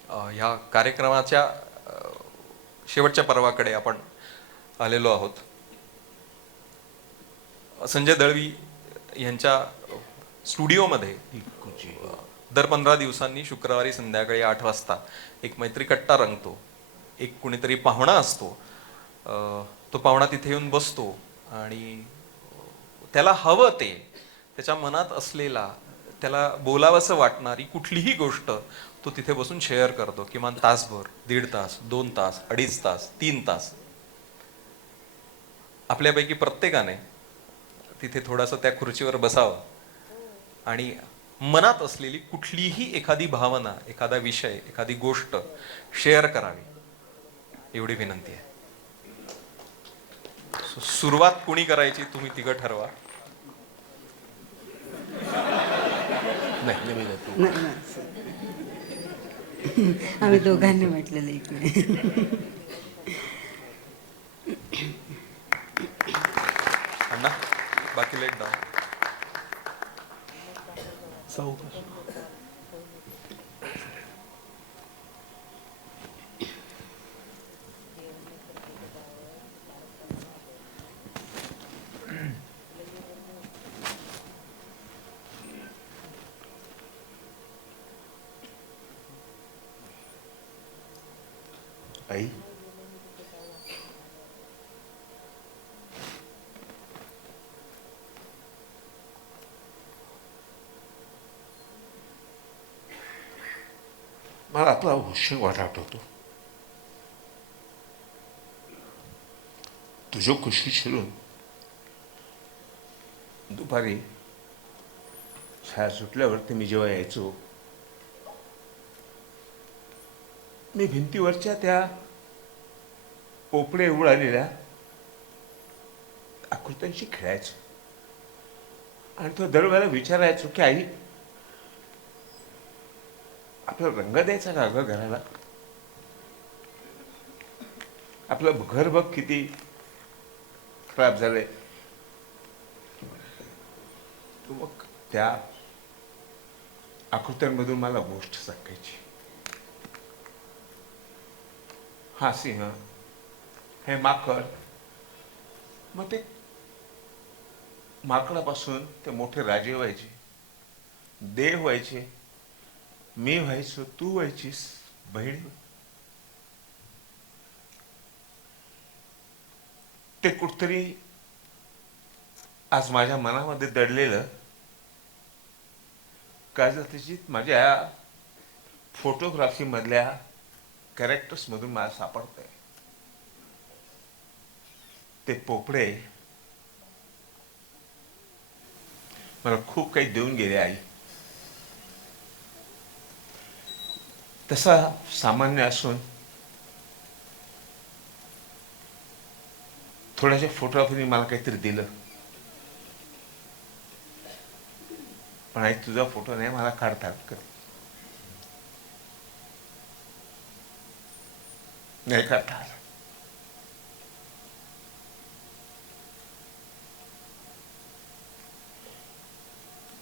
ह्या कार्यक्रमाच्या शेवटच्या पर्वाकडे आपण आलेलो आहोत. संजय दळवी यांच्या स्टुडिओमध्ये दर 15 दिवसांनी शुक्रवारी संध्याकाळी 8 वाजता एक मैत्री कट्टा रंगतो. एक कुणीतरी पाहुणा असतो. तो पाहुणा तिथे येऊन बसतो आणि त्याला हवं ते, त्याच्या मनात असलेला, त्याला बोलावंसं वाटणारी कुठलीही गोष्ट तो तिथे बसून शेअर करतो. किमान तासभर, 1.5 तास, 2 तास, 2.5 तास, 3 तास. आपल्यापैकी प्रत्येकाने तिथे थोडंसं त्या खुर्चीवर बसावं आणि मनात असलेली कुठलीही एखादी भावना, एखादा विषय, एखादी गोष्ट शेअर करावी, एवढी विनंती आहे. सुरुवात कुणी करायची तुम्ही तिघं ठरवा. नाही, नाही. आम्ही दोघांनी म्हटलेलं इकडे. अण्णा, बाकी लेट डाऊन. आई, मला आपला होशिंगवाडा आठवतो. तुझ्या कुशी शिरून दुपारी शाळा सुटल्यावरती मी जेव्हा यायचो, मी भिंतीवरच्या त्या पोपडे उडालेल्या आकृत्यांशी खेळायचो आणि तो दरवेळेला विचारायचो की आई, आपला रंग द्यायचा का ग घराला? आपलं घर बघ किती खराब झालंय. तो मग त्या आकृत्यांमधून मला गोष्ट सांगायची. हा सिंह, हे माकड, मग ते माकडापासून ते मोठे राजे व्हायचे, देव व्हायचे, मी व्हायचो, तू व्हायचीस बहीण. ते कुठतरी आज माझ्या मनामध्ये दडलेलं काजतीत माझ्या फोटोग्राफी मधल्या कॅरेक्टर्स मधून मला सापडतंय. ते पोपडे मला खूप काही देऊन गेले आई. तसा सामान्य असून थोड्याशा फोटोग्राफीने मला काहीतरी दिलं, पण आई तुझा फोटो नाही मला काढता हरकत नाही काढता आला.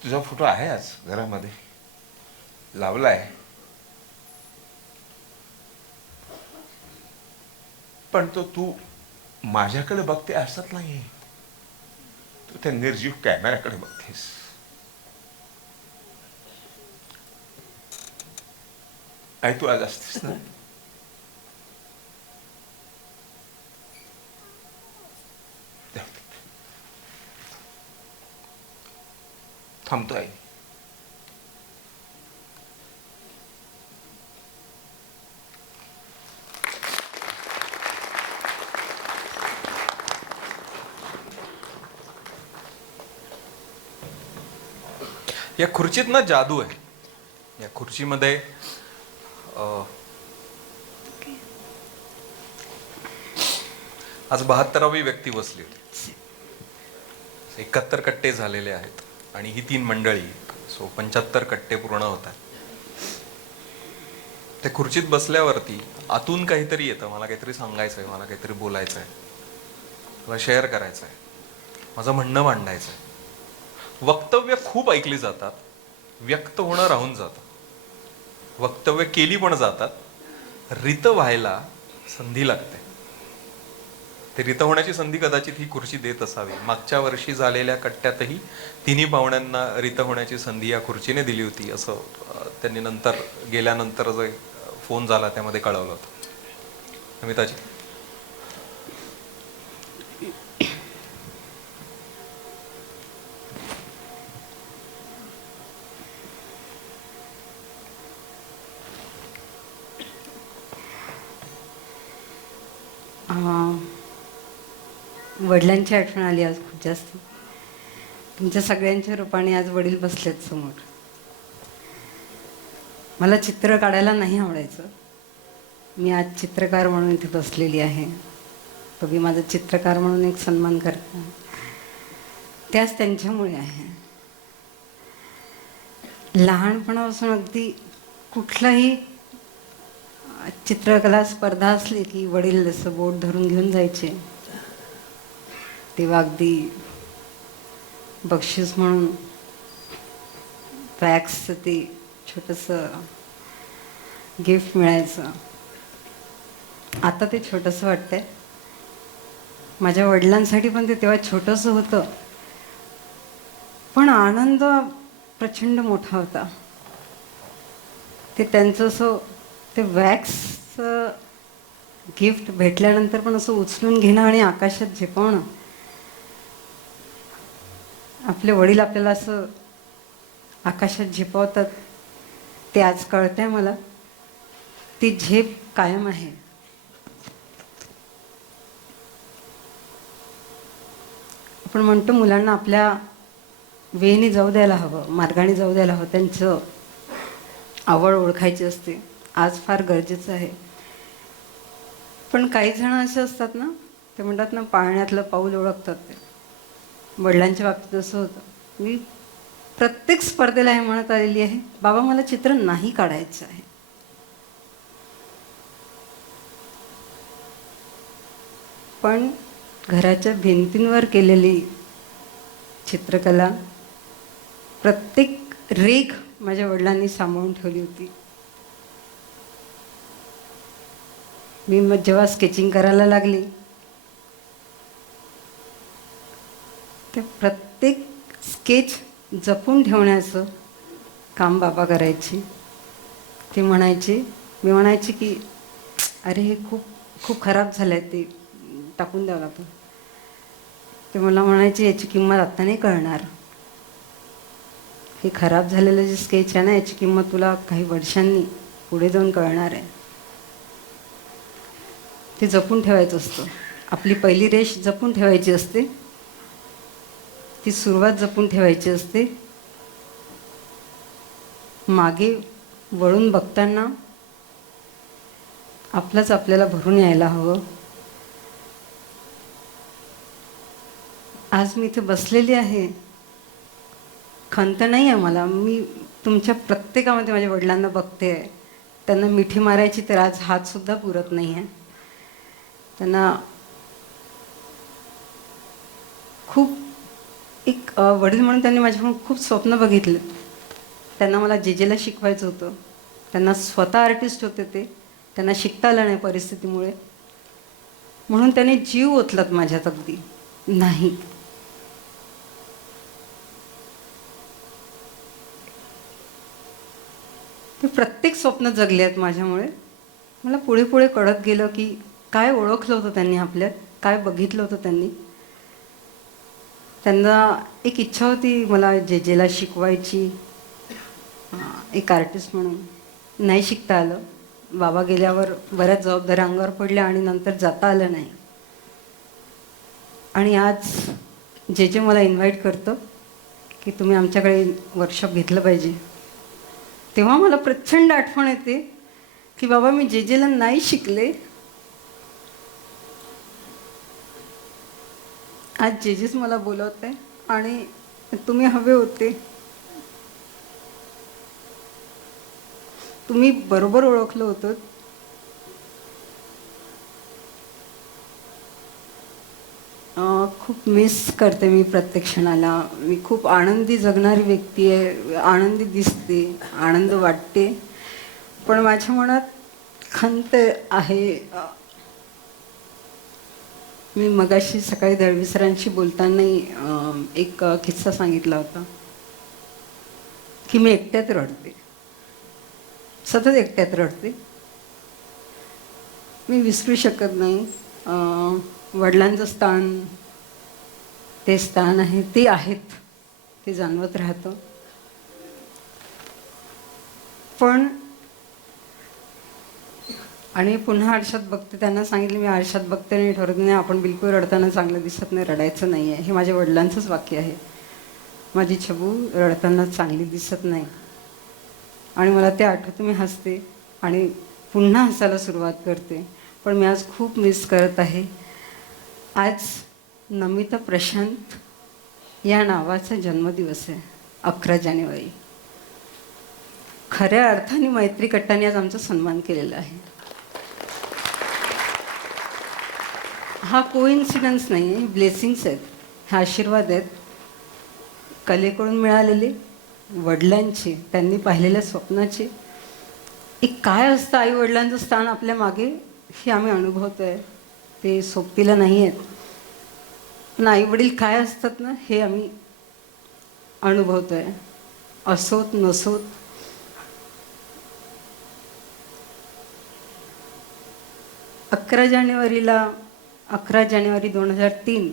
तुझा फोटो आहे आज घरामध्ये लावलाय, पण तो तू माझ्याकडे बघते असत नाही, तू त्या निर्जीव कॅमेऱ्याकडे बघतेस. आई तू आज असतेस ना? थांबतो आई. या खुर्चीत ना जादू आहे. या खुर्चीमध्ये आज 72वी व्यक्ती बसली होती. 71 कट्टे झालेले आहेत आणि ही 3 मंडळी, सो 75 कट्टे पूर्ण होतात. त्या खुर्चीत बसल्यावरती आतून काहीतरी येतं, मला काहीतरी सांगायचंय, मला काहीतरी बोलायचंय, मला शेअर करायचंय, माझं म्हणणं मांडायचंय. वक्तव्य खूप ऐकली जातात, व्यक्त होणं राहून जातं. वक्तव्य केली पण जातात, रित व्हायला संधी लागते. ते रित होण्याची संधी कदाचित ही खुर्ची देत असावी. मागच्या वर्षी झालेल्या कट्ट्यातही 3 पाहुण्यांना रित होण्याची संधी या खुर्चीने दिली होती, असं त्यांनी नंतर गेल्यानंतर जो फोन झाला त्यामध्ये कळवलं होतं. अमिताजी, वडिलांची आठवण आली आज खूप जास्त. तुमच्या सगळ्यांच्या रूपाने आज वडील बसलेत समोर. मला चित्र काढायला नाही आवडायचं. मी आज चित्रकार म्हणून इथे बसलेली आहे. तुम्ही माझा चित्रकार म्हणून एक सन्मान करता, त्याच त्यांच्यामुळे आहे. लहानपणापासून अगदी कुठलाही चित्रकला स्पर्धा असली की वडील असं बोट धरून घेऊन जायचे. तेव्हा अगदी बक्षीस म्हणून वॅक्सचं ते छोटंसं गिफ्ट मिळायचं. आता ते छोटंसं वाटतंय. माझ्या वडिलांसाठी पण ते तेव्हा छोटंसं होतं, पण आनंद प्रचंड मोठा होता. ते त्यांचं असं ते वॅक्सचं गिफ्ट भेटल्यानंतर पण असं उचलून घेणं आणि आकाशात झेपवणं. आपले वडील आपल्याला असं आकाशात झेपवतात ते आज कळतंय मला. ती झेप कायम आहे. आपण म्हणतो मुलांना आपल्या वेळेने जाऊ द्यायला हवं, मार्गाने जाऊ द्यायला हवं. त्यांचं आवड ओळखायची असते. आज फार गरजेचं आहे. पण काही जण असे असतात ना, ते म्हणतात ना, पाळण्यातलं पाऊल ओळखतात. ते वडिलांच्या बाबतीत असं होतं. मी प्रत्येक स्पर्धेला हे म्हणत आलेली आहे, बाबा मला चित्र नाही काढायचं आहे. पण घराच्या भिंतींवर केलेली चित्रकला, प्रत्येक रेघ माझ्या वडिलांनी सांभाळून ठेवली होती. मी मग जेव्हा स्केचिंग करायला लागली, ते प्रत्येक स्केच जपून ठेवण्याचं काम बाबा करायची. ती म्हणायची, मी म्हणायची की अरे हे खूप खूप खराब झालं आहे, ते टाकून द्यावं लागतं. ते मला म्हणायचे याची किंमत आत्ता नाही कळणार. हे खराब झालेलं जे स्केच आहे ना, याची किंमत तुला काही वर्षांनी पुढे जाऊन कळणार आहे. ते जपून ठेवायचं असतं. आपली पहिली रेष जपून ठेवायची असते. ती सुरुवात जपून ठेवायची असते. मागे वळून बघताना आपलंच आपल्याला भरून यायला हवं. आज मी इथे बसलेली आहे, खंत नाही आहे मला. मी तुमच्या प्रत्येकामध्ये माझ्या वडिलांना बघते, त्यांना मिठी मारायची तर आज हातसुद्धा पुरत नाही आहे. त्यांना खूप एक वडील म्हणून त्यांनी माझ्याकडून खूप स्वप्न बघितले. त्यांना मला जेजेला शिकवायचं होतं. त्यांना स्वतः आर्टिस्ट होते ते, त्यांना शिकता आलं नाही परिस्थितीमुळे, म्हणून त्यांनी जीव ओतलात माझ्यात. अगदी नाही, ते प्रत्येक स्वप्न जगले आहेत माझ्यामुळे. मला पुढे पुढे कळत गेलं की काय ओळखलं होतं त्यांनी आपल्यात, काय बघितलं होतं त्यांनी. त्यांना एक इच्छा होती मला जेजेला शिकवायची, एक आर्टिस्ट म्हणून. नाही शिकता आलं. बाबा गेल्यावर बऱ्याच जबाबदाऱ्या अंगावर पडल्या आणि नंतर जाता आलं नाही. आणि आज जेजे मला इन्व्हाइट करतं की तुम्ही आमच्याकडे वर्कशॉप घेतलं पाहिजे. तेव्हा मला प्रचंड आठवण येते की बाबा मी जेजेला नाही शिकले. आज जेजेच मला बोलवत आहे आणि तुम्ही हवे होते. तुम्ही बरोबर ओळखलं होतं. खूप मिस करते मी प्रत्येक क्षणाला. मी खूप आनंदी जगणारी व्यक्ती आहे, आनंदी दिसते, आनंद वाटते, पण माझ्या मनात खंत आहे. मी मगाशी सकाळी दळवी सरांशी बोलताना एक किस्सा सांगितला होता की मी एकट्यात रडते, सतत एकट्यात रडते. मी विसरू शकत नाही. वडिलांचं स्थान, ते स्थान आहे, ते आहेत, ते जाणवत राहतं. पण आणि पुन्हा आरशात बघते, त्यांना सांगितलं मी आरशात बघते नाही ठरत नाही, आपण बिलकुल रडताना चांगलं दिसत नाही, रडायचं नाही आहे. हे माझ्या वडिलांचंच वाक्य आहे. माझी छबू रडताना चांगली दिसत नाही. आणि मला ते आठवतं, मी हसते आणि पुन्हा हसायला सुरुवात करते. पण मी आज खूप मिस करत आहे. आज नमिता प्रशांत या नावाचा जन्मदिवस आहे, 11 जानेवारी. खऱ्या अर्थाने मैत्री कट्टाने आज आमचा सन्मान केलेला आहे. हा कोइन्सिडन्स नाही आहे, ब्लेसिंग्स आहेत, हे आशीर्वाद आहेत. कलेकडून मिळालेले, वडिलांचे, त्यांनी पाहिलेल्या स्वप्नाचे. एक काय असतं आई वडिलांचं स्थान आपल्या मागे, हे आम्ही अनुभवतो आहे. ते सोपीला नाही आहेत, पण आई वडील काय असतात ना, हे आम्ही अनुभवतो आहे, असोत नसोत. अकरा जानेवारी 2003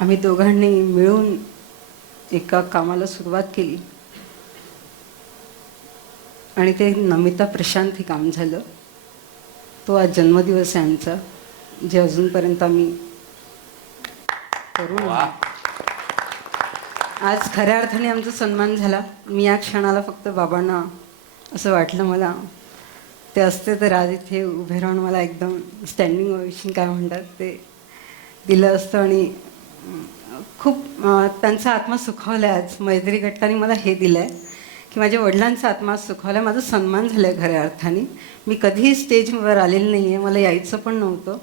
आम्ही दोघांनी मिळून एका कामाला सुरुवात केली आणि ते नमिता प्रशांत हे काम झालं. तो आज जन्मदिवस आहे आमचा, जे अजूनपर्यंत आम्ही करू. आज खऱ्या अर्थाने आमचा सन्मान झाला. मी या क्षणाला फक्त बाबांना असं वाटलं, मला ते असते तर आज इथे उभे राहून मला एकदम स्टँडिंग ओवेशन काय म्हणतात ते दिलं असतं. आणि खूप त्यांचा आत्मा सुखावला आहे. आज मैत्री गटाने मला हे दिलं आहे की माझ्या वडिलांचा आत्मा सुखावला आहे, माझा सन्मान झाला आहे खऱ्या अर्थाने. मी कधीही स्टेजवर आलेली नाही आहे, मला यायचं पण नव्हतं,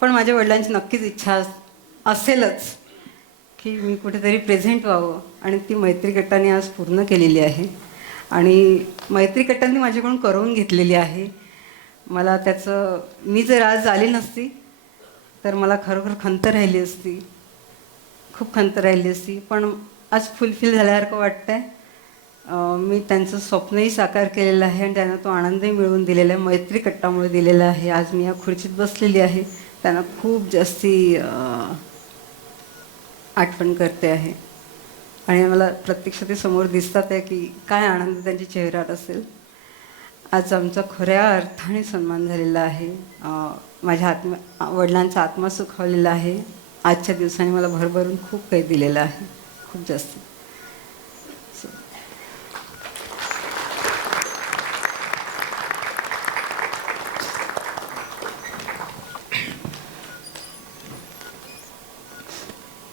पण माझ्या वडिलांची नक्कीच इच्छा असेलच की मी कुठेतरी प्रेझेंट व्हावं, आणि ती मैत्री गटाने आज पूर्ण केलेली आहे. आणि मैत्री गटांनी माझ्याकडून करवून घेतलेली आहे. मला त्याचं, मी जर आज आली नसती तर मला खरोखर खंत राहिली असती, खूप खंत राहिली असती. पण आज फुलफिल झाल्यासारखं वाटतं आहे. मी त्यांचं स्वप्नही साकार केलेलं आहे आणि त्यांना तो आनंदही मिळवून दिलेला आहे, मैत्री कट्टामुळे दिलेला आहे. आज मी या खुर्चीत बसलेली आहे, त्यांना खूप जास्ती आठवण करते आहे. आणि मला प्रत्यक्ष ते समोर दिसतात आहे की काय आनंद त्यांच्या चेहऱ्यावर असेल. आज आमचा खऱ्या अर्थाने सन्मान झालेला आहे. माझ्या वडिलांचा आत्मा सुखावलेला आहे. आजच्या दिवसाने मला भरभरून खूप काही दिलेलं आहे, खूप जास्त.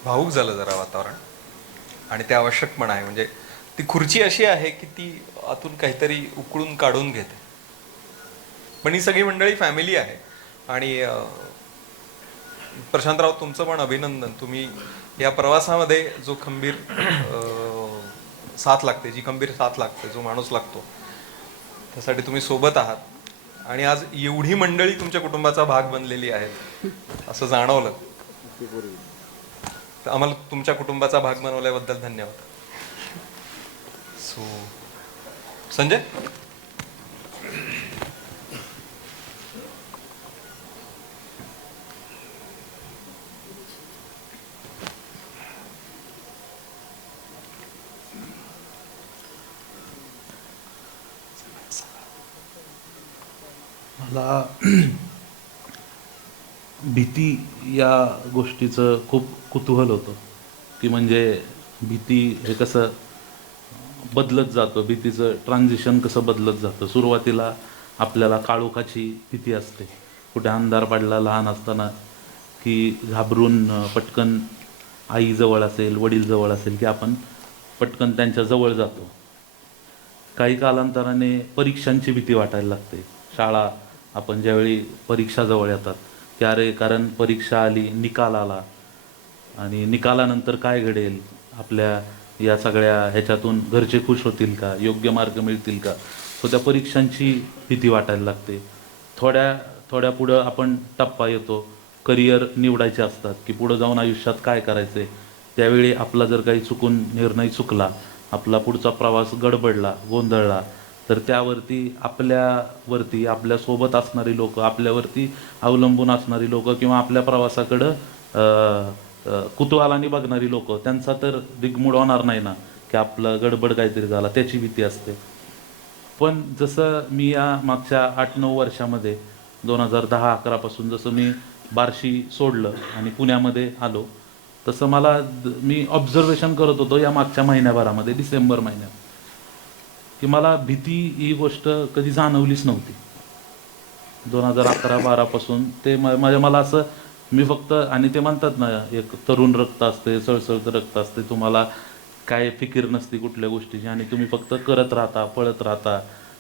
भावूक झालं जरा वातावरण, आणि ते आवश्यक पण आहे. म्हणजे ती खुर्ची अशी आहे की ती आतून काहीतरी उकळून काढून घेते. पण ही सगळी मंडळी फॅमिली आहे. आणि प्रशांतराव, तुमचं पण अभिनंदन. तुम्ही या प्रवासामध्ये जो खंबीर साथ लागते, जी खंबीर साथ लागते, जो माणूस लागतो, त्यासाठी तुम्ही सोबत आहात. आणि आज एवढी मंडळी तुमच्या कुटुंबाचा भाग बनलेली आहेत असं जाणवलं. तर आम्हाला तुमच्या कुटुंबाचा भाग बनवल्याबद्दल धन्यवाद. सो संजय, मला भीती या गोष्टीचं खूप कुतूहल होतं, की म्हणजे भीती हे कसं बदलत जातं, भीतीचं ट्रान्झिशन कसं बदलत जातं. सुरुवातीला आपल्याला काळोखाची भीती असते, कुठे अंधार पडला लहान असताना की घाबरून पटकन आई जवळ असेल, वडील जवळ असेल की आपण पटकन त्यांच्या जवळ जातो. काही कालांतराने परीक्षांची भीती वाटायला लागते. शाळा, आपण ज्यावेळी परीक्षा जवळ येतात की अरे, कारण परीक्षा आली, निकाल आला, आणि निकालानंतर काय घडेल, आपल्या या सगळ्या ह्याच्यातून घरचे खुश होतील का, योग्य मार्क मिळतील का. सो त्या परीक्षांची भीती वाटायला लागते. थोड्या पुढं आपण टप्पा येतो, करिअर निवडायचे असतात की पुढं जाऊन आयुष्यात काय करायचं आहे. त्यावेळी आपला जर काही चुकून निर्णय चुकला, आपला पुढचा प्रवास गडबडला, गोंधळला, तर त्यावरती आपल्यासोबत असणारी लोक, आपल्यावरती अवलंबून असणारी लोक, किंवा आपल्या प्रवासाकडं कुतूहलाने बघणारी लोक, त्यांचा तर दिगमूड होणार नाही ना, की आपलं गडबड काहीतरी झाला, त्याची भीती असते. पण जसं मी या मागच्या 8-9 वर्षामध्ये 2010-11 पासून जसं मी बार्शी सोडलं आणि पुण्यामध्ये आलो, तसं मी ऑब्झर्वेशन करत होतो या मागच्या महिन्याभरामध्ये, डिसेंबर महिन्यात, की मला भीती ही गोष्ट कधी जाणवलीच नव्हती. 2011-12 पासून ते मला असं, मी फक्त, आणि ते म्हणतात ना, एक तरुण रक्त असते, सळसळतं रक्त असते, तुम्हाला काय फिकीर नसते कुठल्या गोष्टीची, आणि तुम्ही फक्त करत राहता, पळत राहता,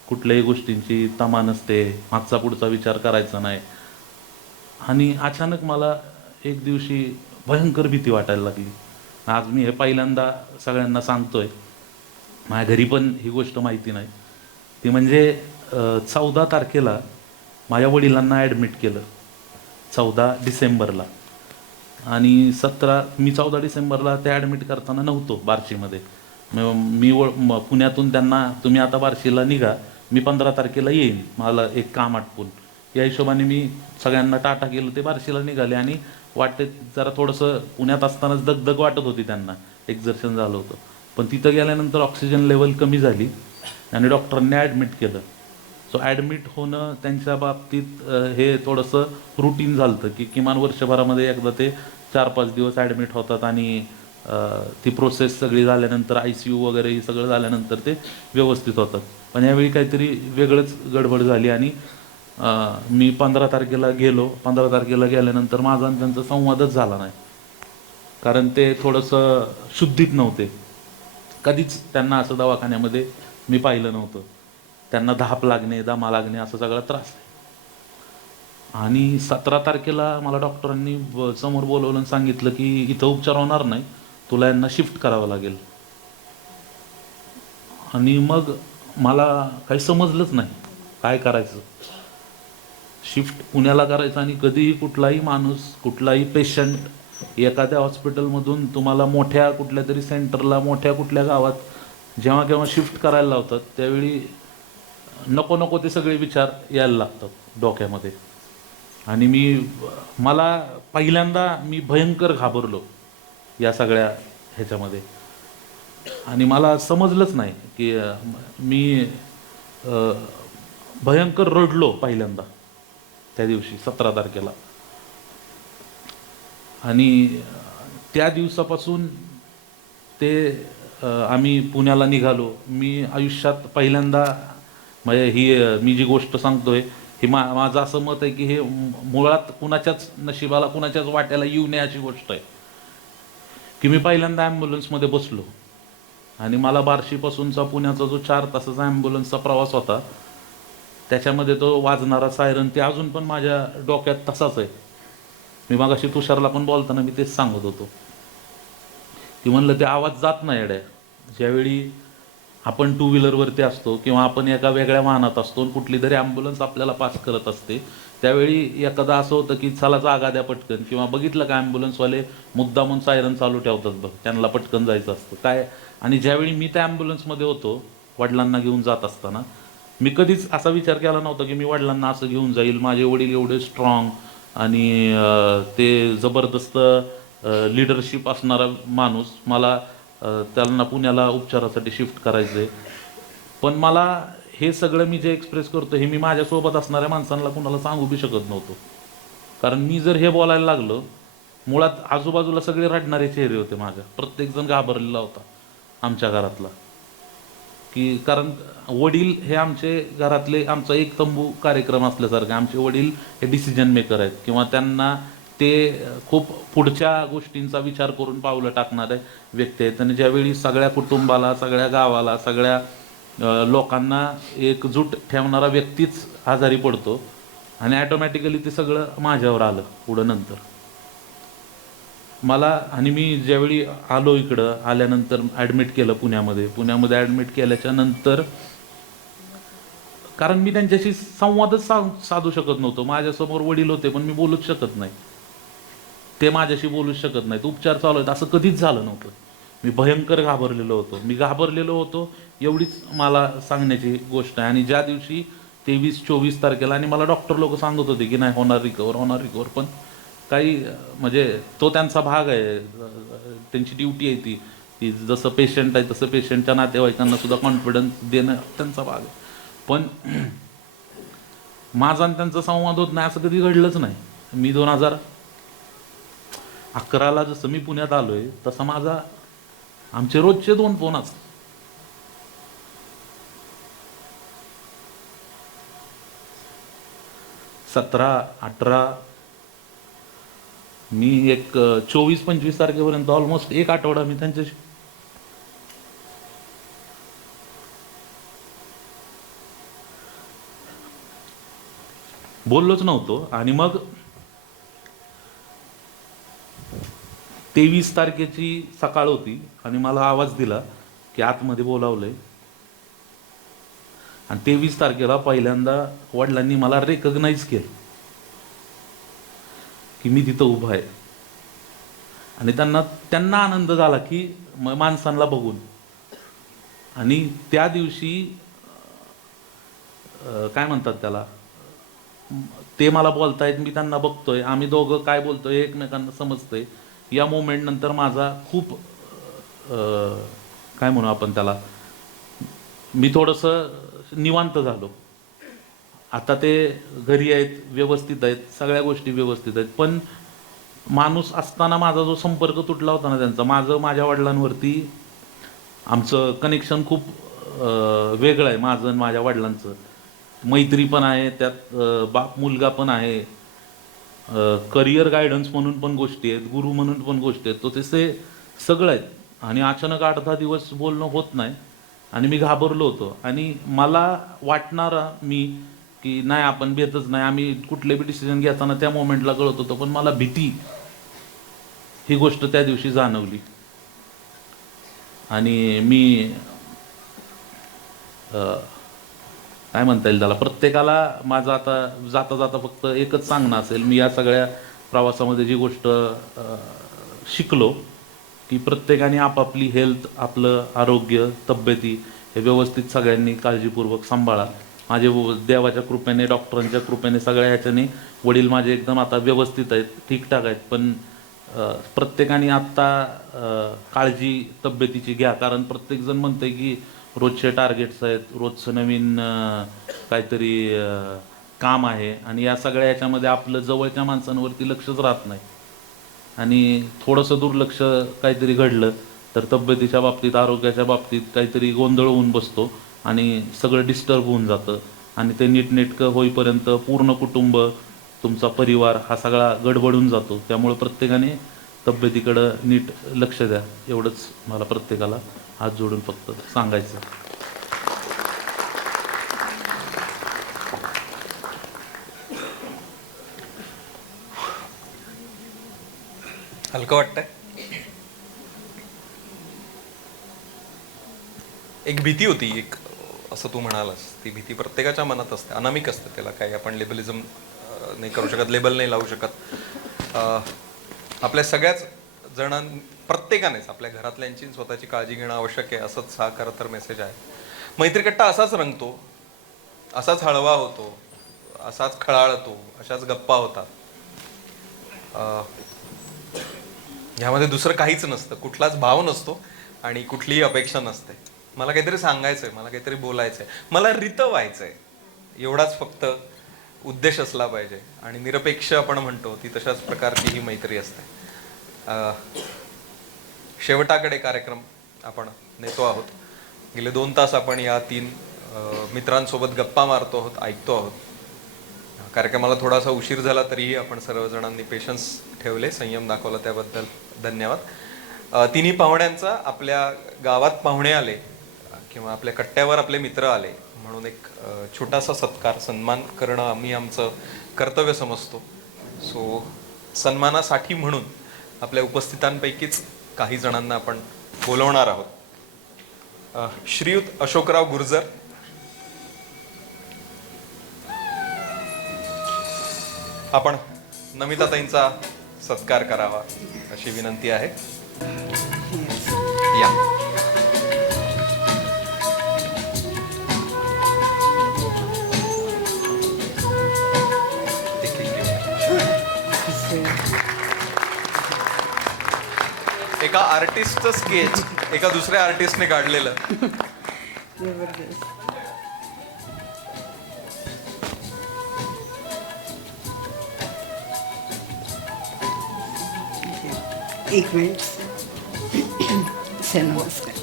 कुठल्याही गोष्टींची तमा नसते, मागचा पुढचा विचार करायचा नाही. आणि अचानक मला एक दिवशी भयंकर भीती वाटायला लागली. आज मी हे पहिल्यांदा सगळ्यांना सांगतोय, माझ्या घरी पण ही गोष्ट माहिती नाही. ती म्हणजे 14 तारखेला माझ्या वडिलांना ॲडमिट केलं, 14 डिसेंबरला. आणि मी 14 डिसेंबरला ते ॲडमिट करताना नव्हतो बार्शीमध्ये. मी पुण्यातून त्यांना, तुम्ही आता बार्शीला निघा, मी 15 तारखेला येईन, मला एक काम आटपून, या हिशोबाने मी सगळ्यांना टाटा केलं. ते बार्शीला निघाले, आणि वाटेत जरा थोडंसं पुण्यात असतानाच दगदग वाटत होती त्यांना, एक्झर्शन झालं होतं. पण तिथं गेल्यानंतर ऑक्सिजन लेवल कमी झाली आणि डॉक्टरांनी ॲडमिट केलं. सो ॲडमिट होणं त्यांच्या बाबतीत हे थोडंसं रुटीन झालं होतं, की किमान वर्षभरामध्ये एकदा ते 4-5 दिवस ॲडमिट होतात, आणि ती प्रोसेस सगळी झाल्यानंतर ICU वगैरे हे सगळं झाल्यानंतर ते व्यवस्थित होतात. पण यावेळी काहीतरी वेगळंच गडबड झाली, आणि मी 15 तारखेला गेलो. 15 तारखेला गेल्यानंतर माझा आणि त्यांचा संवादच झाला नाही, कारण ते थोडंसं शुद्धीत नव्हते. कधीच त्यांना असं दवाखान्यामध्ये मी पाहिलं नव्हतं. त्यांना धाप लागणे, दमा लागणे, असा सगळा त्रास आहे. आणि 17 तारखेला मला डॉक्टरांनी समोर बोलवलं आणि सांगितलं की इथं उपचार होणार नाही, तुला यांना शिफ्ट करावं लागेल. आणि मग मला काही समजलंच नाही काय करायचं. शिफ्ट पुण्याला करायचं, आणि कधीही कुठलाही माणूस, कुठलाही पेशंट एखाद्या हॉस्पिटलमधून तुम्हाला मोठ्या कुठल्या तरी सेंटरला, मोठ्या कुठल्या गावात जेव्हा केव्हा शिफ्ट करायला लावतात, त्यावेळी नको नको ते सगळे विचार यायला लागतात डोक्यामध्ये. आणि मला पहिल्यांदा मी भयंकर घाबरलो या सगळ्या ह्याच्यामध्ये, आणि मला समजलंच नाही की मी भयंकर रडलो पहिल्यांदा त्या दिवशी 17 तारखेला. आणि त्या दिवसापासून ते आम्ही पुण्याला निघालो. मी आयुष्यात पहिल्यांदा, म्हणजे मी जी गोष्ट सांगतोय ही माझं असं मत आहे की हे मुळात कुणाच्याच नशिबाला, कुणाच्याच वाट्याला येऊ नये अशी गोष्ट आहे. की मी पहिल्यांदा ॲम्ब्युलन्समध्ये बसलो आणि मला बार्शीपासूनचा पुण्याचा जो 4 तासाचा ॲम्ब्युलन्सचा प्रवास होता, त्याच्यामध्ये तो वाजणारा सायरन ते अजून पण माझ्या डोक्यात तसाच आहे. मी मगाशी तुषारला पण बोलताना मी तेच सांगत होतो की म्हणलं ते आवाज जात नाही येड्या. ज्यावेळी आपण टू व्हीलरवरती असतो किंवा आपण एका वेगळ्या वाहनात असतो आणि कुठली तरी ॲम्ब्युलन्स आपल्याला पास करत असते, त्यावेळी एखादा असं होतं की चला जागा द्या पटकन, किंवा बघितलं का ॲम्ब्युलन्सवाले मुद्दामून सायरन चालू ठेवतात बघ, त्यांना पटकन जायचं असतं काय. आणि ज्यावेळी मी त्या ॲम्ब्युलन्समध्ये होतो वडिलांना घेऊन जात असताना, मी कधीच असा विचार केला नव्हता की मी वडिलांना असं घेऊन जाईल. माझे वडील एवढे स्ट्रॉंग आणि ते जबरदस्त लिडरशिप असणारा माणूस, मला त्यांना पुण्याला उपचारासाठी शिफ्ट करायचं आहे. पण मला हे सगळं मी जे एक्सप्रेस करतो हे मी माझ्यासोबत असणाऱ्या माणसांना कुणाला सांगू बी शकत नव्हतो. कारण मी जर हे बोलायला लागलो, मुळात आजूबाजूला सगळे रडणारे चेहरे होते माझ्या, प्रत्येकजण घाबरलेला होता आमच्या घरातला. की कारण वडील हे आमचे घरातले आमचा एक तंबू कार्यक्रम असल्यासारखे. आमचे वडील हे डिसिजन मेकर आहेत किंवा त्यांना ते खूप पुढच्या गोष्टींचा विचार करून पावलं टाकणारे व्यक्ती आहेत. आणि ज्यावेळी सगळ्या कुटुंबाला, सगळ्या गावाला, सगळ्या लोकांना एकजूट ठेवणारा व्यक्तीच आजारी पडतो आणि ॲटोमॅटिकली ते सगळं माझ्यावर आलं पुढं नंतर मला. आणि मी ज्यावेळी आलो इकडं, आल्यानंतर ॲडमिट केलं पुण्यामध्ये ॲडमिट केल्याच्या नंतर, कारण मी त्यांच्याशी संवादच साधू शकत नव्हतो. माझ्यासमोर वडील होते पण मी बोलूच शकत नाही, ते माझ्याशी बोलूच शकत नाहीत. उपचार चालू आहेत असं कधीच झालं नव्हतं. मी भयंकर घाबरलेलो होतो एवढीच मला सांगण्याची गोष्ट आहे. आणि ज्या दिवशी 23-24 तारखेला, आणि मला डॉक्टर लोक सांगत होते की नाही होणार रिकवर, पण काही म्हणजे तो त्यांचा भाग आहे, त्यांची ड्युटी आहे ती, की जसं पेशंट आहे तसं पेशंटच्या नातेवाईकांना सुद्धा कॉन्फिडन्स देणं त्यांचा भाग आहे. पण माझा आणि त्यांचा संवाद होत नाही असं कधी घडलंच नाही. मी 2011ला जसं मी पुण्यात आलोय तसा आमचे रोजचे 2 फोन असतात. 17-18 मी एक 24-25 तारखेपर्यंत ऑलमोस्ट एक आठवडा मी त्यांच्याशी बोललोच नव्हतो. आणि मग 23 तारखेची सकाळ होती आणि मला आवाज दिला की आतमध्ये बोलावलंय. आणि 23 तारखेला पहिल्यांदा वडिलांनी मला रेकग्नाइज केलं की मी तिथं उभा आहे. आणि त्यांना आनंद झाला की माणसांना बघून. आणि त्या दिवशी काय म्हणतात त्याला, ते मला बोलतायत, मी त्यांना बघतोय, आम्ही दोघं काय बोलतोय एकमेकांना समजतंय. या मोमेंट नंतर माझा खूप काय म्हणू आपण त्याला, मी थोडंसं निवांत झालो. आता ते घरी आहेत, व्यवस्थित आहेत, सगळ्या गोष्टी व्यवस्थित आहेत. पण माणूस असताना माझा जो संपर्क तुटला होता ना त्यांचा, माझ्या वडिलांवरती आमचं कनेक्शन खूप वेगळं आहे. माझं आणि माझ्या वडिलांचं मैत्री पण आहे, त्यात बाप मुलगा पण आहे, करिअर गायडन्स म्हणून पण गोष्टी आहेत, गुरु म्हणून पण गोष्टी आहेत, तो तसे सगळं आहेत. आणि अचानक 8-10 दिवस बोलणं होत नाही आणि मी घाबरलो होतो. आणि मला वाटणारा की नाही आपण भेटच नाही, आम्ही कुठले बी डिसिजन घेताना त्या मोमेंटला कळत होतो, पण मला भीती ही गोष्ट त्या दिवशी जाणवली. आणि मी काय म्हणता येईल त्याला, प्रत्येकाला माझं आता जाता जाता फक्त एकच सांगणं असेल, मी या सगळ्या प्रवासामध्ये जी गोष्ट शिकलो की प्रत्येकाने आपापली हेल्थ, आपलं आरोग्य, तब्येती हे व्यवस्थित सगळ्यांनी काळजीपूर्वक सांभाळा. माझे देवाच्या कृपेने, डॉक्टरांच्या कृपेने, सगळ्या ह्याच्याने वडील माझे एकदम आता व्यवस्थित आहेत, ठीकठाक आहेत. पण प्रत्येकाने आत्ता काळजी तब्येतीची घ्या. कारण प्रत्येकजण म्हणतंय की रोजचे टार्गेट्स आहेत, रोजचं नवीन काहीतरी काम आहे, आणि या सगळ्या ह्याच्यामध्ये आपलं जवळच्या माणसांवरती लक्षच राहत नाही. आणि थोडंसं दुर्लक्ष काहीतरी घडलं तर तब्येतीच्या बाबतीत, आरोग्याच्या बाबतीत काहीतरी गोंधळ होऊन बसतो आणि सगळं डिस्टर्ब होऊन जातं. आणि ते नीटनेटकं होईपर्यंत पूर्ण कुटुंब, तुमचा परिवार हा सगळा गडबडून जातो. त्यामुळे प्रत्येकाने तब्येतीकडं नीट लक्ष द्या, एवढंच मला प्रत्येकाला हात जोडून फक्त सांगायचं. हलकं वाटतंय. एक भीती होती, एक असं तू म्हणालास, ती भीती प्रत्येकाच्या मनात असते, अनामिक असते, त्याला काही आपण लेबलिझम नाही करू शकत, लेबल नाही लावू शकत. आपल्या सगळ्याच प्रत्येकानेच आपल्या घरातल्यांची स्वतःची काळजी घेणं आवश्यक आहे, असंच हा खरं तर मेसेज आहे. मैत्रीकट्टा असाच रंगतो, असाच हळवा होतो, असाच खळाळतो, अशाच गप्पा होतात. ह्यामध्ये दुसरं काहीच नसतं, कुठलाच भाव नसतो आणि कुठलीही अपेक्षा नसते. मला काहीतरी सांगायचंय, मला काहीतरी बोलायचंय, मला रित व्हायचंय, एवढाच फक्त उद्देश असला पाहिजे. आणि निरपेक्ष आपण म्हणतो ती तशाच प्रकारची ही मैत्री असते. शेवटाकडे कार्यक्रम आपण नेतो आहोत. गेले 2 तास आपण या 3 मित्रांसोबत गप्पा मारतो आहोत, ऐकतो आहोत. कार्यक्रमाला थोडासा उशीर झाला तरीही आपण सर्वजणांनी पेशन्स ठेवले, संयम दाखवला, त्याबद्दल धन्यवाद. तिन्ही पाहुण्यांचा आपल्या गावात पाहुणे आले किंवा आपल्या कट्ट्यावर आपले मित्र आले म्हणून एक छोटासा सत्कार, सन्मान करणं आम्ही आमचं कर्तव्य समजतो. सो सन्मानासाठी म्हणून आपल्या उपस्थितांपैकीच काही जणांना आपण बोलवणार आहोत. श्रीयुत अशोकराव गुर्जर, आपण नमिताताईंचा सत्कार करावा अशी विनंती आहे. या. एका आर्टिस्टचं स्केच एका दुसऱ्या आर्टिस्टने काढलेलं. जबरदस्त. एक मिनिट. सर नमस्कार.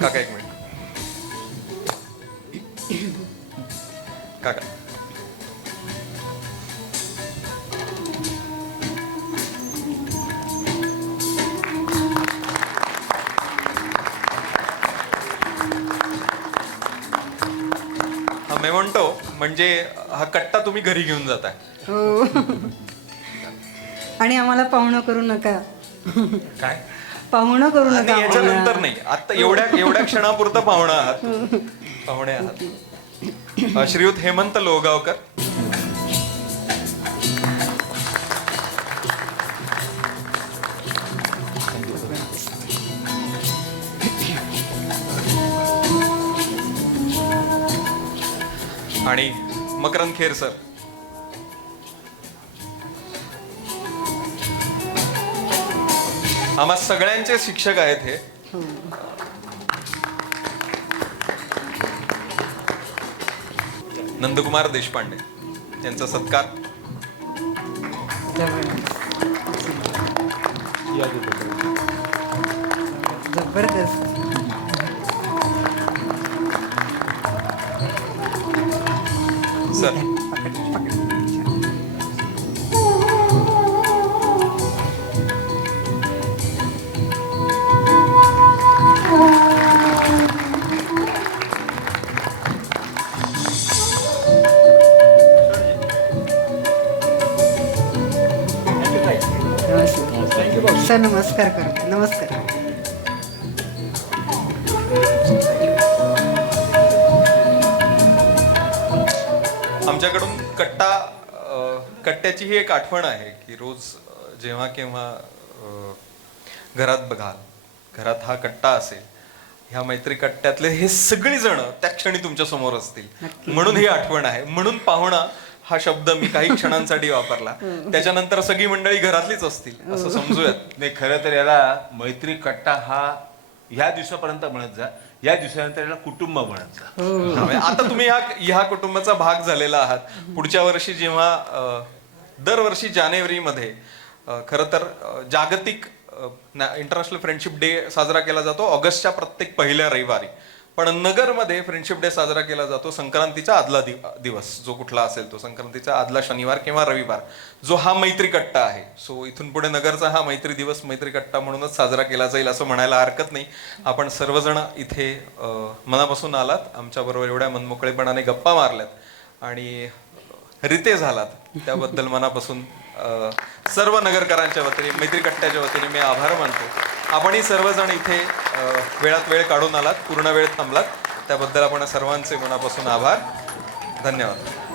काका एक मिनिट. काका हा मेमोंटो म्हणजे हा कट्टा तुम्ही घरी घेऊन जाताय. हो. आणि आम्हाला पाहुणं करू नका. काय पाहुणं करू आणि नका. याच्यानंतर नाही, आता एवढ्या क्षणापुरतं पाहुणं आहात, पाहुणे आहात. श्रीयुत हेमंत लोहगावकर, आणि मकरंद खेर सर. आम्हा सगळ्यांचे शिक्षक आहेत हे. नंदकुमार देशपांडे यांचा सत्कार. जबरदस्त. सर सर नमस्कार करतो. नमस्कार. आमच्याकडून कट्ट्याची ही एक आठवण आहे की रोज जेव्हा केव्हा घरात बघाल, घरात हा कट्टा असेल, ह्या मैत्री कट्ट्यातले हे सगळी जण त्या क्षणी तुमच्या समोर असतील, म्हणून ही आठवण आहे. म्हणून पाहुणा हा शब्द मी काही क्षणांसाठी वापरला. त्याच्यानंतर सगळी मंडळी घरातलीच असतील असं समजूयात. नाही, खरं तर याला मैत्री कट्टा हा ह्या दिवसापर्यंत म्हणत जा, या दिवसानंतर याला कुटुंब म्हणत जा. आता तुम्ही ह्या कुटुंबाचा भाग झालेला आहात. पुढच्या वर्षी जेव्हा दरवर्षी जानेवारीमध्ये खरं तर जागतिक इंटरनॅशनल फ्रेंडशिप डे साजरा केला जातो, ऑगस्टच्या प्रत्येक पहिल्या रविवारी. पण नगरमध्ये फ्रेंडशिप डे साजरा केला जातो संक्रांतीचा आदला दिवस, जो कुठला असेल तो संक्रांतीचा आदला शनिवार किंवा रविवार, जो हा मैत्री कट्टा आहे. सो इथून पुढे नगरचा हा मैत्री दिवस मैत्री कट्टा म्हणूनच साजरा केला जाईल असं म्हणायला हरकत नाही. आपण सर्वजण इथे मनापासून आलात, आमच्याबरोबर एवढ्या मनमोकळेपणाने गप्पा मारल्यात आणि रिते झालात, त्याबद्दल मनापासून सर्व नगरकरांच्या वतीने मैत्री कट्ट्याच्या वतीने मी आभार मानतो. आपणही सर्वजण इथे वेळात वेळ काढून आलात, पूर्ण वेळ थांबलात, त्याबद्दल आपण सर्वांचे मनापासून आभार. धन्यवाद.